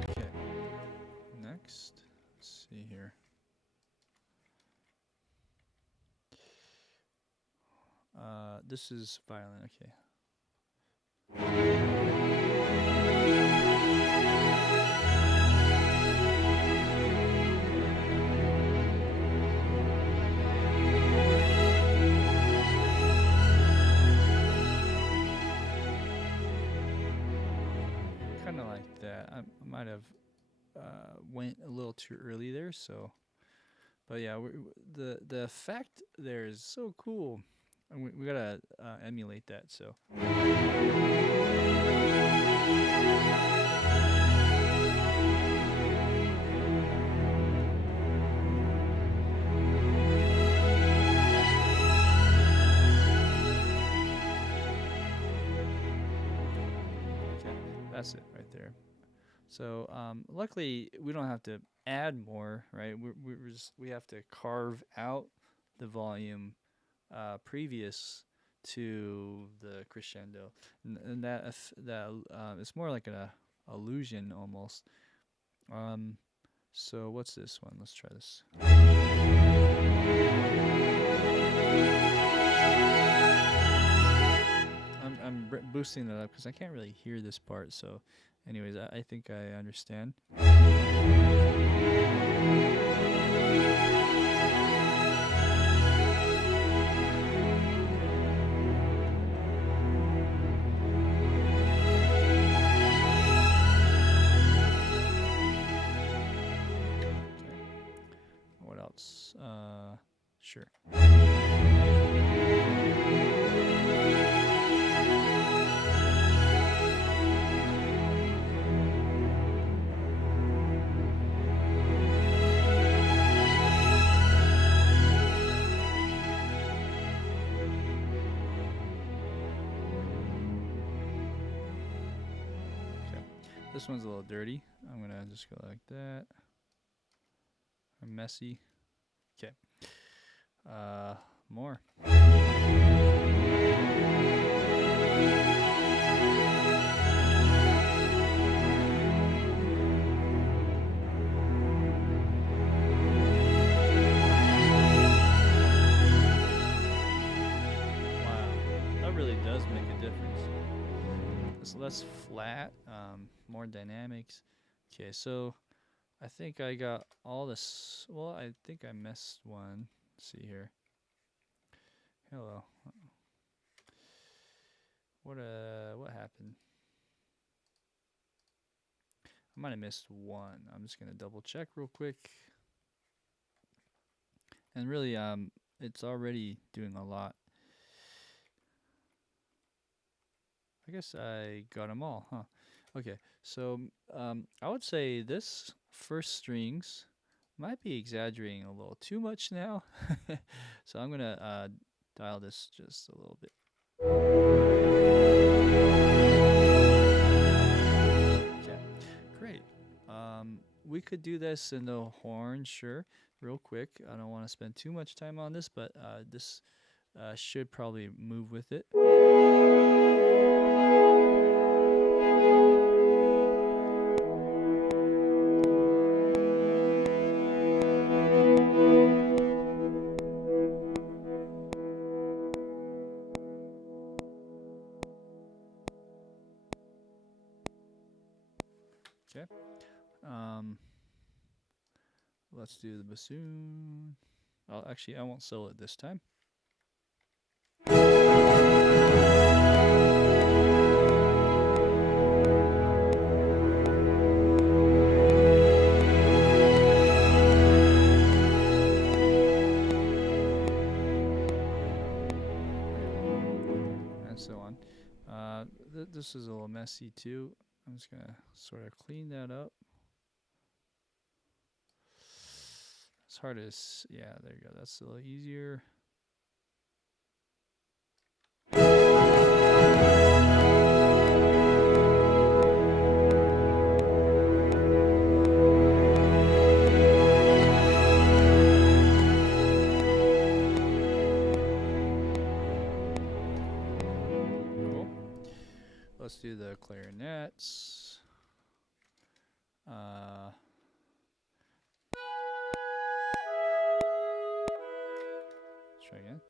Okay. Next, let's see here. This is violin. Okay. Kind of like that. I might have went a little too early there, so. But yeah, the effect there is so cool. And we gotta emulate that. So. Okay, that's it right there. So luckily we don't have to add more, right? We have to carve out the volume previous to the crescendo, and that it's more like an illusion almost. So what's this one? Let's try this. I'm boosting that up because I can't really hear this part. So, anyways, I think I understand. Sure. This one's a little dirty. I'm gonna just go like that. Or messy. Okay. more. Does make a difference. It's less flat, more dynamics. Okay, so I think I got all this. Well, I think I missed one. Let's see here. Hello. What happened? I might have missed one. I'm just gonna double check real quick. And really, it's already doing a lot. I guess I got them all, huh? Okay, so I would say this first strings might be exaggerating a little too much now. So I'm gonna dial this just a little bit. Okay, great. We could do this in the horn, sure, real quick. I don't want to spend too much time on this, but this should probably move with it. Okay. Let's do the bassoon. Oh, actually, I won't solo it this time. And so on. This is a little messy too. I'm just gonna sort of clean that up. It's hard as, yeah, there you go. That's a little easier. Cool. Let's do the clarinets. Try again.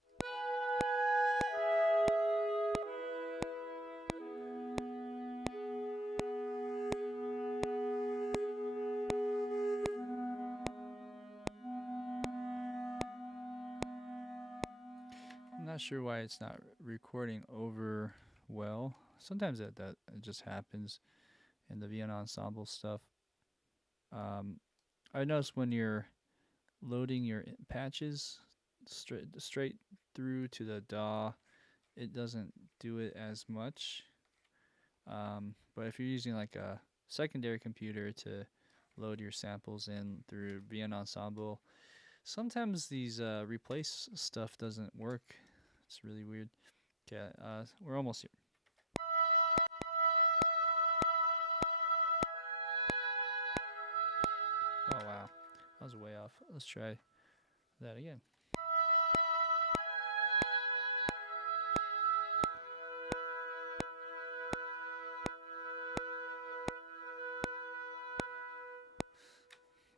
I'm not sure why it's not recording over well. Sometimes that it just happens in the Vienna ensemble stuff. I noticed when you're loading your patches straight through to the DAW, it doesn't do it as much. But if you're using like a secondary computer to load your samples in through Vienna ensemble, sometimes these replace stuff doesn't work. It's really weird. Okay, we're almost here. Oh wow, that was way off. Let's try that again.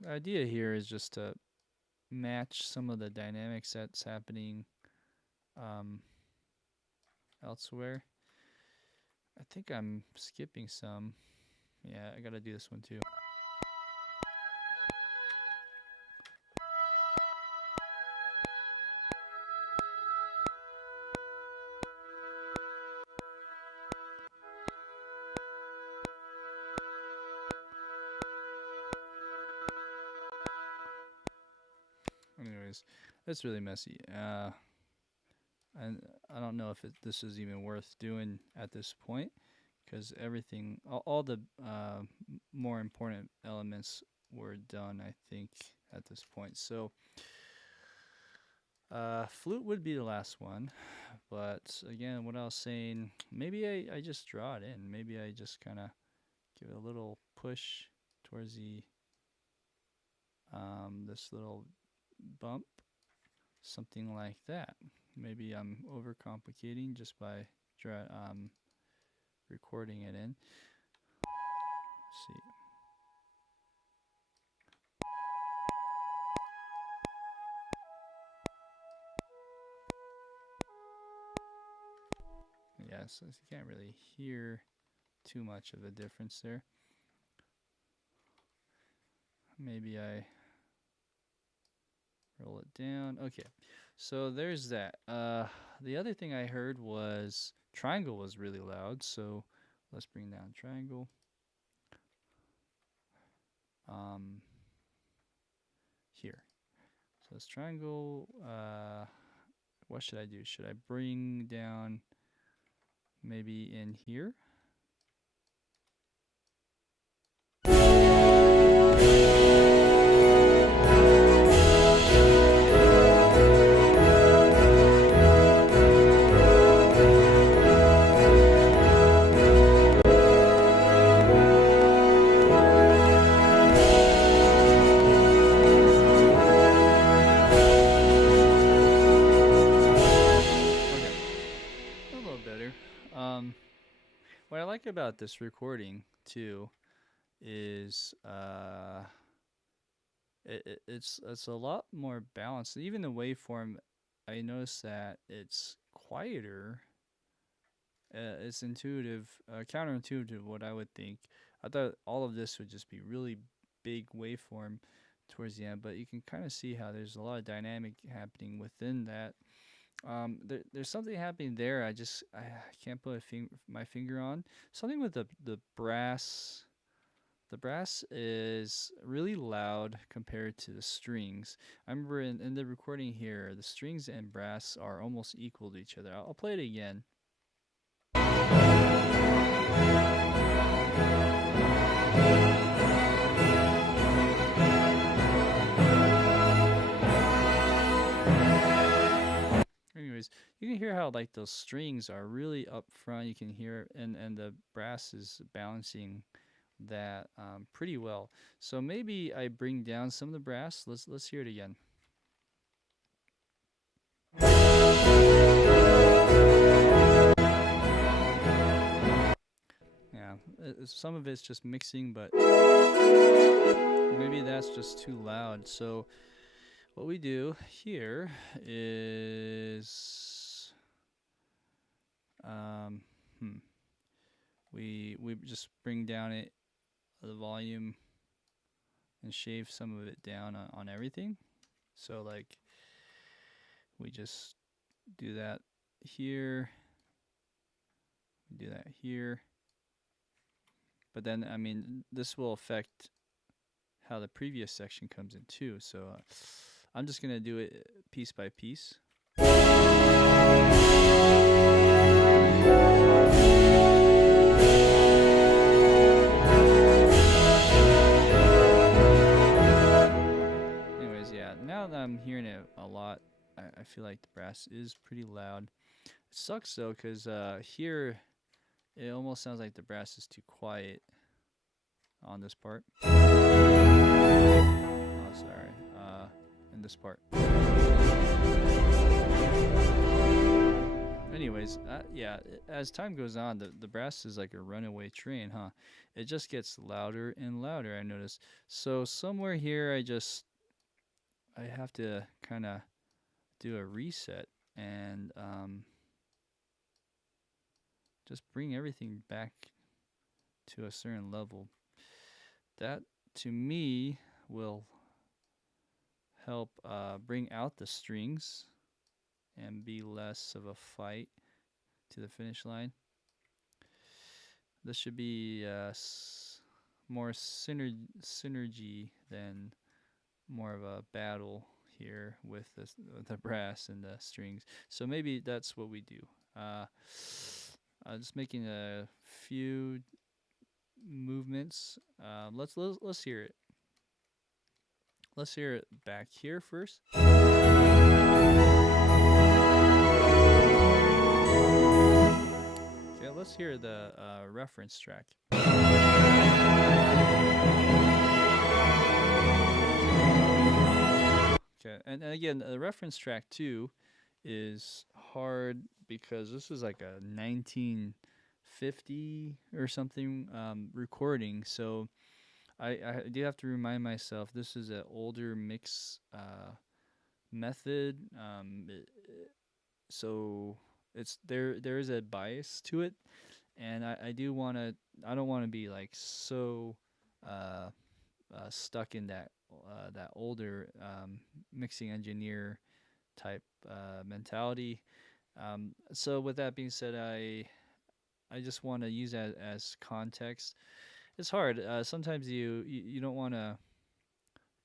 The idea here is just to match some of the dynamics that's happening elsewhere. I think I'm skipping some. Yeah, I gotta do this one too. Anyways, it's really messy. And I don't know if this is even worth doing at this point, because everything, all the more important elements were done, I think, at this point. So flute would be the last one, but again, what I was saying, maybe I just draw it in. Maybe I just kind of give it a little push towards the this little bump. something like that. Maybe I'm overcomplicating just by recording it in. Let's see. Yeah, so you can't really hear too much of a difference there. Maybe I roll it down. Okay, so there's that. The other thing I heard was triangle was really loud, so let's bring down triangle. Here. So this triangle, what should I do? Should I bring down maybe in here? What I like about this recording too is it's a lot more balanced. Even the waveform, I noticed that it's quieter. It's intuitive, counterintuitive to what I would think. I thought all of this would just be really big waveform towards the end, but you can kind of see how there's a lot of dynamic happening within that. There's something happening there. I can't put my finger on. Something with the brass. The brass is really loud compared to the strings. I remember in the recording here, the strings and brass are almost equal to each other. I'll play it again. Anyways, you can hear how like those strings are really up front. You can hear and the brass is balancing that pretty well. So maybe I bring down some of the brass. Let's hear it again. Yeah, some of it's just mixing, but maybe that's just too loud. So what we do here is we just bring down the volume and shave some of it down on everything. So like we just do that here, do that here. But then, I mean, this will affect how the previous section comes in too. So I'm just going to do it piece by piece. Anyways, yeah, now that I'm hearing it a lot, I feel like the brass is pretty loud. It sucks though, because here it almost sounds like the brass is too quiet on this part. Oh, sorry. In this part. Anyways, yeah, as time goes on, the brass is like a runaway train, huh? It just gets louder and louder, I notice. So somewhere here, I have to kind of do a reset and just bring everything back to a certain level. That, to me, will help bring out the strings and be less of a fight to the finish line. This should be more synergy than more of a battle here with the brass and the strings. So maybe that's what we do. Just making a few movements. Let's hear it. Let's hear it back here first. Okay, let's hear the reference track. Okay, and again, the reference track too is hard because this is like a 1950 or something recording. So I do have to remind myself this is an older mix method. So it's there is a bias to it, and I do want to I don't want to be like so uh, stuck in that older mixing engineer type mentality. So with that being said, I just want to use that as context. It's hard. Sometimes you don't want to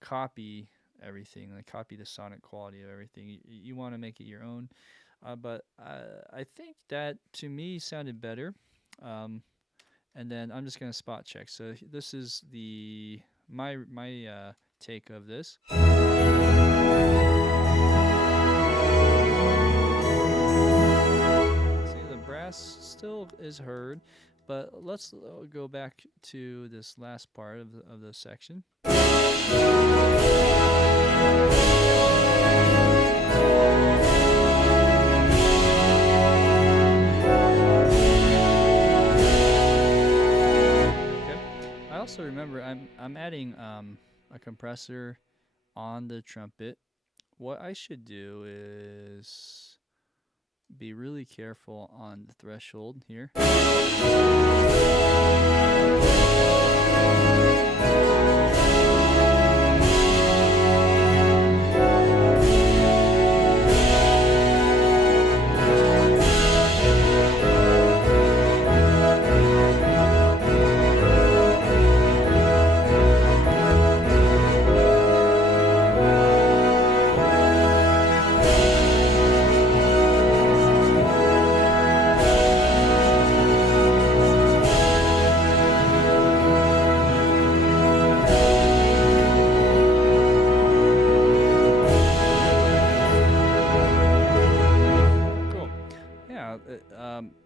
copy everything, like copy the sonic quality of everything. You want to make it your own. But I think that to me sounded better. Um, and then I'm just gonna spot check. So this is my take of this. See, the brass still is heard, but let's go back to this last part of the section. I also remember I'm adding a compressor on the trumpet. What I should do is be really careful on the threshold here.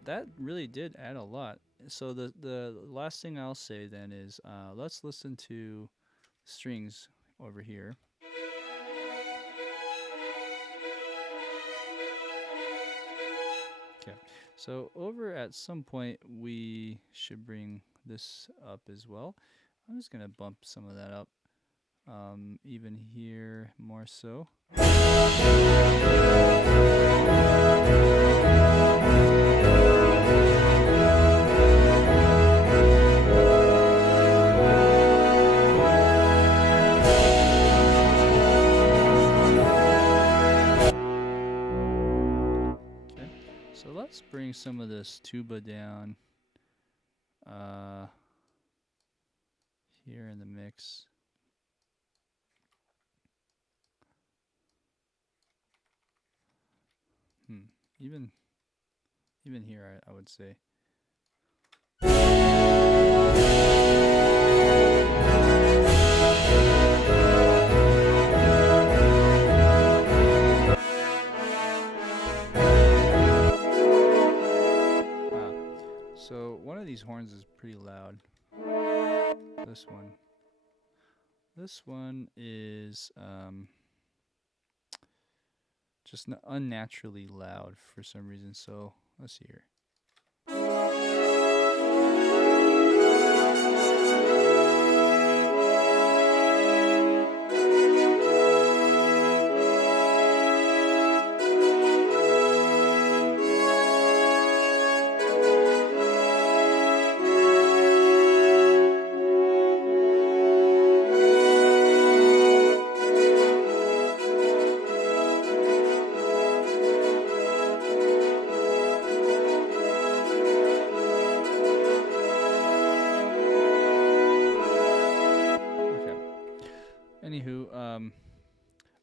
That really did add a lot. So the last thing I'll say then is let's listen to strings over here. Okay, so over at some point we should bring this up as well. I'm just gonna bump some of that up, even here more so. So let's bring some of this tuba down here in the mix. Even here, I would say. So one of these horns is pretty loud. This one. This one is just unnaturally loud for some reason. So let's see here.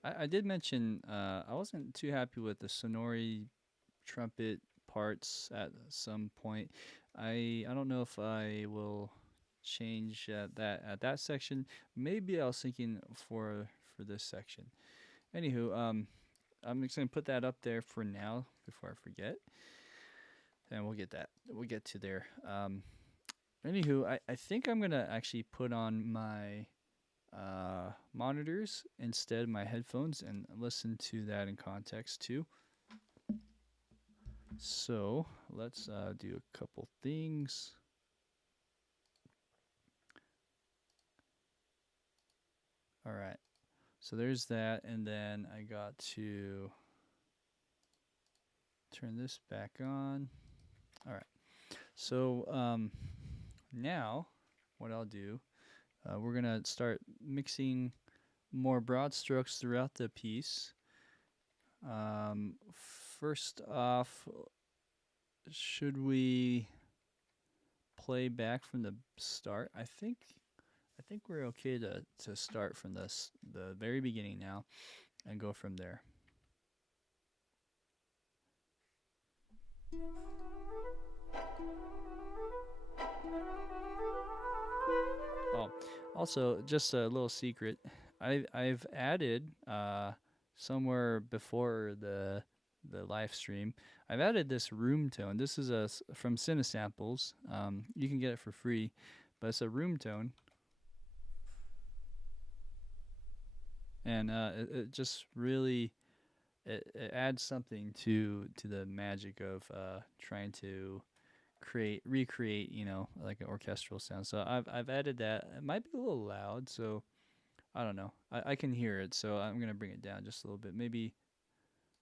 I did mention I wasn't too happy with the sonori trumpet parts at some point. I don't know if I will change that section. Maybe I was thinking for this section. Anywho, I'm just gonna put that up there for now before I forget, and we'll get to there. Anywho, I think I'm gonna actually put on my monitors instead of my headphones and listen to that in context too. So let's do a couple things. All right. So there's that, and then I got to turn this back on. All right. So now what I'll do, we're gonna start mixing more broad strokes throughout the piece. First off, should we play back from the start? I think we're okay to start from the very beginning now and go from there. Oh, also just a little secret. I've added somewhere before the live stream. I've added this room tone. This is from Cinesamples. You can get it for free, but it's a room tone, and it just really it adds something to the magic of trying to recreate, like an orchestral sound. So I've added that. It might be a little loud, so I don't know. I can hear it, so I'm gonna bring it down just a little bit, maybe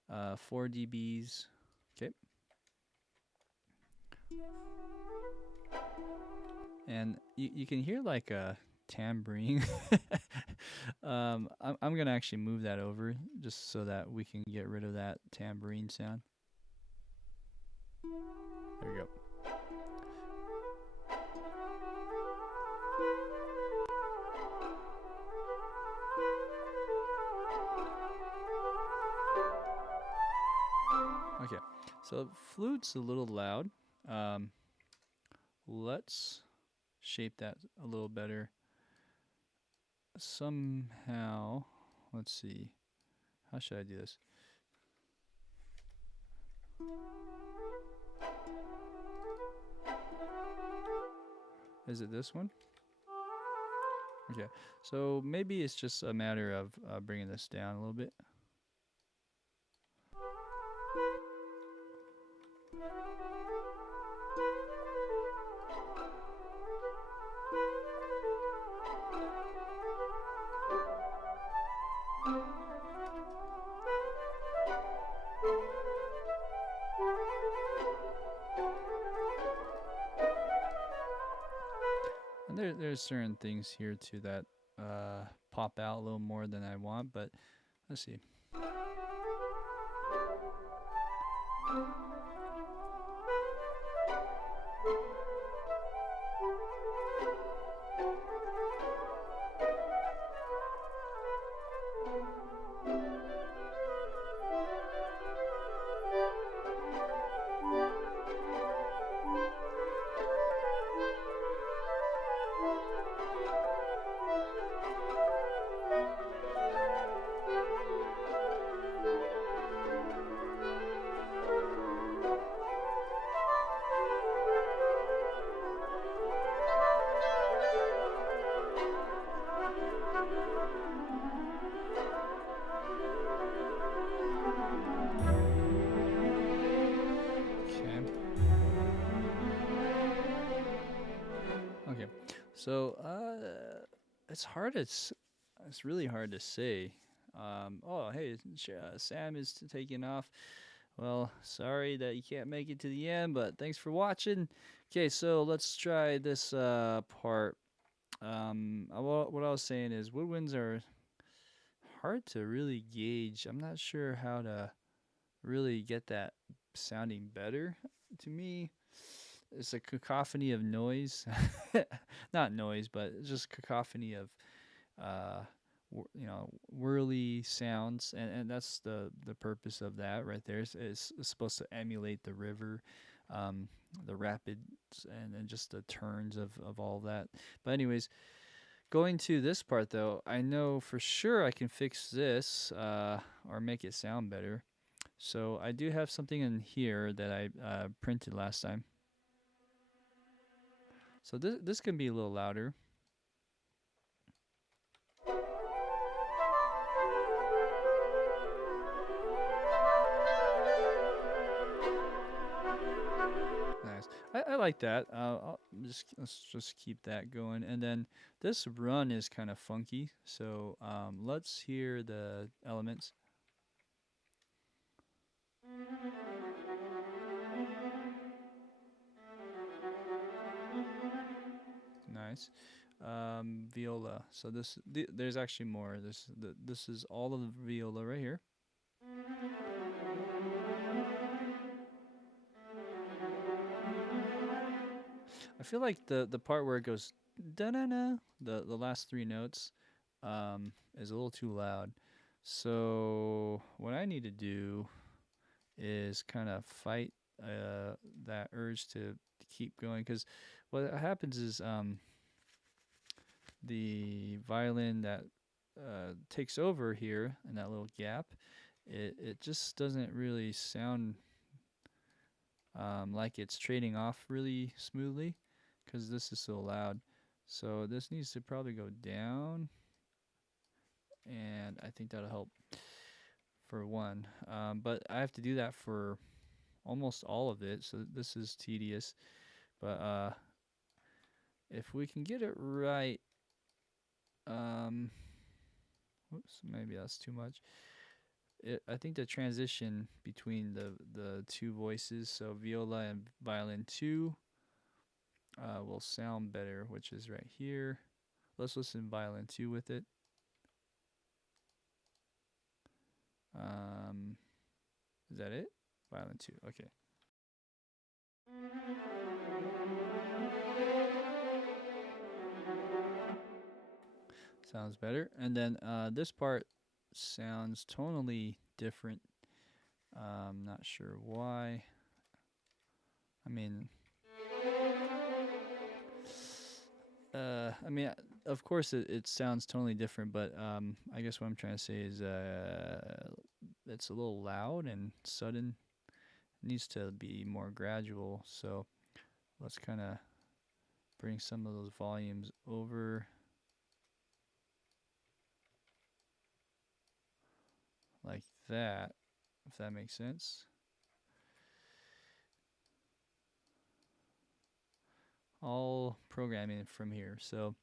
4 dBs. Okay. And you can hear like a tambourine. I'm gonna actually move that over just so that we can get rid of that tambourine sound. There we go. Okay, so flute's a little loud. Let's shape that a little better. Somehow, let's see. How should I do this? Is it this one? Okay, so maybe it's just a matter of bringing this down a little bit. And there's certain things here too that pop out a little more than I want, but let's see. Okay, so it's hard. It's really hard to say. Oh, hey, Sam is taking off. Well, sorry that you can't make it to the end, but thanks for watching. Okay, so let's try this part. What I was saying is woodwinds are hard to really gauge. I'm not sure how to really get that sounding better. To me, it's a cacophony of noise. Not noise, but just cacophony of whirly sounds, and that's the purpose of that right there. It's supposed to emulate the river, the rapids, and just the turns of all that. But anyways, going to this part though, I know for sure I can fix this or make it sound better. So I do have something in here that I printed last time. So this can be a little louder. I like that. Let's just keep that going, and then this run is kind of funky. So let's hear the elements. Nice. Viola. So there's actually more. This is all of the viola right here. I feel like the part where it goes da na na, the last three notes, is a little too loud. So what I need to do is kind of fight that urge to keep going, because what happens is the violin that takes over here in that little gap, it just doesn't really sound like it's trading off really smoothly because this is so loud. So this needs to probably go down, and I think that'll help for one. But I have to do that for almost all of it, so this is tedious. But if we can get it right, um, whoops, maybe that's too much. I think the transition between the two voices, so viola and violin two, will sound better, which is right here. Let's listen violin two with it. Um, is that it? Violin two. Okay. Sounds better. And then this part sounds tonally different. Not sure why. I mean, I mean, of course it sounds totally different, but I guess what I'm trying to say is it's a little loud and sudden. It needs to be more gradual. So let's kind of bring some of those volumes over like that, if that makes sense. All programming from here. So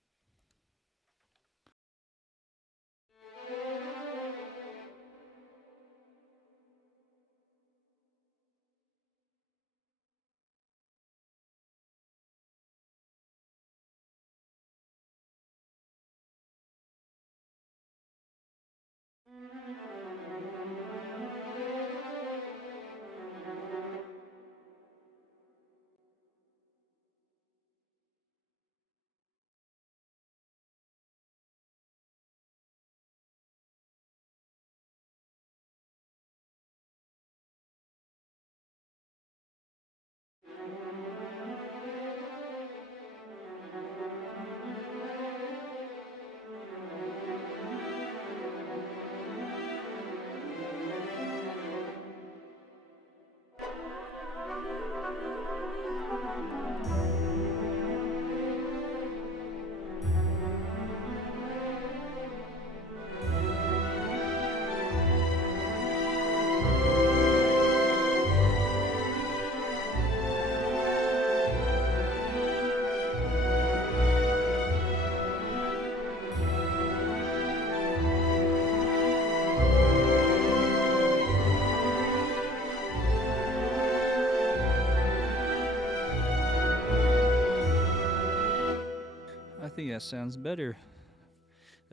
I think that sounds better.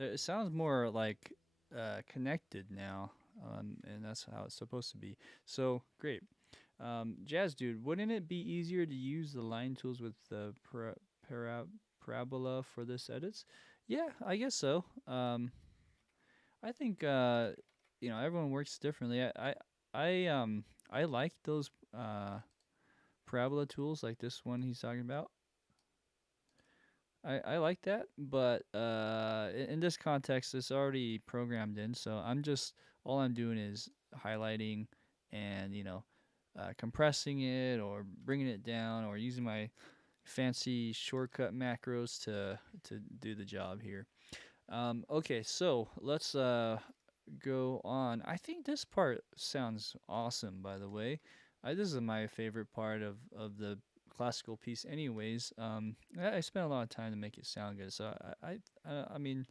It sounds more like connected now, and that's how it's supposed to be. So great. Jazz dude, wouldn't it be easier to use the line tools with the parabola for this edits? Yeah, I guess so. I think everyone works differently. I like those parabola tools like this one he's talking about. I like that, but in this context, it's already programmed in. So all I'm doing is highlighting and compressing it or bringing it down or using my fancy shortcut macros to do the job here. Okay, so let's go on. I think this part sounds awesome. By the way, this is my favorite part of the classical piece, anyways. I spent a lot of time to make it sound good. So I mean,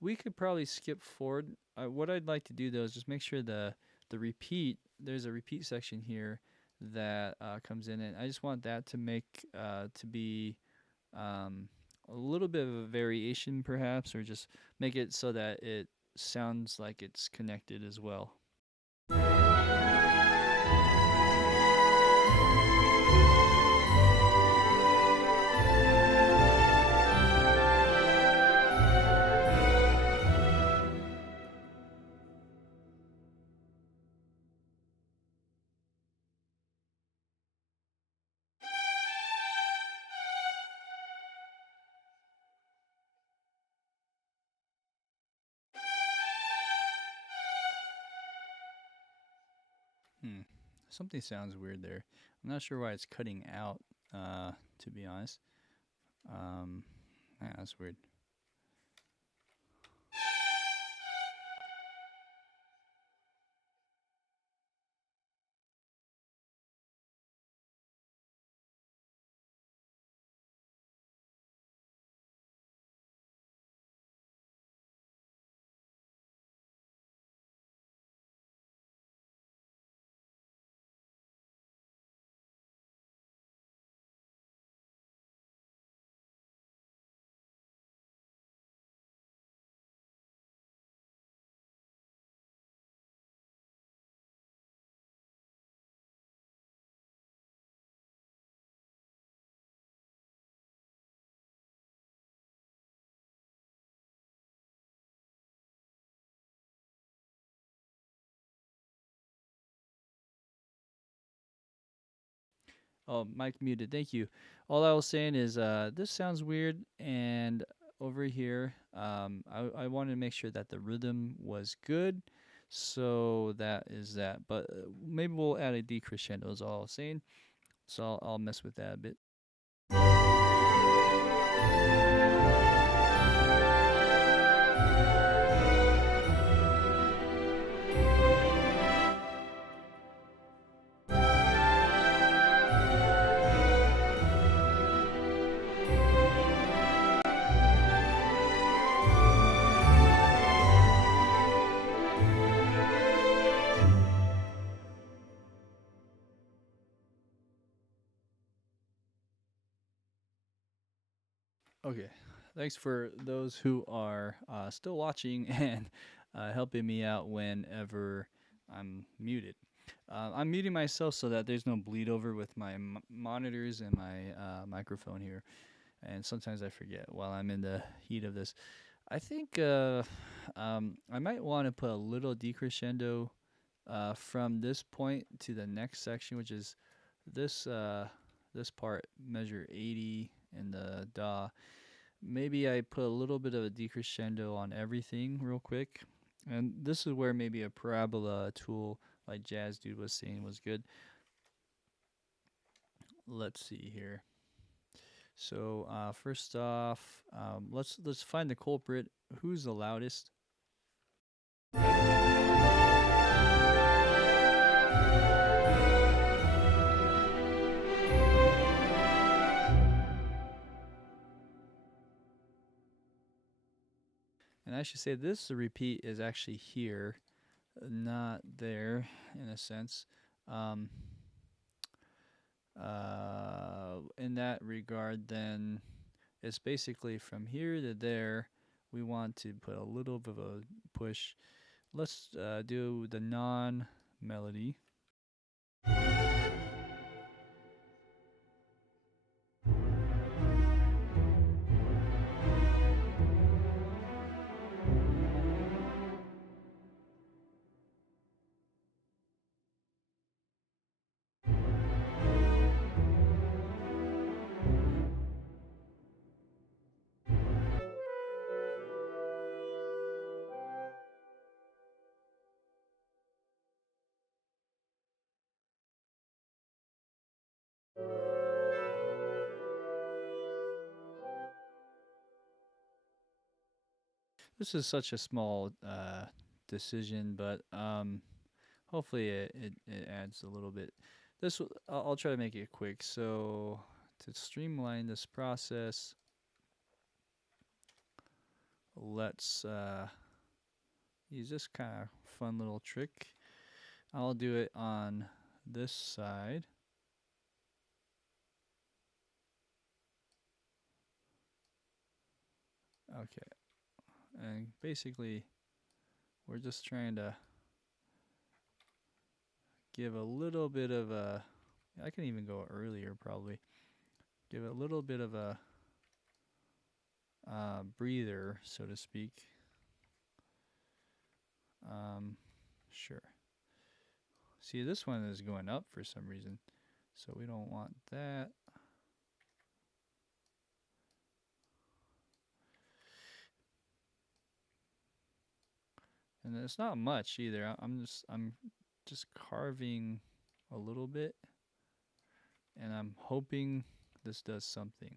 we could probably skip forward. What I'd like to do though is just make sure the repeat. There's a repeat section here that comes in, and I just want that to make to be um, a little bit of a variation, perhaps, or just make it so that it sounds like it's connected as well. Hmm. Something sounds weird there. I'm not sure why it's cutting out. To be honest. Yeah, that's weird. Oh, mic muted. Thank you. All I was saying is, this sounds weird, and over here, I wanted to make sure that the rhythm was good. So that is that. But maybe we'll add a decrescendo. Is all I was saying. So I'll mess with that a bit. Okay. Thanks for those who are still watching and helping me out whenever I'm muted. I'm muting myself so that there's no bleed over with my monitors and my microphone here. And sometimes I forget while I'm in the heat of this. I think I might want to put a little decrescendo from this point to the next section, which is this this part, measure 80 in the da. Maybe I put a little bit of a decrescendo on everything real quick. And this is where maybe a parabola tool like Jazz Dude was saying was good. Let's see here. So first off, let's find the culprit. Who's the loudest? And I should say this repeat is actually here, not there in a sense. Um, in that regard, then it's basically from here to there. We want to put a little bit of a push. Let's do the non melody. This is such a small decision, but hopefully it adds a little bit. I'll try to make it quick. So to streamline this process, let's use this kind of fun little trick. I'll do it on this side. Okay, and basically we're just trying to give a little bit of a, I can even go earlier probably, give it a little bit of a breather, so to speak. Sure. See, this one is going up for some reason, so we don't want that. And it's not much either. I'm just carving a little bit, and I'm hoping this does something.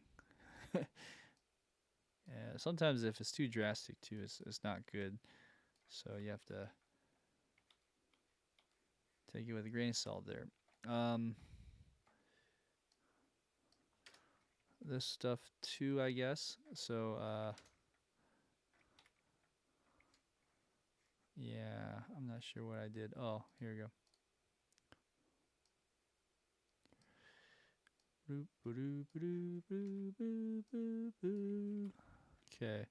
Sometimes if it's too drastic too, it's not good. So you have to take it with a grain of salt there. This stuff too, I guess. So yeah, I'm not sure what I did. Oh, here we go. Okay.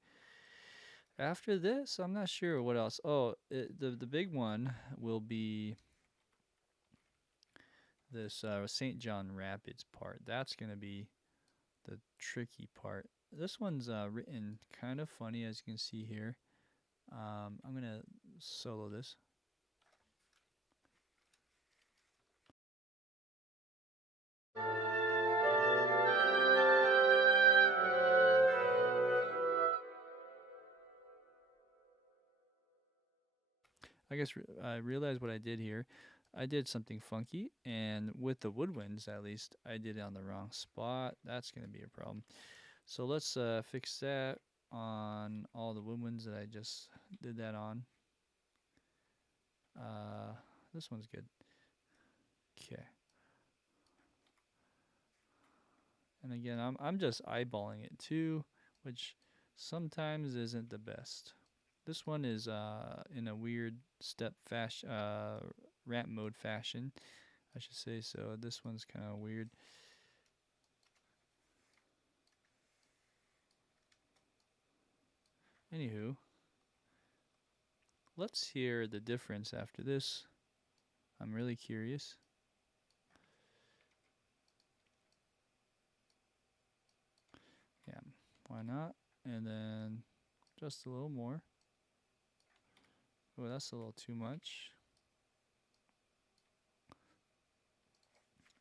After this, I'm not sure what else. Oh, the big one will be this St. John Rapids part. That's going to be the tricky part. This one's written kind of funny, as you can see here. I'm going to solo this. I guess I realized what I did here. I did something funky, and with the woodwinds, at least, I did it on the wrong spot. That's going to be a problem. So let's fix that on all the woodwinds that I just did that on. This one's good. Okay. And again, I'm just eyeballing it too, which sometimes isn't the best. This one is in a weird step fashion, ramp mode fashion, I should say. So this one's kind of weird. Anywho, let's hear the difference after this. I'm really curious. Yeah, why not? And then just a little more. Oh, that's a little too much.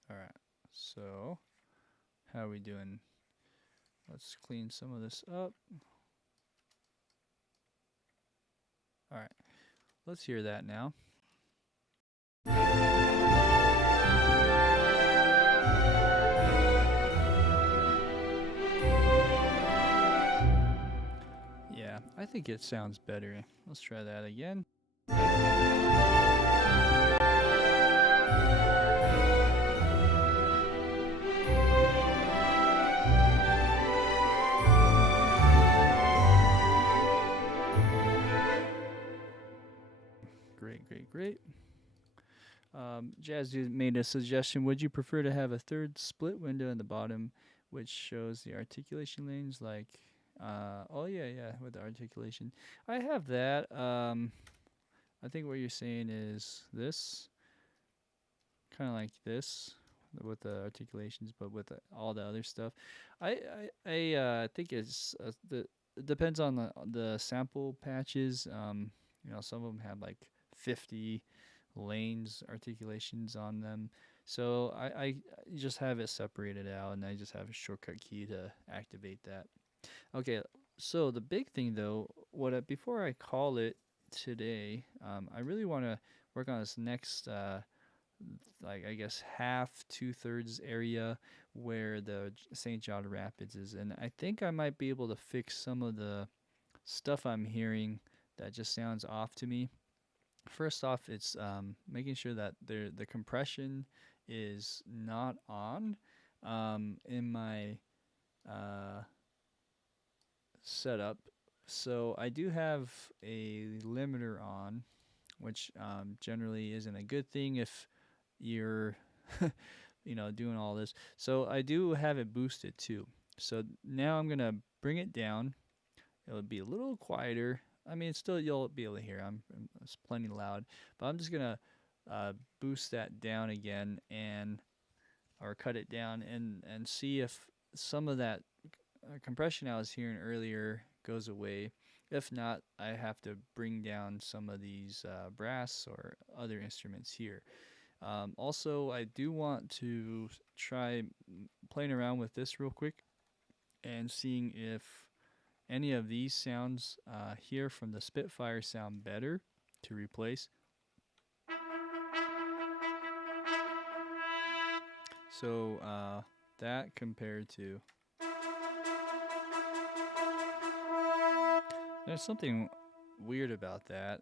All right, so how are we doing? Let's clean some of this up. All right, let's hear that now. Yeah, I think it sounds better. Let's try that again. Great. Jazz Dude made a suggestion. Would you prefer to have a third split window in the bottom, which shows the articulation lanes? Like, oh yeah, with the articulation. I have that. I think what you're saying is this, kind of like this, with the articulations, but with all the other stuff. I think it's it depends on the sample patches. Some of them have like 50 lanes articulations on them, so I just have it separated out, and I just have a shortcut key to activate that. Okay, so the big thing though, before I call it today, I really want to work on this next like I guess half 2/3 area where the St. John Rapids is, and I think I might be able to fix some of the stuff I'm hearing that just sounds off to me. First off, it's making sure that the compression is not on. in my uh, setup. So I do have a limiter on, which generally isn't a good thing if you're doing all this. So I do have it boosted too. So now I'm gonna bring it down. It'll be a little quieter. I mean, still you'll be able to hear. It's plenty loud, but I'm just gonna boost that down again or cut it down and see if some of that compression I was hearing earlier goes away. If not, I have to bring down some of these brass or other instruments here. Also, I do want to try playing around with this real quick and seeing if any of these sounds here from the Spitfire sound better to replace. So that compared to, there's something weird about that.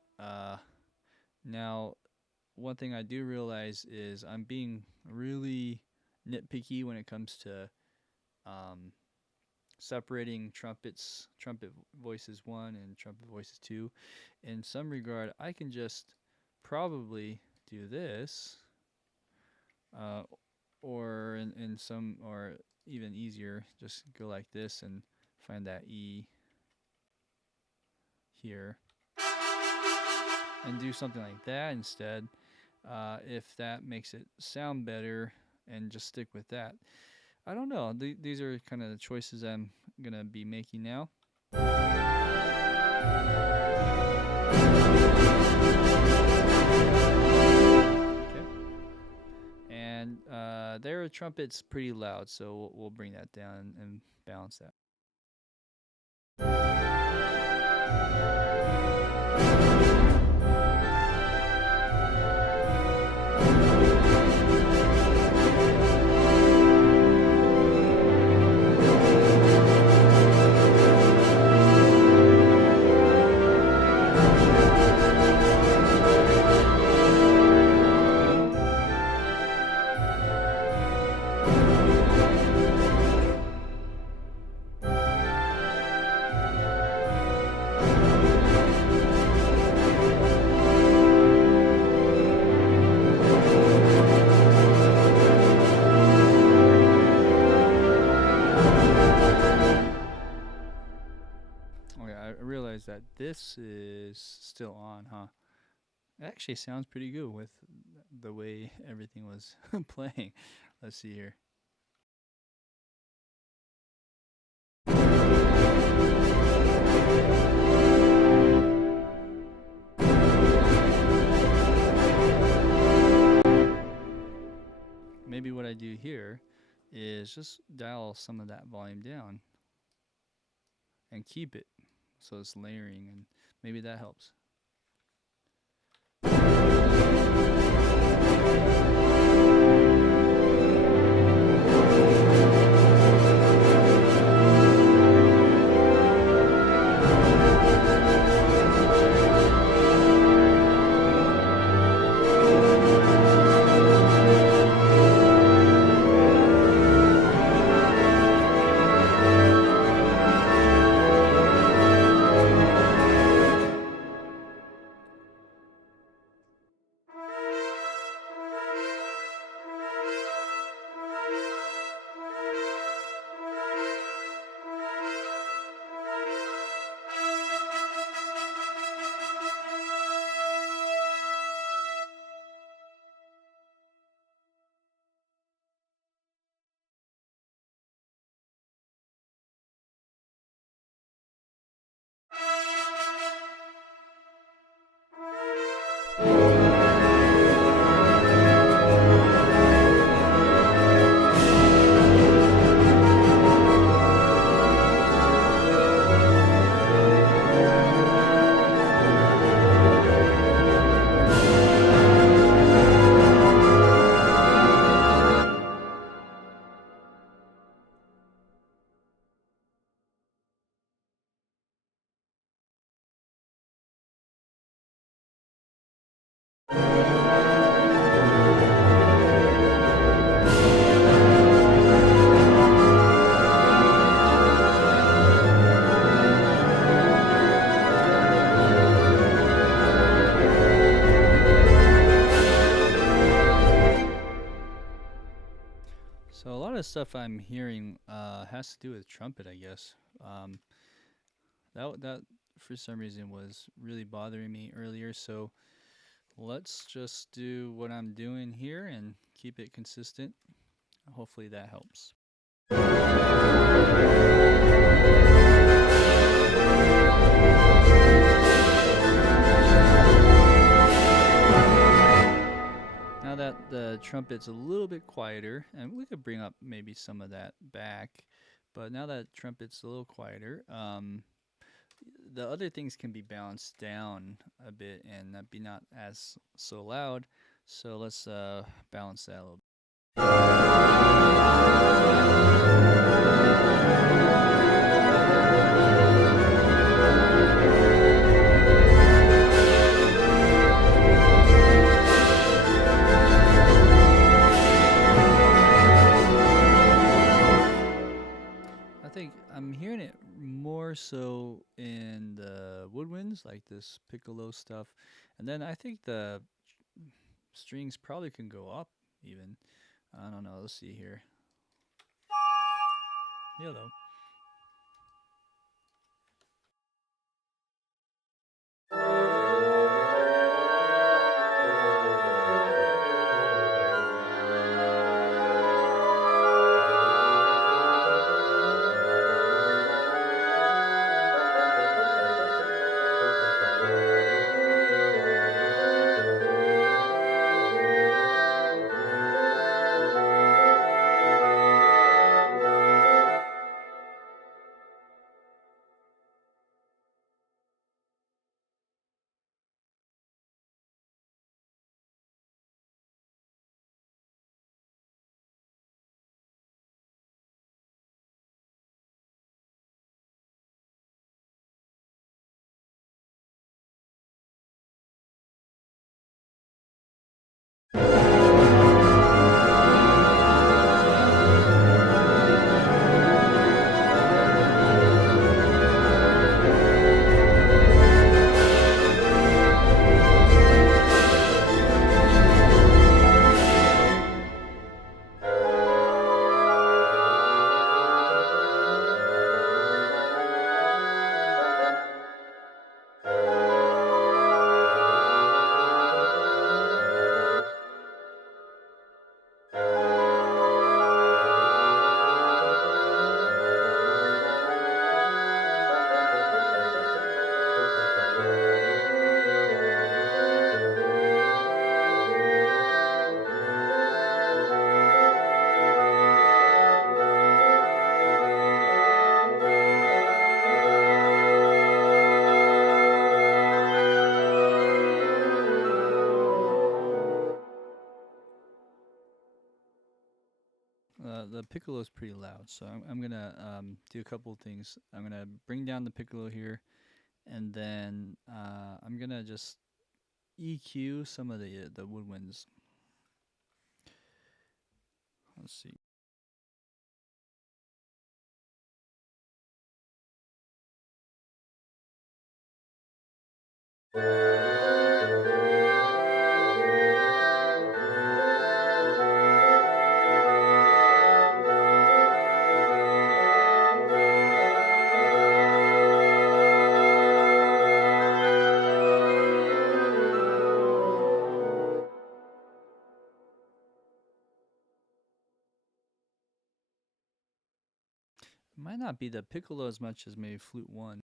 Now, one thing I do realize is I'm being really nitpicky when it comes to separating trumpet voices 1 and trumpet voices 2. In some regard, I can just probably do this, or in some, or even easier, just go like this and find that E here and do something like that instead, if that makes it sound better, and just stick with that. I don't know. These are kind of the choices I'm gonna be making now. Okay. And their trumpet's pretty loud, so we'll bring that down and balance that. That this is still on, huh? It actually sounds pretty good with the way everything was playing. Let's see here. Maybe what I do here is just dial some of that volume down and keep it so it's layering, and maybe that helps. So a lot of stuff I'm hearing has to do with trumpet, I guess. Um, that for some reason was really bothering me earlier. So let's just do what I'm doing here and keep it consistent. Hopefully that helps. Now that the trumpet's a little bit quieter, and we could bring up maybe some of that back, but now that trumpet's a little quieter, the other things can be balanced down a bit and be not as so loud. So let's balance that a little bit. I think I'm hearing it more so in the woodwinds, like this piccolo stuff, and then I think the strings probably can go up even. I don't know. Let's see here. Hello. The piccolo is pretty loud, so I'm gonna do a couple of things. I'm gonna bring down the piccolo here, and then I'm gonna just EQ some of the woodwinds. Let's see. It might not be the piccolo as much as maybe flute one.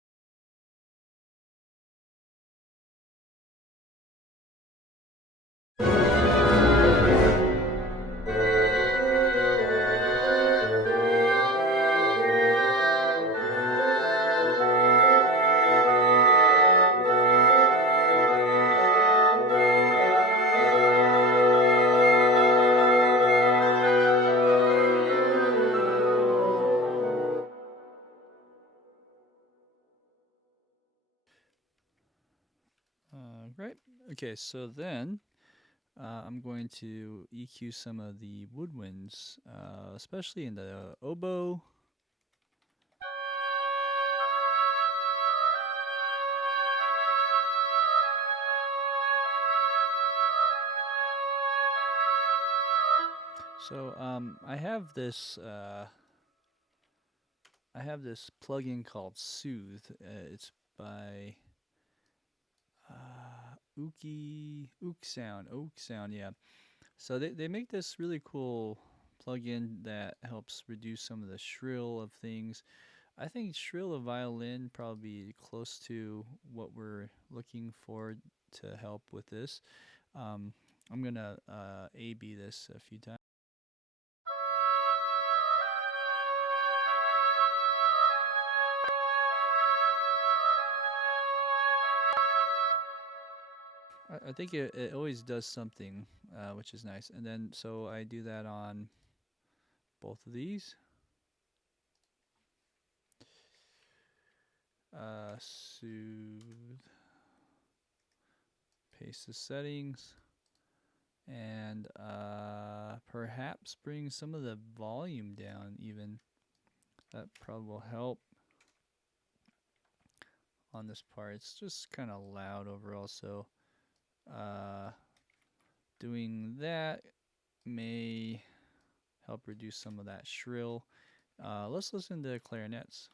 Right. Okay, so then I'm going to EQ some of the woodwinds, especially in the oboe. So I have this plugin called Soothe. It's by Oak Sound, yeah. So they make this really cool plugin that helps reduce some of the shrill of things. I think shrill of violin probably close to what we're looking for to help with this. Um, I'm gonna A/B this a few times. I think it always does something, which is nice. And then so I do that on both of these. Soothe. Paste the settings. And perhaps bring some of the volume down even. That probably will help on this part. It's just kind of loud overall, so doing that may help reduce some of that shrill. Let's listen to clarinets.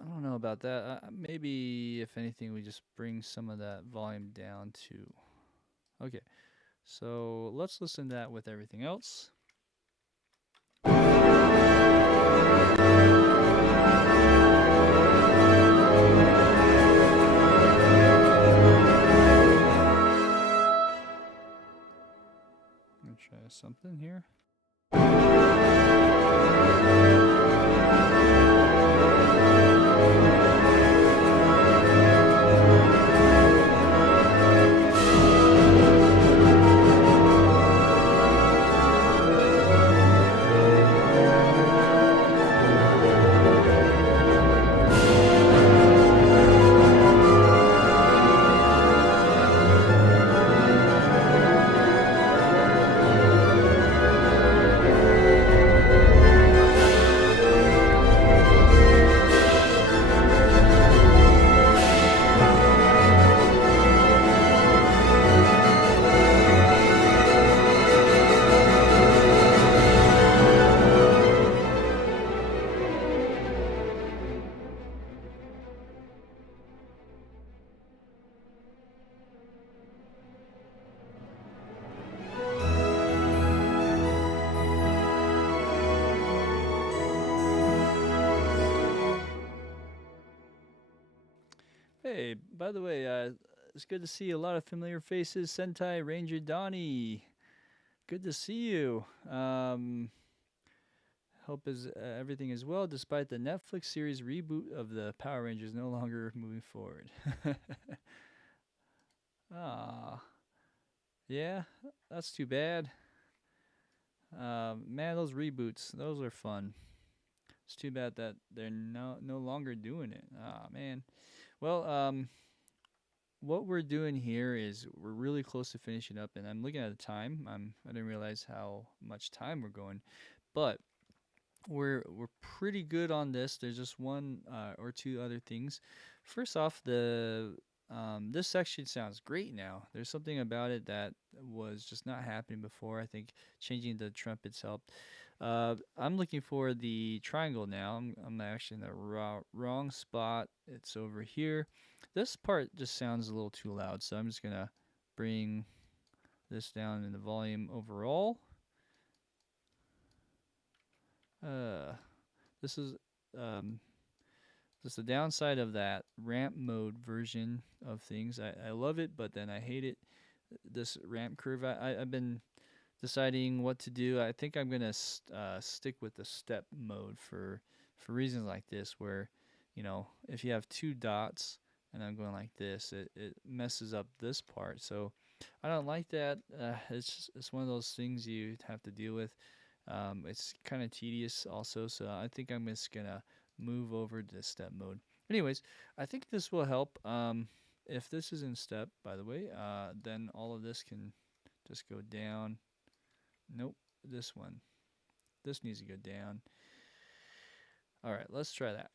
I don't know about that. Maybe if anything, we just bring some of that volume down to. Okay, so let's listen to that with everything else. Let me try something here. Hey, by the way, it's good to see a lot of familiar faces. Sentai Ranger Donnie, good to see you. Hope everything is well, despite the Netflix series reboot of the Power Rangers no longer moving forward. Ah, yeah, that's too bad. Man, those reboots, those are fun. It's too bad that they're no longer doing it. Ah, man. Well, what we're doing here is we're really close to finishing up, and I'm looking at the time. I didn't realize how much time we're going, but we're pretty good on this. There's just one or two other things. First off, the this section sounds great now. There's something about it that was just not happening before. I think changing the trumpets helped. I'm looking for the triangle now. I'm actually in the wrong spot. It's over here. This part just sounds a little too loud, so I'm just gonna bring this down in the volume overall. This is um, just the downside of that ramp mode version of things. I love it, but then I hate it. This ramp curve. I've been deciding what to do. I think I'm gonna stick with the step mode for reasons like this, where if you have two dots, and I'm going like this, it messes up this part. So I don't like that. It's one of those things you have to deal with. It's kind of tedious also, so I think I'm just gonna move over to step mode. Anyways, I think this will help. If this is in step, by the way, then all of this can just go down. Nope, this one. This needs to go down. All right, let's try that.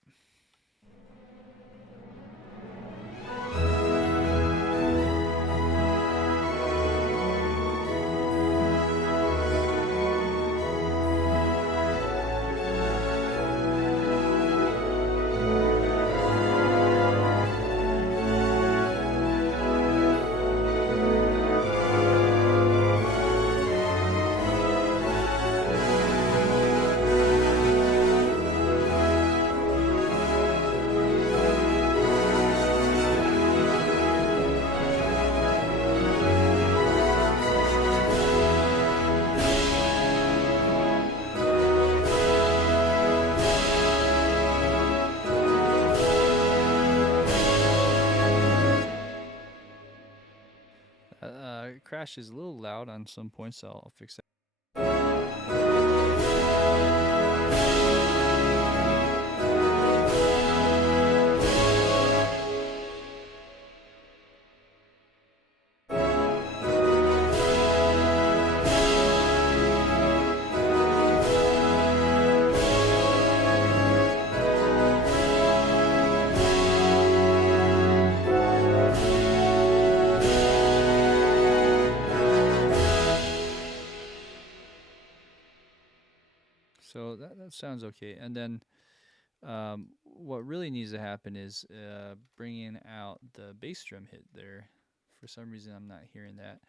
Crash is a little loud on some points, so I'll fix that. So that sounds okay. And then what really needs to happen is bringing out the bass drum hit there. For some reason, I'm not hearing that.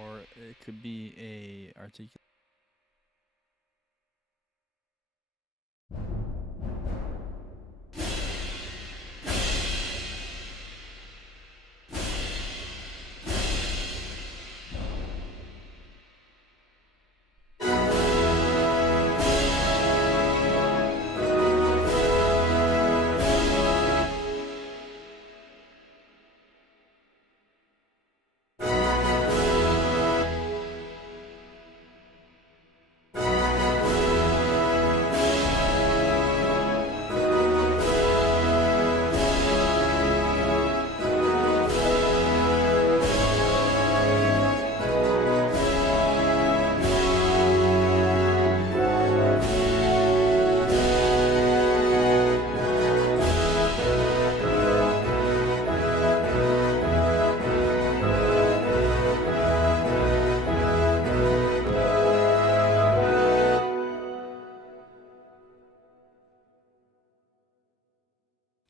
Or it could be a articulation.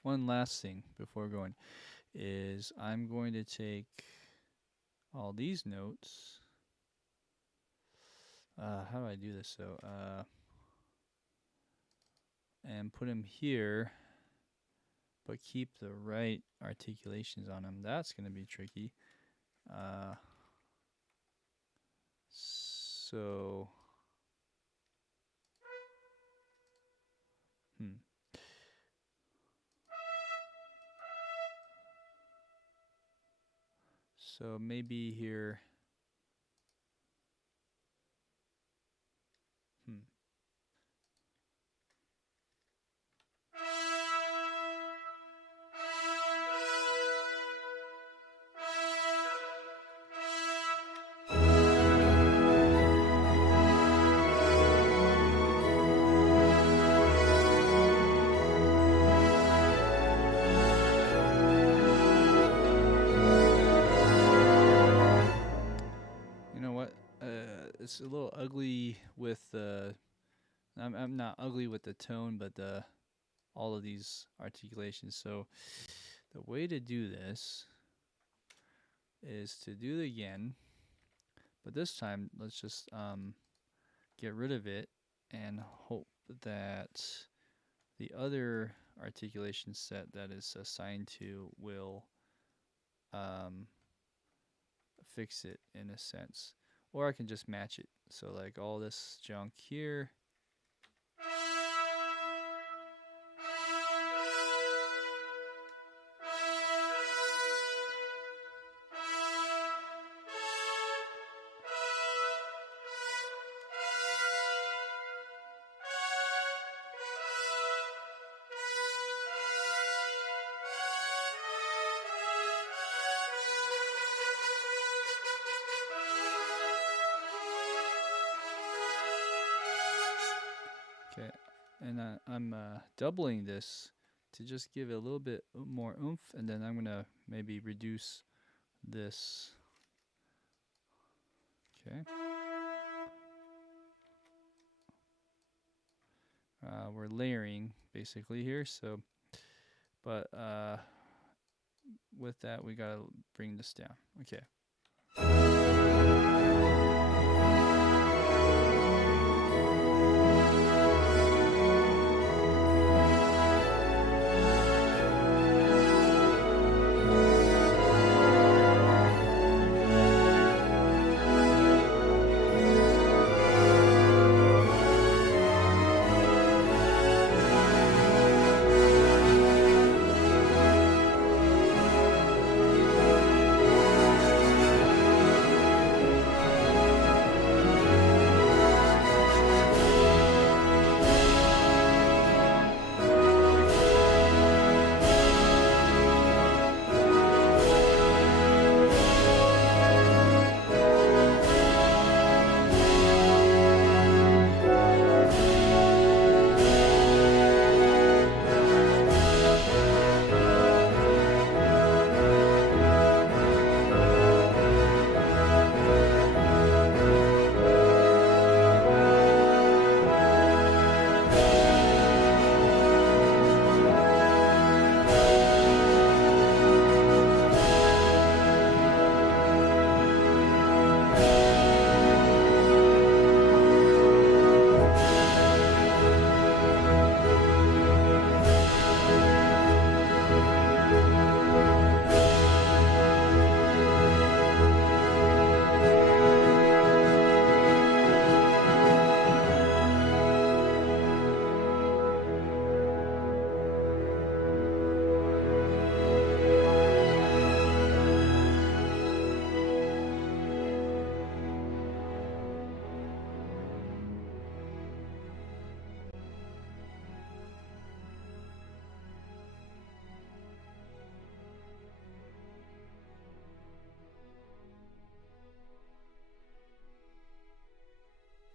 One last thing before going is I'm going to take all these notes. How do I do this? So, and put them here, but keep the right articulations on them. That's going to be tricky. So, So maybe here. You know what? It's a little ugly with the. I'm not ugly with the tone, but all of these articulations. So the way to do this is to do it again, but this time let's just get rid of it and hope that the other articulation set that is assigned to will fix it in a sense, or I can just match it. So like all this junk here. Okay, and I'm doubling this to just give it a little bit more oomph, and then I'm gonna maybe reduce this. Okay. We're layering basically here, so, but with that we gotta bring this down. Okay.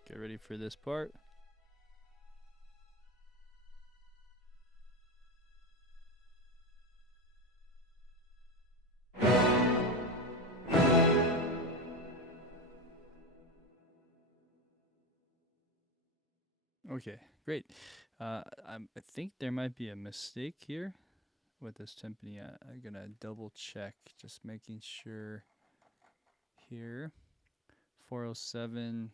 Get ready for this part. Okay, great. I think there might be a mistake here with this timpani. I'm gonna double check, just making sure here. 407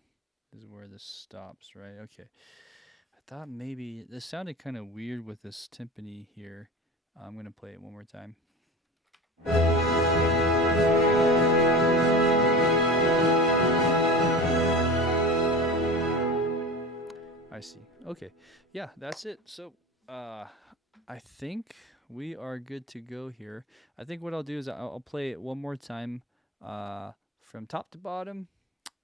is where this stops, right? Okay. I thought maybe this sounded kind of weird with this timpani here. I'm gonna play it one more time. I see. Okay. Yeah, that's it. So, I think we are good to go here. I think what I'll do is I'll play it one more time, from top to bottom,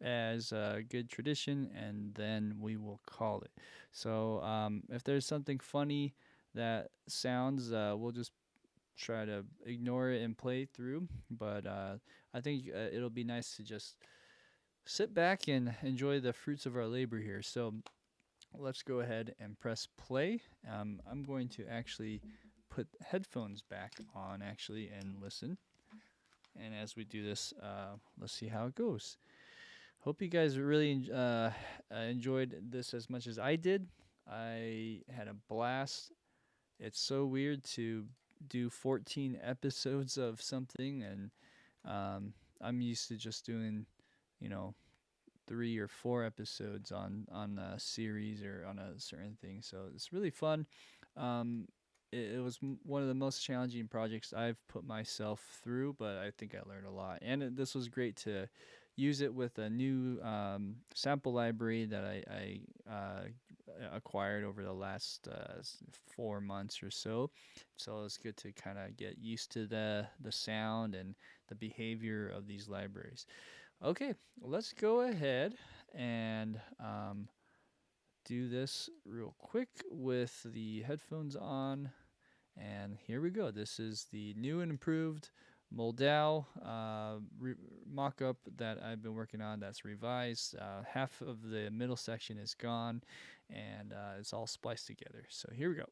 as a good tradition, and then we will call it. So, if there's something funny that sounds, we'll just try to ignore it and play through. But I think it'll be nice to just sit back and enjoy the fruits of our labor here. So let's go ahead and press play. I'm going to actually put headphones back on actually and listen. And as we do this, let's see how it goes. Hope you guys really enjoyed this as much as I did. I had a blast. It's so weird to do 14 episodes of something, and I'm used to just doing, 3 or 4 episodes on a series or on a certain thing. So it's really fun. it was one of the most challenging projects I've put myself through, but I think I learned a lot. And this was great to use it with a new sample library that I acquired over the last 4 months or so. So it's good to kind of get used to the sound and the behavior of these libraries. Okay, let's go ahead and do this real quick with the headphones on. And here we go. This is the new and improved Moldau mock-up that I've been working on that's revised. Half of the middle section is gone, and it's all spliced together. So here we go.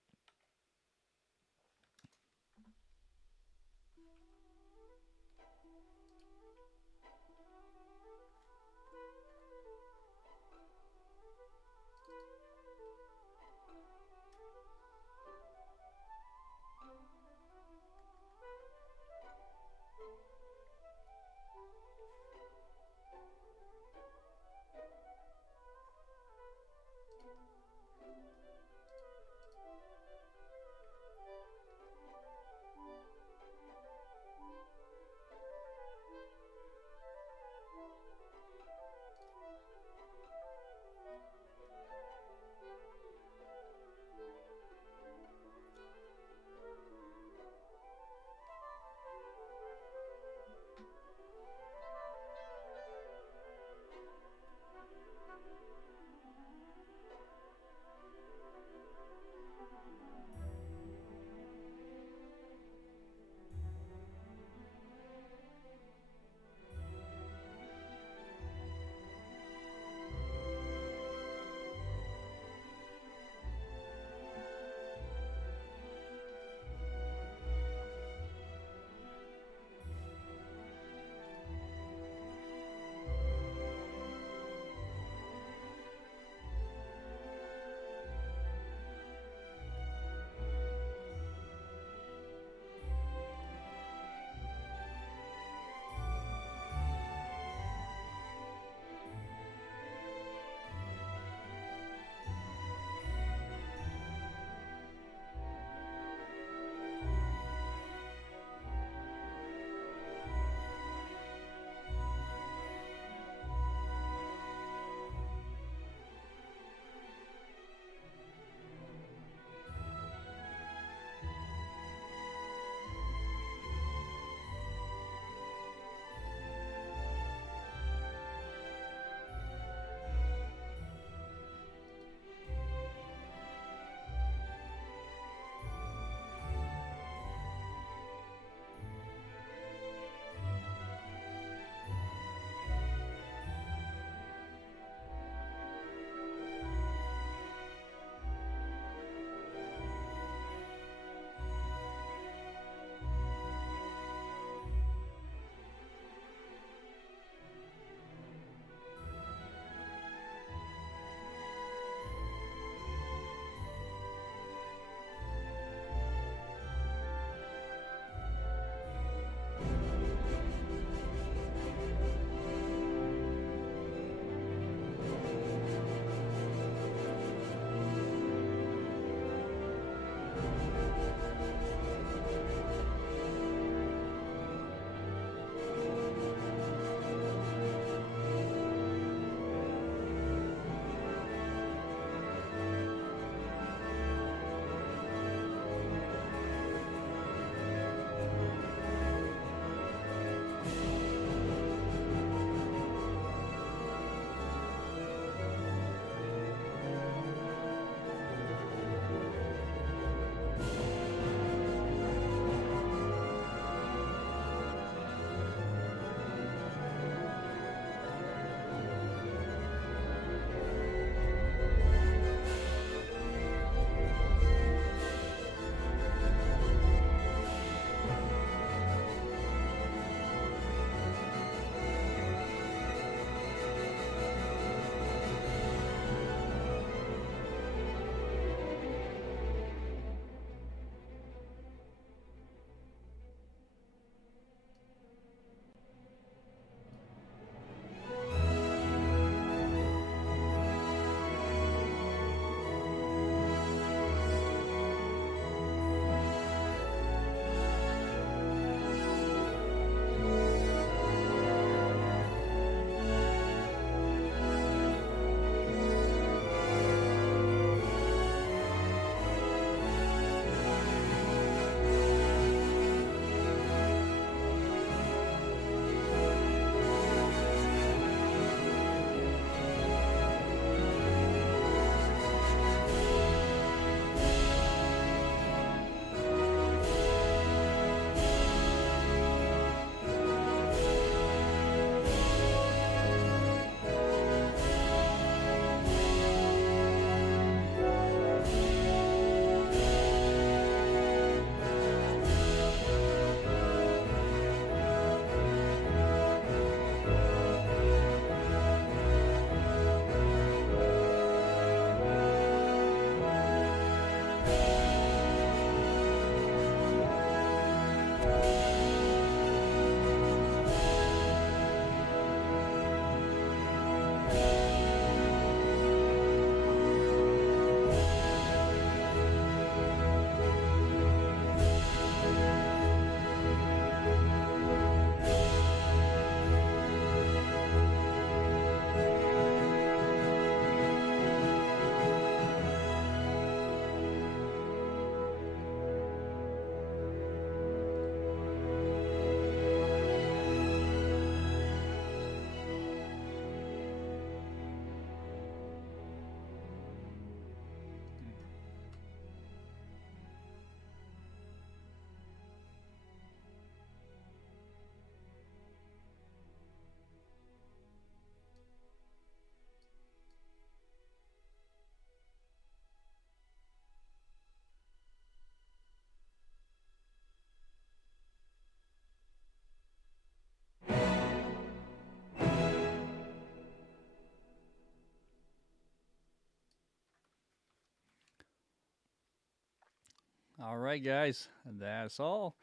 All right, guys, that's all.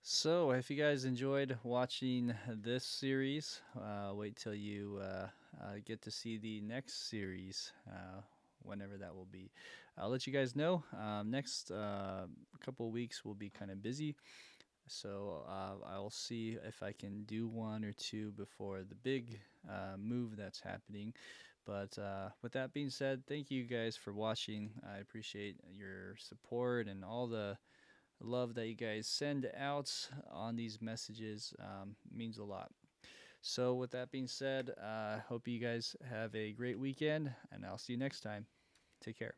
So, if you guys enjoyed watching this series, wait till you get to see the next series, whenever that will be. I'll let you guys know. Next couple of weeks will be kind of busy, so I'll see if I can do one or two before the big move that's happening. But with that being said, thank you guys for watching. I appreciate your support and all the love that you guys send out on these messages. Means a lot. So, with that being said, hope you guys have a great weekend, and I'll see you next time. Take care.